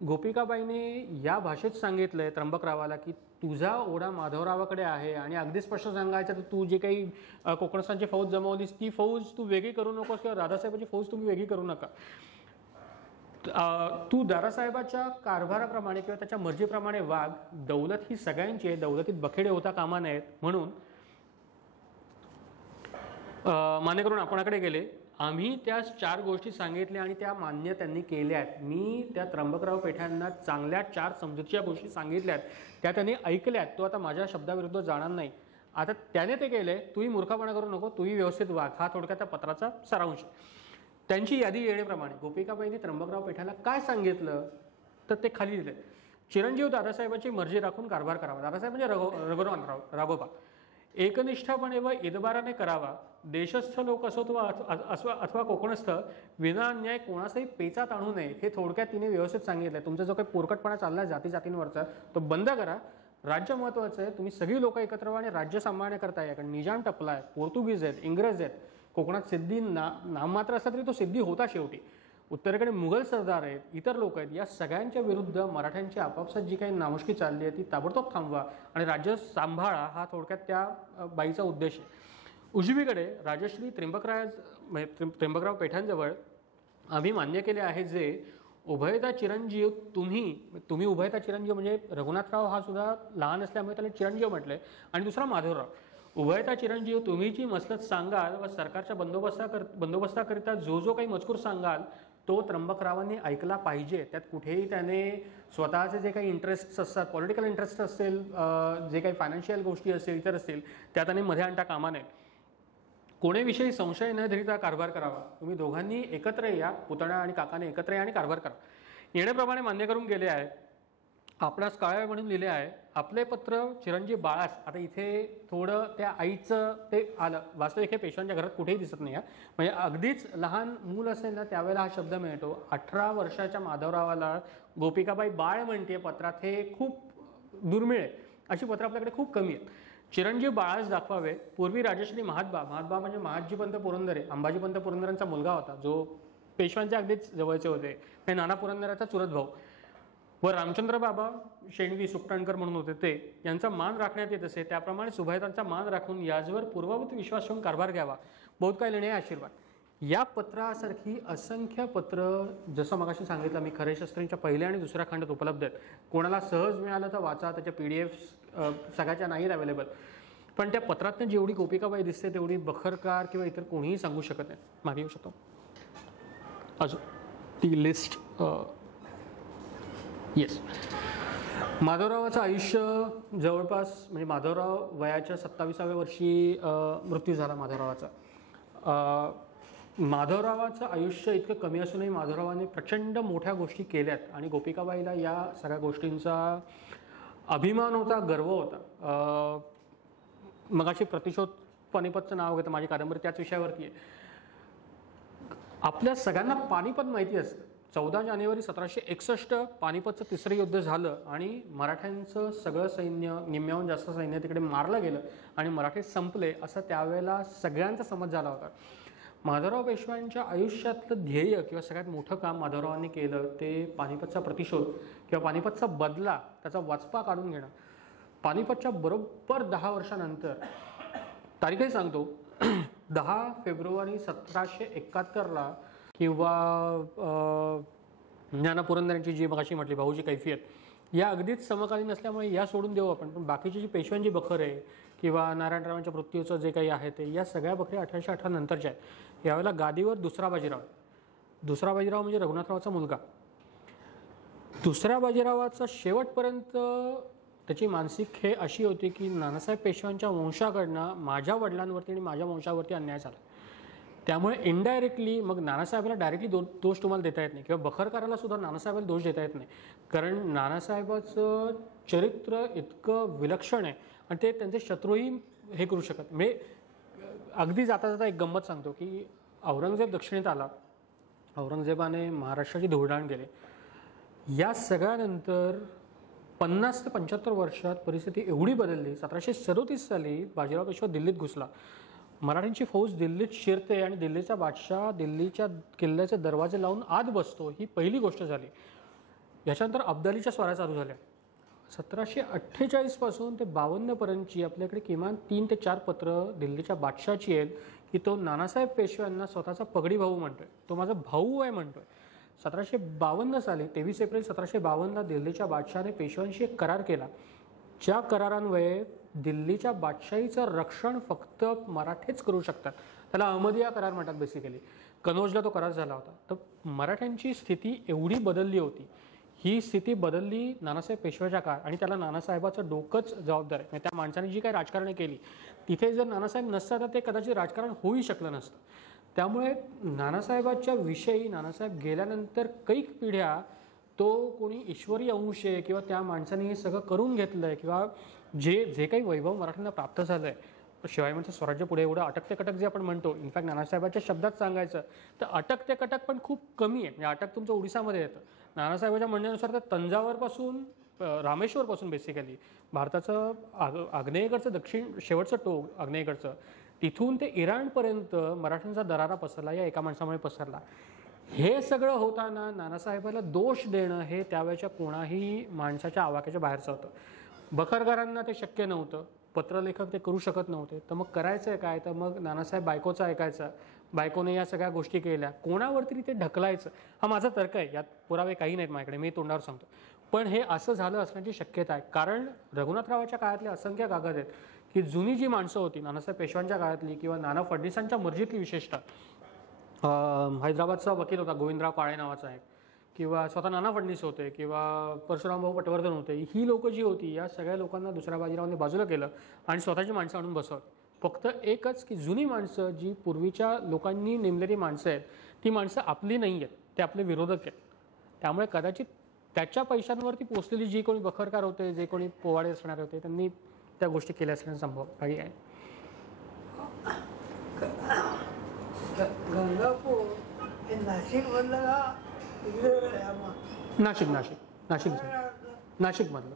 गोपिकाबाईने या भाषेत सांगितलंय त्र्यंबकरावाला की तुझा ओढा माधवरावाकडे आहे आणि अगदी स्पष्ट सांगायचं तर तू जे काही कोकणस्थानची फौज जमवलीस ती फौज तू वेगळी करू नकोस किंवा दादासाहेबाची फौज तुम्ही वेगळी करू नका. तू दादासाहेबाच्या कारभाराप्रमाणे किंवा त्याच्या मर्जीप्रमाणे वाग. दौलत ही सगळ्यांची आहे, दौलतीत बखेडे होता कामा नयेत म्हणून मान्य करून आपणाकडे गेले. आम्ही त्या 4 गोष्टी सांगितल्या आणि त्या मान्य त्यांनी केल्या आहेत. मी त्या त्र्यंबकराव पेठ्यांना चांगल्या 4 समजुतीच्या गोष्टी सांगितल्यात, त्या त्यांनी ऐकल्यात. तो आता माझ्या शब्दाविरुद्ध जाणार नाही. आता त्याने ते केले, तूही मूर्खपणा करू नको, तूही व्यवस्थित वाग. हा थोडक्यात त्या पत्राचा सारांश. त्यांची यादी येण्याप्रमाणे गोपिकाबाईंनी त्र्यंबकराव पेठ्याला काय सांगितलं तर ते खाली दिले. चिरंजीव दादासाहेबाची मर्जी राखून कारभार करावा. दादासाहेब म्हणजे रघुनाथराव, राघोबा. एकनिष्ठपणे व इतबाराने करावा. देशस्थ लोक असो अथवा कोकणस्थ, विना अन्याय कोणाचाही पेचात आणू नये. हे थोडक्यात तिने व्यवस्थित सांगितलं. तुमचा जो काही पोरकटपणा चालला जातीजातींवरचा तो बंद करा. राज्य महत्त्वाचं आहे. तुम्ही सगळी लोक एकत्र व्हा आणि राज्य सांभाळण्याकरता या. कारण निजाम टपला आहे, पोर्तुगीज आहेत, इंग्रज आहेत. कोकणात सिद्धी नाममात्र असला तरी तो सिद्धी होता शेवटी. उत्तरेकडे मुघल सरदार आहेत, इतर लोक आहेत. या सगळ्यांच्या विरुद्ध मराठ्यांची आपापसात जी काही नामुष्की चालली आहे ती ताबडतोब थांबवा आणि राज्य सांभाळा. हा थोडक्यात त्या बाईचा उद्देश आहे. उजवीकडे राजश्री त्र्यंबकराव पेठांजवळ आम्ही मान्य केले आहे जे उभयता चिरंजीव तुम्ही उभयता चिरंजीव म्हणजे रघुनाथराव हा सुद्धा लहान असल्यामुळे त्याला चिरंजीव म्हटलंय, आणि दुसरा माधवराव. उभयता चिरंजीव तुम्ही जी मसलत सांगाल व सरकारच्या बंदोबस्ताकरिता जो काही मजकूर सांगाल तो त्र्यंबकरावांनी ऐकला पाहिजे. त्यात कुठेही त्याने स्वतःचे जे काही इंटरेस्ट असतात, पॉलिटिकल इंटरेस्ट असेल, जे काही फायनान्शियल गोष्टी असतील, इतर असतील, त्या त्याने मध्ये आणता कामा नये. कोणेविषयी संशय न धरिता कारभार करावा. तुम्ही दोघांनी एकत्र या, पुतण्या आणि काकाने एकत्र या आणि कारभार करा. येण्याप्रमाणे मान्य करून गेले आहे. आपणास कळावे म्हणून लिहिले आहे. आपले पत्र चिरंजीव बाळास. आता इथे थोडं त्या आईचं ते आलं. वास्तविक हे पेशव्यांच्या घरात कुठेही दिसत नाही. म्हणजे अगदीच लहान मूल असेल ना त्यावेळेला हा शब्द मिळतो. 18 वर्षाच्या माधवरावाला गोपिकाबाई बाळ म्हणते पत्रात, हे खूप दुर्मिळ आहे. अशी पत्र आपल्याकडे खूप कमी आहेत. चिरंजीव बाळास दाखवावे. पूर्वी राजश्री महात्बा म्हणजे महाजीपंत पुरंदरे, अंबाजीपंत पुरंदरांचा मुलगा होता, जो पेशव्यांच्या अगदीच जवळचे होते. हे नाना पुरंदराचा चुलत भाऊ. व रामचंद्र बाबा शेणवी सुकटणकर म्हणून होते ते, यांचा मान राखण्यात येत असे. त्याप्रमाणे सुभयतांचा मान राखून याजवर पूर्ववत विश्वास ठेवून कारभार घ्यावा. बहुत काय लेणे आशीर्वाद. या पत्रासारखी असंख्य पत्र, जसं मगाशी सांगितलं मी, खरे शास्त्रींच्या पहिल्या आणि दुसऱ्या खंडात उपलब्ध आहेत. कोणाला सहज मिळालं तर वाचा. त्याच्या PDF सगळ्याच्या नाहीत अवेलेबल. पण त्या पत्रातनं जेवढी गोपिकाबाई दिसते तेवढी बखरकार किंवा इतर कोणीही सांगू शकत नाही. मागे येऊ शकतो अजून ती लिस्ट. येस, माधवरावाचं आयुष्य जवळपास, म्हणजे माधवराव वयाच्या 27व्या वर्षी मृत्यू झाला माधवरावाचा. माधवरावाचं आयुष्य इतकं कमी असूनही माधवरावाने प्रचंड मोठ्या गोष्टी केल्यात आणि गोपिकाबाईला या सगळ्या गोष्टींचा अभिमान होता, गर्व होता. मगाशी प्रतिशोध पानिपतचं नाव घेतं, माझी कादंबरी त्याच विषयावरती आहे. आपल्या सगळ्यांना पानिपत माहिती असतं. 14 जानेवारी 1761 पानिपतचं तिसरं युद्ध झालं आणि मराठ्यांचं सगळं सैन्य, निम्म्याहून जास्त सैन्य तिकडे मारलं गेलं आणि मराठे संपले, असं त्यावेळेला सगळ्यांचा समज झाला होता. माधवराव पेशव्यांच्या आयुष्यातलं ध्येय किंवा सगळ्यात मोठं काम माधवरावांनी केलं ते पानिपतचा प्रतिशोध किंवा पानिपतचा बदला, त्याचा वचपा काढून घेणं. पानिपतच्या बरोबर 10 वर्षानंतर, तारीखही सांगतो, 10 फेब्रुवारी 1771ला किंवा ज्ञाना पुरंदरांची जी मगाशी म्हटली भाऊची कैफियत, या अगदीच समकालीन असल्यामुळे या सोडून देऊ आपण. पण बाकीची जी पेशव्यांची बखर आहे किंवा नारायणरावांच्या मृत्यूचं जे काही आहे ते, या सगळ्या बखरी 1818 नंतरच्या आहेत. यावेळेला गादीवर दुसरा बाजीराव म्हणजे रघुनाथरावाचा मुलगा. दुसऱ्या बाजीरावाचा शेवटपर्यंत त्याची मानसिक हे अशी होती की नानासाहेब पेशव्यांच्या वंशाकडनं माझ्या वडिलांवरती आणि माझ्या वंशावरती अन्याय झाला. त्यामुळे इनडायरेक्टली, मग नानासाहेबाला डायरेक्टली दोष तुम्हाला देता येत नाही किंवा बखरकाराला सुद्धा नानासाहेबाला दोष देता येत नाही, कारण नानासाहेबाचं चरित्र इतकं विलक्षण आहे आणि ते त्यांचे शत्रूही हे करू शकत. म्हणजे अगदी जाता जाता एक गंमत सांगतो की औरंगजेब दक्षिणेत आला, औरंगजेबाने महाराष्ट्राची धुळदाण केली. या सगळ्यानंतर 50 ते 75 वर्षात परिस्थिती एवढी बदलली. 1737 साली बाजीराव पेशवा दिल्लीत घुसला. मराठ्यांची फौज दिल्लीत शिरते आणि दिल्लीचा बादशाह दिल्लीच्या किल्ल्याचे दरवाजे लावून आत बसतो, ही पहिली गोष्ट झाली. याच्यानंतर अब्दालीच्या स्वाऱ्या चालू झाल्या. 1748 पासून ते 52 पर्यंतची आपल्याकडे किमान 3 ते 4 पत्र दिल्लीच्या बादशाची आहेत की तो नानासाहेब पेशव्यांना स्वतःचा पगडी भाऊ म्हणतोय, तो माझा भाऊ आहे म्हणतोय. 1752 साली 23 एप्रिल 1752ला दिल्लीच्या बादशाहाने पेशव्यांशी एक करार केला. ज्या करारान्वये दिल्लीच्या बादशाहीचं रक्षण फक्त मराठेच करू शकतात. त्याला अहमदिया करार म्हणतात बेसिकली. कनौजला तो करार झाला होता. तर मराठ्यांची स्थिती एवढी बदलली होती. ही स्थिती बदलली नानासाहेब पेशव्याच्या काळ आणि त्याला नानासाहेबाचं डोकंच जबाबदार आहे. त्या माणसाने जी काही राजकारणी केली तिथे जर नानासाहेब नसतात तर ते कदाचित राजकारण होऊही शकलं नसतं. त्यामुळे नानासाहेबाच्या विषयी, नानासाहेब गेल्यानंतर कैक पिढ्या तो कोणी ईश्वरी अंश आहे किंवा त्या माणसाने हे सगळं करून घेतलं आहे किंवा जे काही वैभव मराठ्यांना प्राप्त झालं आहे, शिवाय म्हणजे स्वराज्य पुढे एवढं अटक ते कटक जे आपण म्हणतो, इनफॅक्ट नानासाहेबाच्या शब्दात सांगायचं तर अटक ते कटक पण खूप कमी आहे. म्हणजे अटक तुमचं ओडिसामध्ये येतं. नानासाहेबाच्या म्हणण्यानुसार तर तंजावरपासून रामेश्वरपासून बेसिकली भारताचं आग्नेयेकडचं दक्षिण शेवटचं टोक आग्नेयेकडचं तिथून ते इराणपर्यंत मराठ्यांचा दरारा पसरला या एका माणसामुळे पसरला. हे सगळं होताना नानासाहेबाला दोष देणं हे त्यावेळेच्या कोणाही माणसाच्या आवाक्याच्या बाहेरचं होतं. बखरकरांना ते शक्य नव्हतं. पत्रलेखक ते करू शकत नव्हते, तर मग करायचं काय? तर मग नानासाहेब बायकोचा ऐकायचा, बायकोने या सगळ्या गोष्टी केल्या, कोणावरती ते ढकलायचं. हा माझा तर्क आहे, यात पुरावे काही नाहीत माझ्याकडे, मी तोंडावर सांगतो. पण हे असं झालं असण्याची शक्यता आहे, कारण रघुनाथरावाच्या काळातले असंख्य कागद आहेत की जुनी जी माणसं होती नानासाहेब पेशव्यांच्या काळातली किंवा नाना फडणवीसांच्या मर्जीतली, विशेषतः हैदराबादचा वकील होता गोविंदराव काळे नावाचा एक, किंवा स्वतः नाना फडणवीस होते, किंवा परशुराम भाऊ पटवर्धन होते, ही लोकं जी होती या सगळ्या लोकांना दुसऱ्या बाजीरावांनी बाजूला केलं आणि स्वतःची माणसं आणून बसवली. फक्त एकच की जुनी माणसं जी पूर्वीच्या लोकांनी नेमलेली माणसं आहेत ती माणसं आपली नाही आहेत, ते आपले विरोधक आहेत. त्यामुळे कदाचित त्याच्या पैशांवरती पोचलेली जी कोणी बखरकार होते, जे कोणी पोवाडे असणारे होते, त्यांनी त्या गोष्टी केल्या असण्याचा संभव काही आहे. गंगापूर हे नाशिकमधलं का नाशिक नाशिक नाशिक नाशिकमधलं.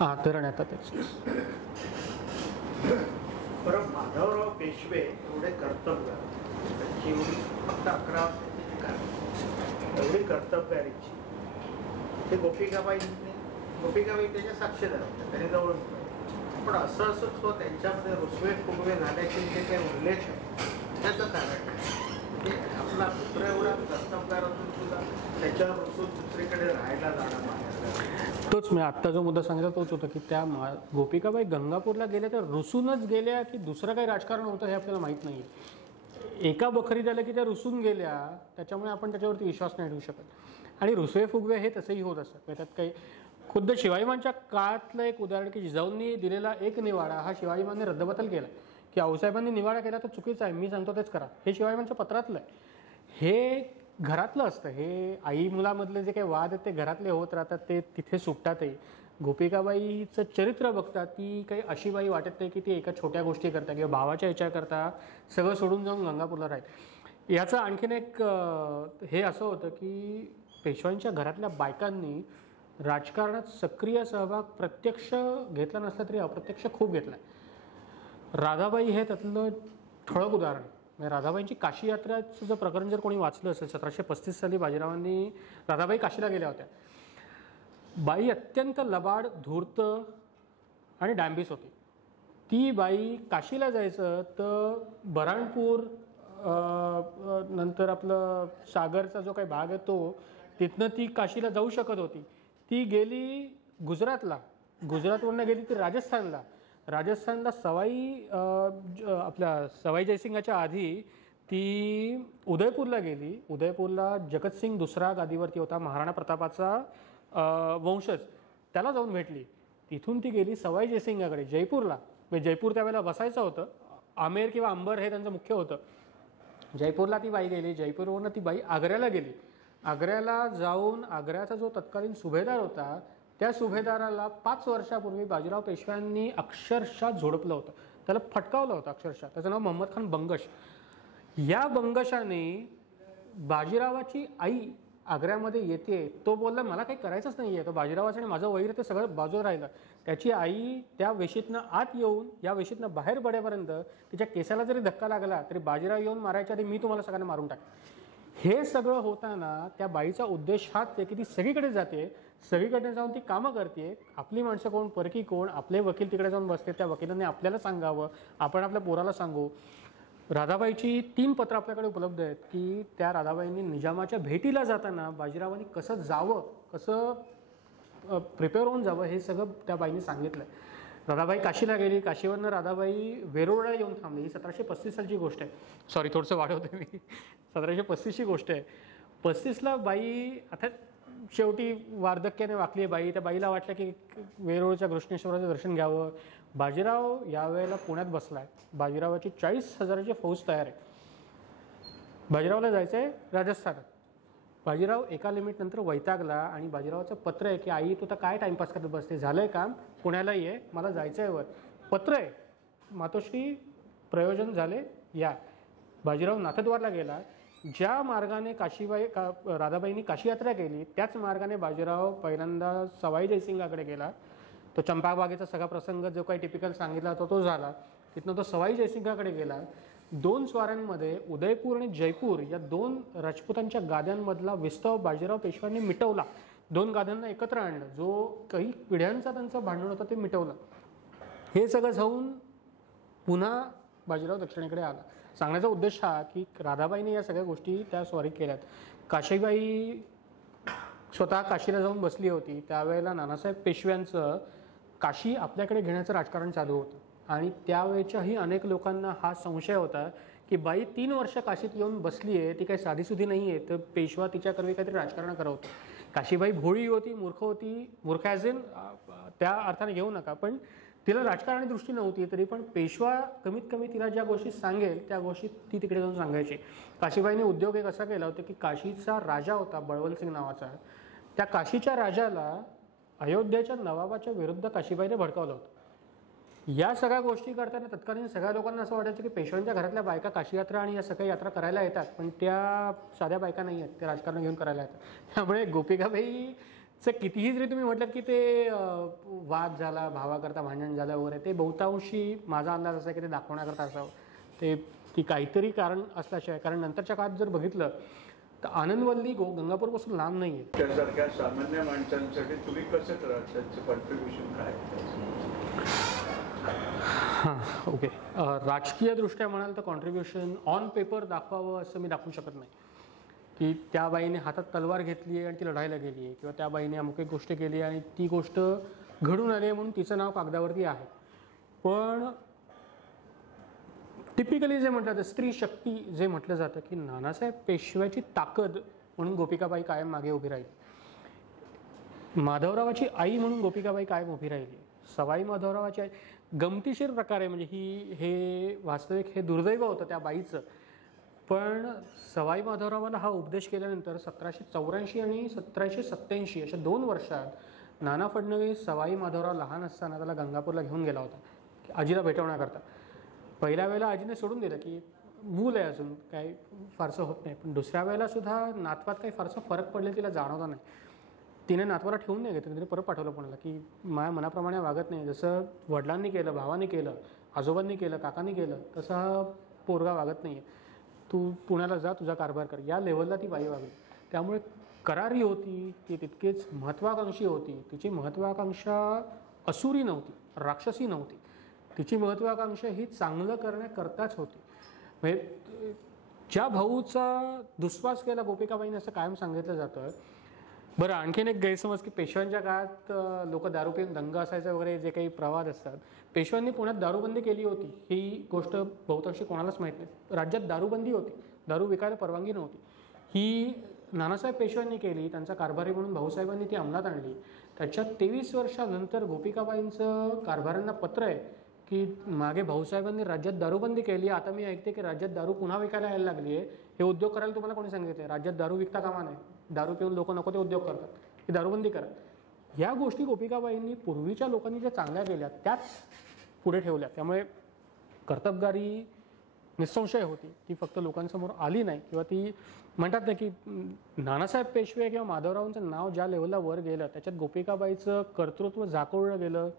हां, धरण आता तेच. बरं, माधवराव पेशवे एवढे कर्तव्य, त्यांची एवढी फक्त 11 एवढी कर्तव्याची, ते गोपिकाबाई त्याच्या साक्षीदार होत्या, त्यांनी जवळ. पण असं तो त्यांच्यामध्ये रुसवे फुगवे झाल्याचे जे काही उल्लेख आहे त्याचं कारण म्हणजे आपला पुत्र एवढा कर्तव्यगार असून सुद्धा त्याच्यावर रुसून दुसरीकडे राहायला जाणं मान्य. तोच मी आत्ता जो मुद्दा सांगितला तोच होता की त्या गोपिकाबाई गंगापूरला गेल्या तर रुसूनच गेल्या की दुसरं काही राजकारण होतं हे आपल्याला माहीत नाही. एका बखरीत आलं की त्या रुसून गेल्या, त्याच्यामुळे आपण त्याच्यावरती विश्वास नाही ठेवू शकत. आणि रुसवे फुगवे हे तसंही होत असतात, त्यात काही. खुद्द शिवाजीमांच्या काळातलं एक उदाहरण की जिजाऊंनी दिलेला एक निवाडा हा शिवाजीमांनी रद्दबातल केला, की आऊसाहेबांनी निवाडा केला तर चुकीचा आहे, मी सांगतो तेच करा, हे शिवाजीमांच्या पत्रातलं आहे. हे घरातलं असतं, हे आई मुलामधले जे काही वाद आहेत ते घरातले होत राहतात, ते तिथे सुटतातही. गोपिकाबाईचं चरित्र बघता ती काही अशी बाई वाटत नाही की ती एका छोट्या गोष्टी करता किंवा भावाच्या याच्याकरता सगळं सोडून जाऊन गंगापूरला राहील. याचं आणखीन एक हे असं होतं की पेशव्यांच्या घरातल्या बायकांनी राजकारणात सक्रिय सहभाग प्रत्यक्ष घेतला नसला तरी अप्रत्यक्ष खूप घेतला आहे. राधाबाई हे त्यातलं ठळक उदाहरण. म्हणजे राधाबाईंची काशी यात्राचं जर प्रकरण जर कोणी वाचलं असेल, 1735 साली बाजीरावांनी राधाबाई काशीला गेल्या होत्या. बाई अत्यंत लबाड, धूर्त आणि डांबीस होती. ती बाई काशीला जायचं तर बऱ्हाणपूर नंतर आपलं सागरचा जो काही भाग आहे तो, तिथनं ती काशीला जाऊ शकत होती. ती गेली गुजरातला, गुजरातवरनं गेली ती राजस्थानला, राजस्थानला आपल्या सवाई जयसिंगाच्या आधी ती उदयपूरला गेली. उदयपूरला जगतसिंग दुसरा गादीवरती होता, महाराणा प्रतापाचा वंशज, त्याला जाऊन भेटली. तिथून ती गेली सवाई जयसिंगाकडे जयपूरला. म्हणजे जयपूर त्यावेळेला वसायचं होतं, आमेर किंवा अंबर हे त्यांचं मुख्य होतं. जयपूरला ती बाई गेली, जयपूरवरनं ती बाई आग्र्याला गेली. आग्र्याला जाऊन आग्र्याचा जो तत्कालीन सुभेदार होता त्या सुभेदाराला 5 वर्षापूर्वी बाजीराव पेशव्यांनी अक्षरशः झोडपलं होतं, त्याला फटकावलं होतं अक्षरशः. त्याचं नाव मोहम्मद खान बंगश. या बंगशाने बाजीरावाची आई आग्र्यामध्ये येते, तो बोलला मला काही करायचंच नाही आहे, तो बाजीरावाचं आणि माझं वैर ते सगळं बाजूला राहिलं. त्याची आई त्या वेशीतनं आत येऊन या वेशीतनं बाहेर पडेपर्यंत तिच्या केसाला जरी धक्का लागला तरी बाजीराव येऊन मारायच्या आधी मी तुम्हाला सगळ्यांना मारून टाक. हे सगळं होताना त्या बाईचा उद्देश हाच आहे की ती सगळीकडे जाते, सगळीकडे जाऊन ती कामं करते. आपली माणसं कोण, परकी कोण, आपले वकील तिकडे जाऊन बसते, त्या वकिलांनी आपल्याला सांगावं, आपण आपल्या पोराला सांगू. राधाबाईची 3 पत्रं आपल्याकडे उपलब्ध आहेत की त्या राधाबाईंनी निजामाच्या भेटीला जाताना बाजीरावांनी कसं जावं, कसं प्रिपेअर होऊन जावं हे सगळं त्या बाईंनी सांगितलं आहे. राधाबाई काशीला गेली, काशीवरनं राधाबाई वेरूळला येऊन थांबली. ही 1735 सालची गोष्ट आहे. सॉरी, थोडंसं वाढवते मी, 1735ची गोष्ट आहे. 35ला बाई आता शेवटी वार्धक्याने वाकली आहे बाई. त्या बाईला वाटलं की वेरूळच्या कृष्णेश्वराचं दर्शन घ्यावं. बाजीराव यावेळेला पुण्यात बसला आहे. बाजीरावाची 40,000ची फौज तयार आहे. बाजीरावला जायचं आहे राजस्थानात. बाजीराव एका लिमिटनंतर वैतागला आणि बाजीरावाचं पत्र आहे की आई तू तर काय टाईमपास करत बसते, झालं आहे काम, पुण्याला ये, मला जायचं आहे वर. पत्र आहे, मातोश्री प्रयोजन झाले या. बाजीराव नाथद्वारला गेला. ज्या मार्गाने राधाबाईंनी काशी यात्रा केली त्याच मार्गाने बाजीराव पहिल्यांदा सवाई जयसिंगाकडे गेला. तो चंपाबागेचा सगळा प्रसंग जो काही टिपिकल सांगितला तो झाला. तिथनं तो सवाई जयसिंगाकडे गेला. 2 स्वाऱ्यांमध्ये उदयपूर आणि जयपूर या 2 राजपुतांच्या गाद्यांमधला विस्तव बाजीराव पेशव्यांनी मिटवला. दोन गाद्यांना एकत्र आणलं, जो काही पिढ्यांचा त्यांचं भांडण होतं ते मिटवलं. हे सगळं जाऊन पुन्हा बाजीराव दक्षिणेकडे आला. सांगण्याचा उद्देश हा की राधाबाईने या सगळ्या गोष्टी त्या स्वारी केल्यात. काशीबाई स्वतः काशीला जाऊन बसली होती त्यावेळेला नानासाहेब पेशव्यांचं काशी आपल्याकडे घेण्याचं राजकारण चालू होतं आणि त्यावेळच्याही अनेक लोकांना हा संशय होता की बाई 3 वर्ष काशीत येऊन बसली आहे, ती काही साधीसुधी नाही आहे, तर पेशवा तिच्याकरवी काहीतरी राजकारण करवतो. काशीबाई भोळी होती, मूर्ख ॲज इन त्या अर्थाने घेऊ नका, पण तिला राजकारणी दृष्टी नव्हती, तरी पण पेशवा कमीत कमी तिला ज्या गोष्टी सांगेल त्या गोष्टी ती तिकडे जाऊन सांगायची. काशीबाईने उद्योग एक असा केला होता की काशीचा राजा होता बळवंतसिंग नावाचा, त्या काशीच्या राजाला अयोध्येच्या नवाबाच्या विरुद्ध काशीबाईने भडकावलं होतं. या सगळ्या गोष्टी करताना तत्कालीन सगळ्या लोकांना असं वाटायचं की पेशव्यांच्या घरातल्या बायका काशी यात्रा आणि या सगळ्या यात्रा करायला येतात, पण त्या साध्या बायका नाही आहेत, ते राजकारण घेऊन करायला येतात. त्यामुळे गोपिकाबाईचं कितीही जरी तुम्ही म्हटलं की ते वाद झाला, भावाकरता भांडण झालं वगैरे, ते बहुतांशी माझा अंदाज असा की ते दाखवण्याकरता असावं, ती काहीतरी कारण असल्याशिवाय. कारण नंतरच्या काळात जर बघितलं तर आनंदवल्ली गंगापूरपासून लांब नाही आहे. त्यासारख्या सामान्य माणसांसाठी तुम्ही कसं कराल, त्यांचं कॉन्ट्रीब्युशन काय? हां, ओके. राजकीयदृष्ट्या म्हणाल तर कॉन्ट्रीब्युशन ऑन पेपर दाखवावं असं मी दाखवू शकत नाही की त्या बाईने हातात तलवार घेतली आहे आणि ती लढायला गेली आहे, किंवा त्या बाईने अमुक एक गोष्ट केली आहे आणि ती गोष्ट घडून आली आहे म्हणून तिचं नाव कागदावरती आहे. पण टिपिकली जे म्हणतात स्त्री शक्ती जे म्हटलं जातं की नानासाहेब पेशव्याची ताकद म्हणून गोपिकाबाई कायम मागे उभी राहिली. माधवरावाची आई म्हणून गोपिकाबाई कायम उभी राहिली. सवाई माधवरावाची आई गमतीशीर प्रकारे, म्हणजे हे वास्तविक हे दुर्दैव होतं त्या बाईचं, पण सवाई माधवरावाला हा उपदेश केल्यानंतर 1784 आणि 1787 अशा 2 वर्षात नाना फडणवीस सवाई माधवराव लहान असताना त्याला गंगापूरला घेऊन गेला होता आजीला भेटवण्याकरता. पहिल्या वेळेला आजीने सोडून दिलं की मूल आहे अजून काही फारसं होत नाही, पण दुसऱ्या वेळेला सुद्धा नातवात काही फारसं फरक पडले तिला जाणवला नाही. तिने नातवाला ठेवून नाही घेतलं, तिने परत पाठवलं पुण्याला की माझ्या मनाप्रमाणे वागत नाही, जसं वडिलांनी केलं, भावाने केलं, आजोबांनी केलं, काकांनी केलं, तसं हा पोरगा वागत नाही आहे, तू पुण्याला जा, तुझा कारभार कर. या लेवलला ती बाई वागली. त्यामुळे करारी होती, ती तितकीच महत्त्वाकांक्षी होती. तिची महत्त्वाकांक्षा असुरी नव्हती, राक्षसी नव्हती. तिची महत्त्वाकांक्षा ही चांगलं करण्याकरताच होती. म्हणजे ज्या भाऊचा दुस्वास केला गोपिकाबाईने असं कायम सांगितलं जातं. बरं, आणखीन एक गैरसमज की पेशव्यांच्या काळात लोक दारू पिऊन दंग असायचं वगैरे जे काही प्रवाद असतात, पेशव्यांनी पुण्यात दारूबंदी केली होती ही गोष्ट बहुतांशी कोणालाच माहीत नाही. राज्यात दारूबंदी होती, दारू विकायला परवानगी नव्हती. ही नानासाहेब पेशव्यांनी केली, त्यांचा कारभारी म्हणून भाऊसाहेबांनी ती अंमलात आणली. त्याच्या 23 वर्षानंतर गोपिकाबाईंचं कारभाऱ्यांना पत्र आहे की मागे भाऊसाहेबांनी राज्यात दारूबंदी केली, आता मी ऐकते की राज्यात दारू पुन्हा विकायला यायला लागली आहे. हे उद्योग करायला तुम्हाला कोणी सांगितले? राज्यात दारू विकता कामा नाही, दारू पिऊन लोक नको ते उद्योग करतात, ही दारूबंदी करा. या गोष्टी गोपिकाबाईंनी पूर्वीच्या लोकांनी ज्या चांगल्या केल्या त्याच पुढे ठेवल्या. त्यामुळे कर्तबगारी निसंशय होती, ती फक्त लोकांसमोर आली नाही, किंवा ती म्हणतात ना की नानासाहेब पेशवे किंवा माधवरावांचं नाव ज्या लेवलला वर गेलं त्याच्यात गोपिकाबाईचं कर्तृत्व झाकोळलं गेलं,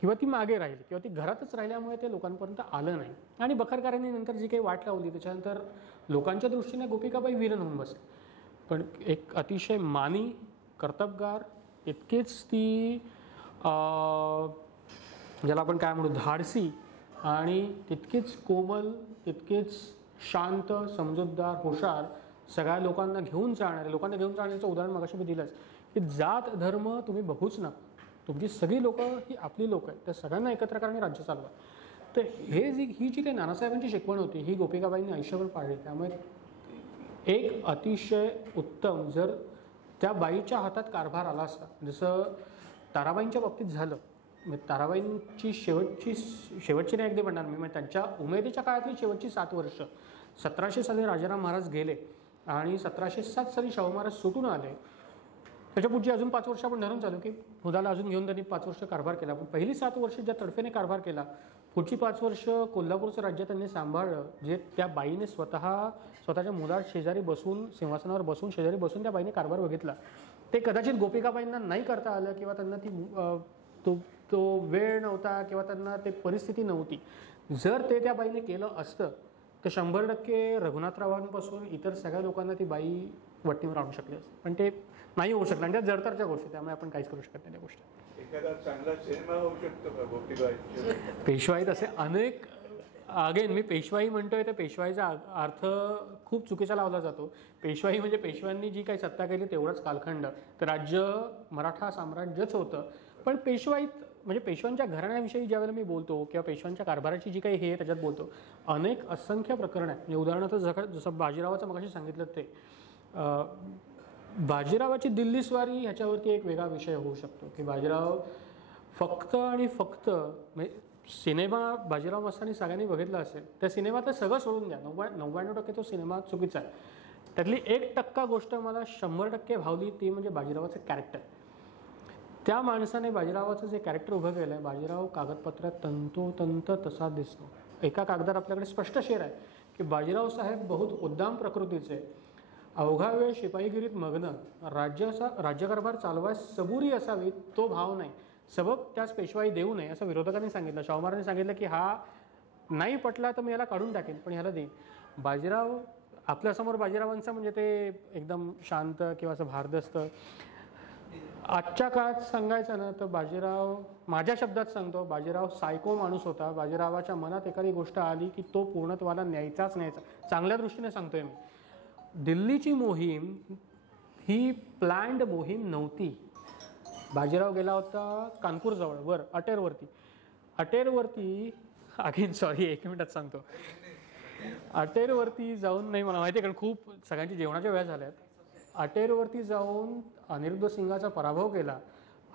किंवा ती मागे राहिली, किंवा ती घरातच राहिल्यामुळे ते लोकांपर्यंत आलं नाही. आणि बखरकरांनी नंतर जी काही वाट लावली त्याच्यानंतर लोकांच्या दृष्टीने गोपिकाबाई विलन होऊन बसली. पण एक अतिशय मानी, कर्तबगार, इतकेच ती ज्याला आपण काय म्हणू धाडसी, आणि तितकीच कोमल, तितकेच शांत, समजूतदार, हुशार, सगळ्या लोकांना घेऊन चालण्याचं उदाहरण मगाशी मी दिलंच की जात धर्म तुम्ही बघूच ना, तुमची सगळी लोकं ही आपली लोक आहेत, त्या सगळ्यांना एकत्र करणे राज्य चालवा. तर ही जी काही नानासाहेबांची शिकवण होती ही गोपिकाबाईंनी आयुष्यभर पाळली. त्यामुळे एक अतिशय उत्तम, जर त्या बाईच्या हातात कारभार आला असता, जसं ताराबाईंच्या बाबतीत झालं, म्हणजे ताराबाईंची शेवटची नाही अगदी म्हणणार मी, म्हणजे त्यांच्या उमेदीच्या काळातली शेवटची 7 वर्ष, 1700 साली राजाराम महाराज गेले आणि 1707 साली शाहू महाराज सुटून आले. त्याच्या पुढची अजून 5 वर्ष आपण धरून चालू की हुदाला अजून घेऊन त्यांनी 5 वर्ष कारभार केला. पण पहिली 7 वर्ष ज्या तडफेने कारभार केला, पुढची 5 वर्ष कोल्हापूरचं राज्य त्यांनी सांभाळलं, जे त्या बाईने स्वतःच्या मुलात शेजारी बसून, सिंहासनावर बसून शेजारी बसून त्या बाईने कारभार बघितला. ते कदाचित गोपिकाबाईंना नाही करता आलं, किंवा त्यांना तो वेळ नव्हता, किंवा त्यांना ते परिस्थिती नव्हती. जर ते त्या बाईने केलं असतं तर 100% रघुनाथरावांपासून इतर सगळ्या लोकांना ती बाई वटणीवर आणू शकली असते. पण ते नाही होऊ शकत आणि त्या जडतरच्या गोष्टी, त्यामुळे आपण काहीच करू शकत नाही त्या गोष्टी. एखादा चांगला सिनेमा होऊ शकतो का गोपीबाई? पेशवाईत असे अनेक, अगेन मी पेशवाई म्हणतोय तर पेशवाईचा अर्थ खूप चुकीचा लावला जातो. पेशवाई म्हणजे पेशव्यांनी जी काही सत्ता केली तेवढंच कालखंड, तर राज्य मराठा साम्राज्यच होतं. पण पेशवाईत म्हणजे पेशव्यांच्या घराण्याविषयी ज्यावेळेला मी बोलतो किंवा पेशव्यांच्या कारभाराची जी काही हे आहे त्याच्यात बोलतो, अनेक असंख्य प्रकरण आहेत. म्हणजे उदाहरणार्थ जसं बाजीरावाचं मगाशी सांगितलं ते बाजीरावाची दिल्ली स्वारी ह्याच्यावरती एक वेगळा विषय होऊ शकतो की बाजीराव फक्त आणि फक्त म्हणजे सिनेमा बाजीराव मस्तानी सगळ्यांनी बघितला असेल, त्या सिनेमातलं सगळं सोडून द्या, 99% तो सिनेमा चुकीचा आहे. त्यातली 1% गोष्ट मला 100% भावली, ती म्हणजे बाजीरावाचं कॅरेक्टर. त्या माणसाने बाजीरावाचं जे कॅरेक्टर उभं केलं आहे, बाजीराव कागदपत्रात तंतोतंत तसा दिसतो. एका कागदात आपल्याकडे स्पष्ट शेर आहे की बाजीराव साहेब बहुत उद्दाम प्रकृतीचे, अवघा वेळ शिपाईगिरीत मग्न, राज्यकारभार चालवायस सबुरी असावी तो भाव नाही, सबब त्यास पेशवाई देऊ नये असं विरोधकांनी सांगितलं. शाहू महाराजांनी सांगितलं की हा नाही पटला तर मी याला काढून टाकेन पण ह्याला देईन. बाजीराव आपल्यासमोर बाजीरावांचं म्हणजे ते एकदम शांत किंवा असं भारदस्त. आजच्या काळात सांगायचं ना तर बाजीराव, माझ्या शब्दात सांगतो, बाजीराव सायको माणूस होता. बाजीरावाच्या मनात एखादी गोष्ट आली की तो पूर्णत्वाला न्यायचाच न्यायचा. चांगल्या दृष्टीने सांगतोय मी. दिल्लीची मोहीम ही प्लॅन्ड मोहीम नव्हती. बाजीराव गेला होता कानपूरजवळ वर अटेरवरती अगेन सॉरी 1 मिनिटात सांगतो. अटेरवरती जाऊन, नाही मला माहिती आहे कारण खूप सगळ्यांची जेवणाच्या वेळा झाल्यात. अटेरवरती जाऊन अनिरुद्ध सिंगाचा पराभव केला,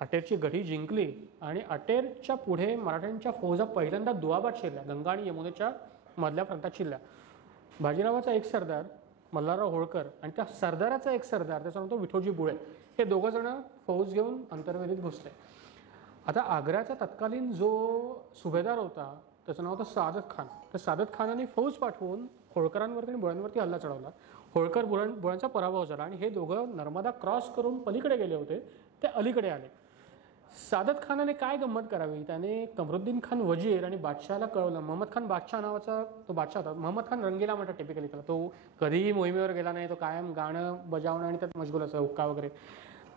अटेरची गढी जिंकली आणि अटेरच्या पुढे मराठ्यांच्या फौजा पहिल्यांदा दुआबाद शिरल्या, गंगा आणि यमुनेच्या मधल्या प्रांतात शिरल्या. बाजीरावाचा एक सरदार मल्हारराव होळकर आणि त्या सरदाराचा एक सरदार त्याचा नाव विठोजी बुळे, हे दोघं जण फौज घेऊन अंतर्वेदीत घुसले. आता आग्र्याचा तत्कालीन जो सुभेदार होता त्याचं नाव होतं सादत खान. तर सादत खानाने फौज पाठवून होळकरांवरती आणि बुळ्यांवरती हल्ला चढवला. होळकर बुळ्यांचा पराभव झाला आणि हे दोघं नर्मदा क्रॉस करून पलीकडे गेले होते, ते अलीकडे आले. सादत खानाने काय गंमत करावी, त्याने कमरुद्दीन खान वजीर आणि बादशहाला कळवलं. महम्मद खान बादशाह नावाचा तो बादशाह होता. महम्मद खान रंगीला म्हणतात टिपिकली त्याला. तो कधीही मोहिमेवर गेला नाही, तो कायम गाणं बजावणं आणि त्यात मशगूल असा हुक्का वगैरे.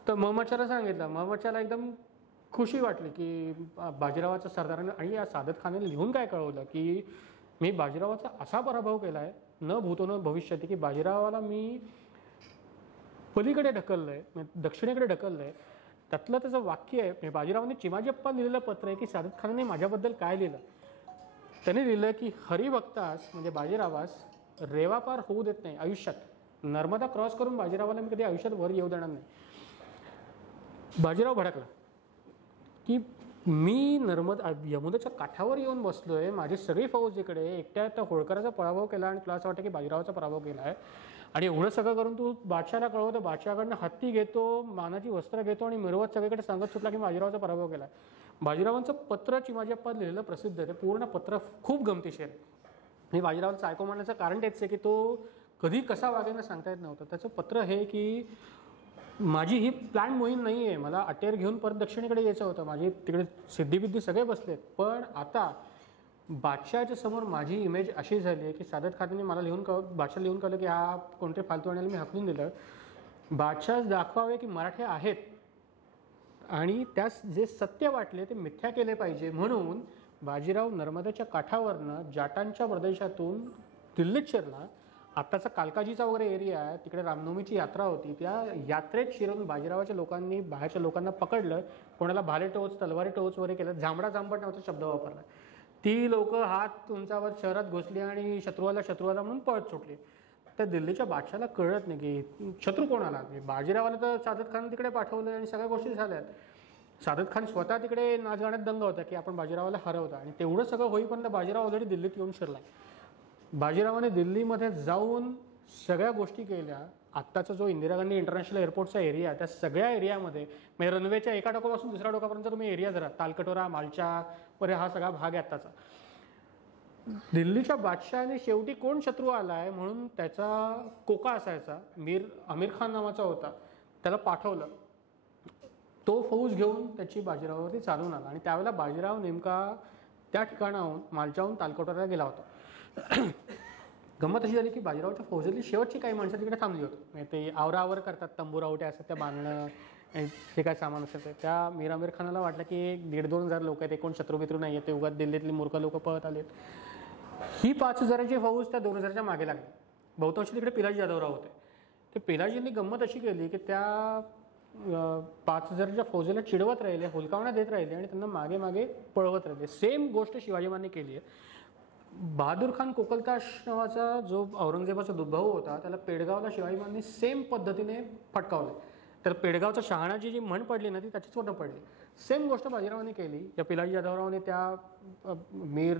तर महम्मदशाहला सांगितलं. महम्मदशाहला एकदम खुशी वाटली की बाजीरावाच्या सरदाराने, आणि या सादत खानाने लिहून काय कळवलं की मी बाजीरावाचा असा पराभव केला आहे न भूतो न भविष्यती की बाजीरावाला मी पलीकडे ढकललं आहे, दक्षिणेकडे ढकललं आहे. त्यातलं त्याचं वाक्य आहे, बाजीरावांनी चिमाजीप्पा लिहिलेलं पत्र आहे की सादत खानाने माझ्याबद्दल काय लिहिलं. त्याने लिहिलं की हरिभक्तास म्हणजे बाजीरावास रेवापार होऊ देत नाही आयुष्यात. नर्मदा क्रॉस करून बाजीरावाला मी कधी आयुष्यात वर येऊ देणार नाही. बाजीराव भडकला की मी यमुनेच्या काठावर येऊन बसलोय, माझी सगळी फौज इकडे, एकट्या त्या होळकराचा पराभव केला आणि तुला असं वाटतं की बाजीरावाचा पराभव केला आहे आणि एवढं सगळं करून तू बादशाहला कळवतो, बादशाहकडनं हत्ती घेतो, मानाची वस्त्र घेतो आणि मिरवत सगळीकडे सांगत सुटला की बाजीरावाचा पराभव केला आहे. बाजीरावांचं पत्र चिमाजीप्पा लिहिलेलं प्रसिद्ध आहे. ते पूर्ण पत्र खूप गमतीशीर आहे. आणि बाजीरावाला सायको म्हणण्याचं कारण तेच आहे की तो कधी कसा वागेना सांगता येत नव्हतं. त्याचं पत्र हे की माझी ही प्लॅन मोहीम नाही आहे, मला अटेर घेऊन परत दक्षिणेकडे यायचं होतं, माझी तिकडे सिद्धिबिद्धी सगळे बसलेत, पण आता बादशाहच्या समोर माझी इमेज अशी झाली आहे की सादत खानाने मला बादशाह लिहून कळलं की हा कोणते फालतू आणायला मी हकलून दिलं. बादशाह दाखवावे की मराठे आहेत आणि त्यास जे सत्य वाटले ते मिथ्या केले पाहिजे, म्हणून बाजीराव नर्मदेच्या काठावरनं जाटांच्या प्रदेशातून दिल्लीत शिरला. आत्ताचा कालकाजीचा वगैरे एरिया आहे, तिकडे रामनवमीची यात्रा होती. त्या यात्रेत शिरून बाजीरावाच्या लोकांनी बाहेरच्या लोकांना पकडलं, कोणाला भाले टोच तलवारी टोच वगैरे केलं. जांभट नावाचा शब्द वापरला. ती लोक हात उंचावर शहरात घुसली आणि शत्रुवाला म्हणून पळत सुटली. तर दिल्लीच्या बादशाला कळत नाही की शत्रू कोणाला. बाजीरावाला तर सादत खान तिकडे पाठवलं आणि सगळ्या गोष्टी झाल्यात. सादत खान स्वतः तिकडे नाचगाण्यात दंग होता की आपण बाजीरावाला हरवता आणि तेवढं सगळं होईपर्यंत बाजीराव ऑलरेडी दिल्लीत येऊन शिरलाय. बाजीरावाने दिल्लीमध्ये जाऊन सगळ्या गोष्टी केल्या. आत्ताचा जो इंदिरा गांधी इंटरनॅशनल एअरपोर्टचा एरिया, त्या सगळ्या एरियामध्ये म्हणजे रनवेच्या एका टोकापासून दुसऱ्या टोकापर्यंत तुम्ही एरिया धरा, तालकटोरा, मालचा वगैरे हा सगळा भाग आहे आत्ताचा. दिल्लीच्या बादशहाने शेवटी कोण शत्रू आला आहे म्हणून त्याचा कोका असायचा, आमिर खान नावाचा होता, त्याला पाठवलं. तो फौज घेऊन त्याची बाजीरावावरती चालून आला आणि त्यावेळेला बाजीराव नेमका त्या ठिकाणाहून मालच्याहून तालकटोऱ्याला गेला होता. गंमत अशी झाली की बाजीरावच्या फौजेतली शेवटची काही माणसं तिकडे थांबली होती. म्हणजे ते आवरावर करतात, तंबूरावटे असतात त्या बांधणं, जे काय सामान असेल ते. त्या मीर आमिर खानाला वाटलं की 1,500-2,000 हजार लोक आहेत, कोण शत्रुमित्र नाही आहेत, ते उगाच दिल्लीतली मूर्ख लोक पळत आलेत. ही 5,000ची फौज त्या 2,000च्या मागे लागली. बहुतांश तिकडे पिलाजी जाधवराव होते. ते पिलाजींनी गंमत अशी केली की त्या 5,000च्या फौजेला चिडवत राहिले, हुलकावण्या देत राहिले आणि त्यांना मागे मागे पळवत राहिले. सेम गोष्ट शिवाजीमांनी केली आहे. बहादूर खान कोकलताश नावाचा जो औरंगजेबाचा दुर्भाऊ होता, त्याला पेडगावला शिवाजीमांनी सेम पद्धतीने फटकावलं. तर पेडगावचा शहाणाची जी म्हण पडली ना, ती त्याचीच वरनं पडली. सेम गोष्ट बाजीरावांनी केली. या पिलाजी जाधवरावने त्या मीर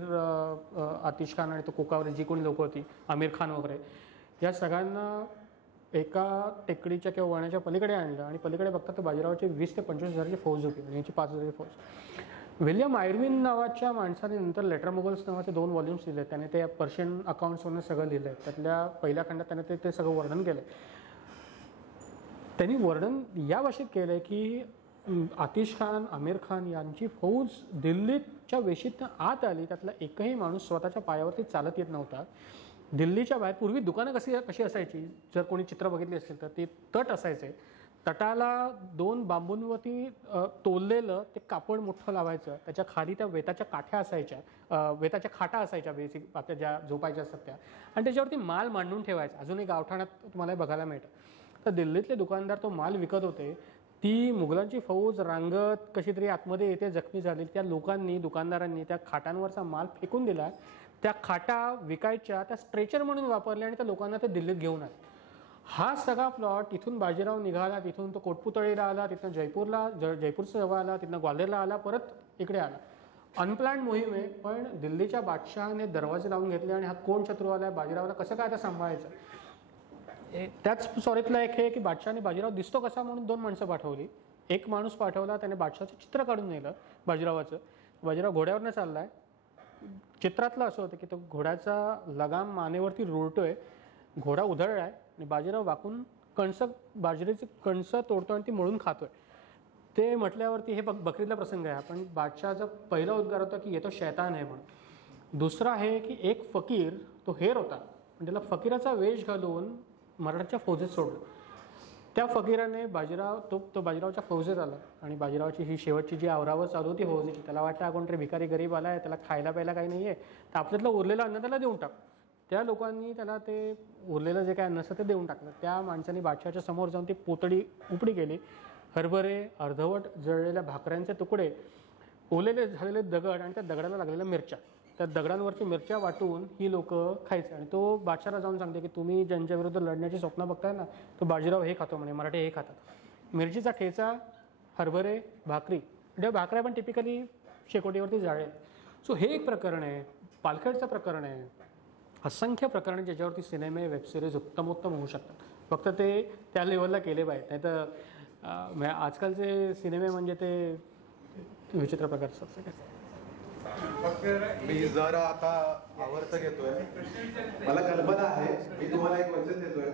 आतिश खान आणि तो कोकावरे जी कोणी लोकं होती, आमिर खान वगैरे, या सगळ्यांना एका टेकडीच्या किंवा वळणाच्या पलीकडे आणलं आणि पलीकडे बघतात तर बाजीरावाची 20,000 ते 25,000ची फौज होती आणि याची 5,000ची फौज. विल्यम आयर्विन नावाच्या माणसाने नंतर लेटर मुगल्स नावाचे 2 व्हॉल्यूम्स लिहिले. त्याने ते पर्शियन अकाउंट्सवरून सगळं लिहिलं आहे. त्यातल्या पहिल्या खंडात त्याने ते सगळं वर्णन केलं. त्यांनी वर्णन या भाषेत केलं आहे की आतिश खान, आमिर खान यांची फौज दिल्लीच्या वेशीतनं आत आली. त्यातला एकही माणूस स्वतःच्या पायावरती चालत येत नव्हता. दिल्लीच्या बाहेर पूर्वी दुकानं कशी असायची, जर कोणी चित्र बघितली असेल तर ते तट असायचे. तटाला 2 बांबूंवरती तोललेलं ते कापड मोठं लावायचं. त्याच्या खाली त्या वेताच्या काठ्या असायच्या, वेताच्या खाटा असायच्या बेसिक आपल्या ज्या झोपायच्या असतात त्या, आणि त्याच्यावरती माल मांडून ठेवायचा. अजूनही गावठाणात तुम्हाला बघायला मिळतं. तर दिल्लीतले दुकानदार तो माल विकत होते. ती मुघलांची फौज रांगत कशी तरी आतमध्ये येते, जखमी झाली. त्या लोकांनी, दुकानदारांनी त्या खाटांवरचा माल फेकून दिला. त्या खाटा विकायच्या, त्या स्ट्रेचर म्हणून वापरल्या आणि त्या लोकांना ते दिल्लीत घेऊन आले. हा सगळा प्लॉट इथून बाजीराव निघाला, तिथून तो कोटपुतळीला आला, तिथनं जयपूरचा जवळ आला, तिथनं ग्वाल्हेरला आला, परत इकडे आला. अनप्लॅन्ड मोहीम आहे. पण दिल्लीच्या बादशहाने दरवाजे लावून घेतले आणि हा कोण शत्रू आला, बाजीरावला कसं काय आता सांभाळायचं. त्याच स्टोरीतला एक हे की बादशहाने बाजीराव दिसतो कसा म्हणून 2 माणसं पाठवली. एक माणूस पाठवला, त्याने बादशहाचं चित्र काढून नेलं बाजीरावाचं. बाजीराव घोड्यावरनं चाललाय. चित्रातलं असं होतं की तो घोड्याचा लगाम मानेवरती रुळतोय, घोडा उधळला आहे आणि बाजीराव वाकून बाजरीची कणसं तोडतो आणि ती मळून खातोय. ते म्हटल्यावरती हे बकरीतला प्रसंग आहे. पण बादशहाचा पहिला उद्गार होता की येतो शैतान आहे म्हणून. दुसरा आहे की एक फकीर, तो हेर होता, पण त्याला फकीराचा वेश घालून मराठ्याच्या फौजेत सोडलं. त्या फकीराने तो बाजीरावच्या फौजेत आला आणि बाजीरावची ही शेवटची जी आवरावर चालू होती फौजेची, त्याला वाटलं हा कोणतरी भिकारी गरीब आला आहे, त्याला खायला प्यायला काही नाही आहे, तर आपल्यातलं उरलेलं अन्न त्याला देऊन टाक. त्या लोकांनी त्याला ते उरलेलं जे काय अन्न असतं ते देऊन टाकलं. त्या माणसाने बादशहाच्या समोर जाऊन ती पोतडी उपडी केली. हरभरे, अर्धवट जळलेल्या भाकऱ्यांचे तुकडे, ओलेले झालेले दगड आणि त्या दगडाला लागलेल्या मिरच्या, त्या दगडांवरची मिरच्या वाटून ही लोक खायचे. आणि तो बादशहाला जाऊन सांगते की तुम्ही ज्यांच्या विरुद्ध लढण्याची स्वप्न बघताय ना, तो बाजीराव हे खातो म्हणे, मराठी हे खातात. मिरचीचा ठेचा, हरभरे, भाकरी, म्हणजे भाकऱ्या पण टिपिकली शेकोटीवरती जाळेल. सो हे एक प्रकरण आहे. पालखेडचं प्रकरण आहे. असंख्य प्रकरण ज्याच्यावरती सिनेमे, वेबसिरीज उत्तमोत्तम होऊ शकतात. फक्त ते त्या लेवलला केले पाहिजे. नाही तर आजकालचे सिनेमे म्हणजे ते विचित्र प्रकारचं असतं. मी जरा आता आवर्त घेतोय. मला कल्पना आहे, मी तुम्हाला एक वचन देतोय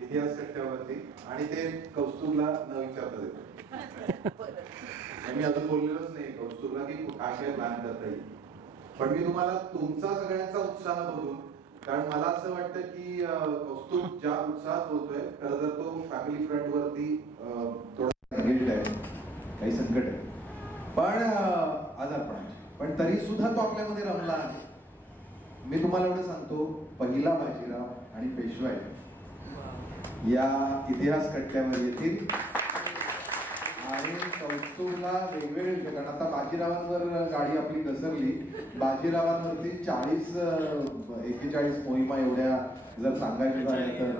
इतिहास कट्ट्यावरती, आणि ते कौस्तुभला न विचारता देतो. मी अजून बोललेलोच नाही कौस्तुभला की काय काय प्लॅन करता येईल. पण मी तुम्हाला तुमचा सगळ्यांचा उत्साह बघून, कारण मला असं वाटतं की कौस्तुभ ज्या उत्साहात होतोय, खरं तर तो फॅमिली फ्रंट वरती थोडा गिल्ट आहे, काही संकट आहे, पण आजारपणाची, पण तरी सुद्धा तो आपल्यामध्ये रमला आहे. मी तुम्हाला एवढं सांगतो, पहिला बाजीराव आणि पेशवाई या इतिहास कट्ट्यावर येतील आणि कौस्तुभला वेगवेगळे, कारण आता बाजीरावांवर गाडी आपली घसरली, बाजीरावांवरती 41 मोहिमा एवढ्या जर सांगायचं झालं तर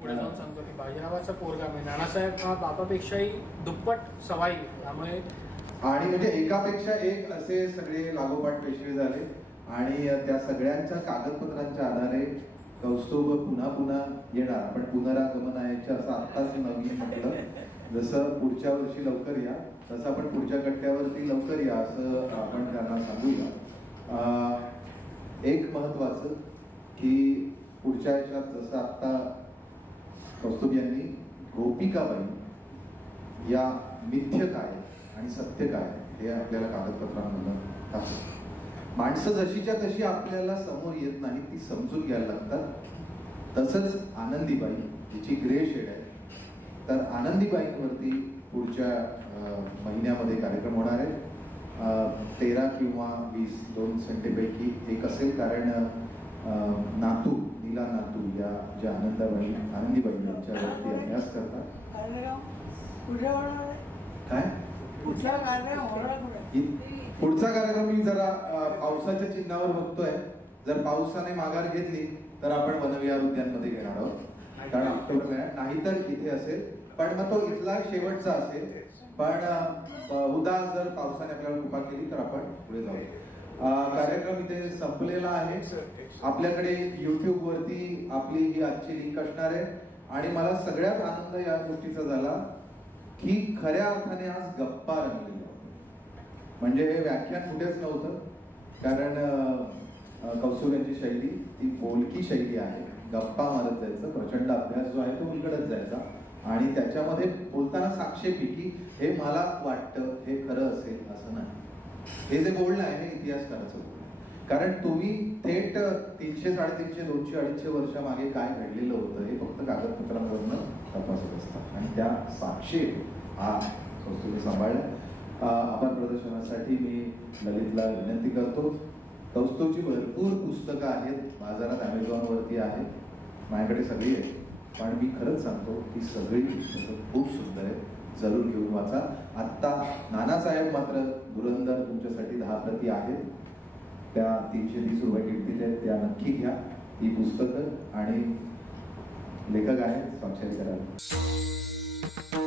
पुढे जाऊन सांगतो की बाजीरावाचा पोरगा म्हणजे नानासाहेब हा बापापेक्षाही दुप्पट सवाई, त्यामुळे आणि म्हणजे एकापेक्षा एक असे सगळे लागोपाठ पेशवे झाले. आणि त्या सगळ्यांच्या कागदपत्रांच्या आधारे कौस्तुभ पुन्हा पुन्हा येणार. आपण पुनरागमनाच्या असं आत्ताच नवीन म्हटलं, जसं पुढच्या वर्षी लवकर या, तसं आपण पुढच्या कट्ट्यावरती लवकर या असं आपण त्यांना सांगूया. एक महत्वाचं की पुढच्या याच्यात जसं आत्ता कौस्तुभ यांनी गोपिकाबाई या मिथ्य काय आणि सत्य काय हे आपल्याला कागदपत्रांमधून दाखवतं. माणसं जशीच्या तशी आपल्याला समोर येत नाही, ती समजून घ्यायला लागतात. तसंच आनंदीबाई जिची ग्रे शेड आहे, तर आनंदीबाईंवरती पुढच्या महिन्यामध्ये कार्यक्रम होणार आहे. 13 किंवा 20 दोन संडेपैकी एक असेल, कारण नातू नीला नातू या ज्या आनंदीबाई यांच्यावरती अभ्यास करतात. कार्यक्रम कुठे होणार आहे? काय कुठला कार्यक्रम होणार कुठे? पुढचा कार्यक्रम मी जरा पावसाच्या चिन्हावर बघतोय. जर पावसाने माघार घेतली तर आपण वनविहार उद्यानमध्ये घेणार आहोत, कारण ऑक्टोबर महिन्यात, नाहीतर इथे असेल. पण मग तो इथला शेवटचा असेल. पण उद्या जर पावसाने आपल्याला कृपा केली तर आपण पुढे जाऊ. कार्यक्रम इथे संपलेला आहे. आपल्याकडे YouTube वरती आपली ही आजची लिंक असणार आहे. आणि मला सगळ्यात आनंद या गोष्टीचा झाला की खऱ्या अर्थाने आज गप्पा रंगलेल्या. म्हणजे हे व्याख्यान कुठेच नव्हतं, कारण कौस्तुभांची शैली ती बोलकी शैली आहे. गप्पा मारत जायचं, प्रचंड अभ्यास जो आहे तो उलगडत जायचा, आणि त्याच्यामध्ये बोलताना साक्षेपी की हे मला वाटतं हे खरं असेल असं नाही. हे जे बोलणं आहे हे इतिहासकाराचं बोलणं, कारण तुम्ही थेट 300, 350, 200, 250 वर्षामागे काय घडलेलं होतं हे फक्त कागदपत्रांवरनं तपासत असतात, आणि त्या साक्षी हा कौस्तुभ सांभाळला. आपण प्रदर्शनासाठी मी ललितला विनंती करतो. कौस्तुभची भरपूर पुस्तकं आहेत बाजारात, अमेझॉनवरती आहेत, माझ्याकडे सगळी आहेत. पण मी खरंच सांगतो की सगळी पुस्तकं खूप सुंदर आहेत, जरूर घेऊन वाचा. आत्ता नानासाहेब मात्र धुरंधर तुमच्यासाठी 10 प्रती आहेत, त्या 330 रुपये किमतीत आहेत, त्या नक्की घ्या. ती पुस्तकं आणि लेखक आहेत स्वाक्षरी करायला.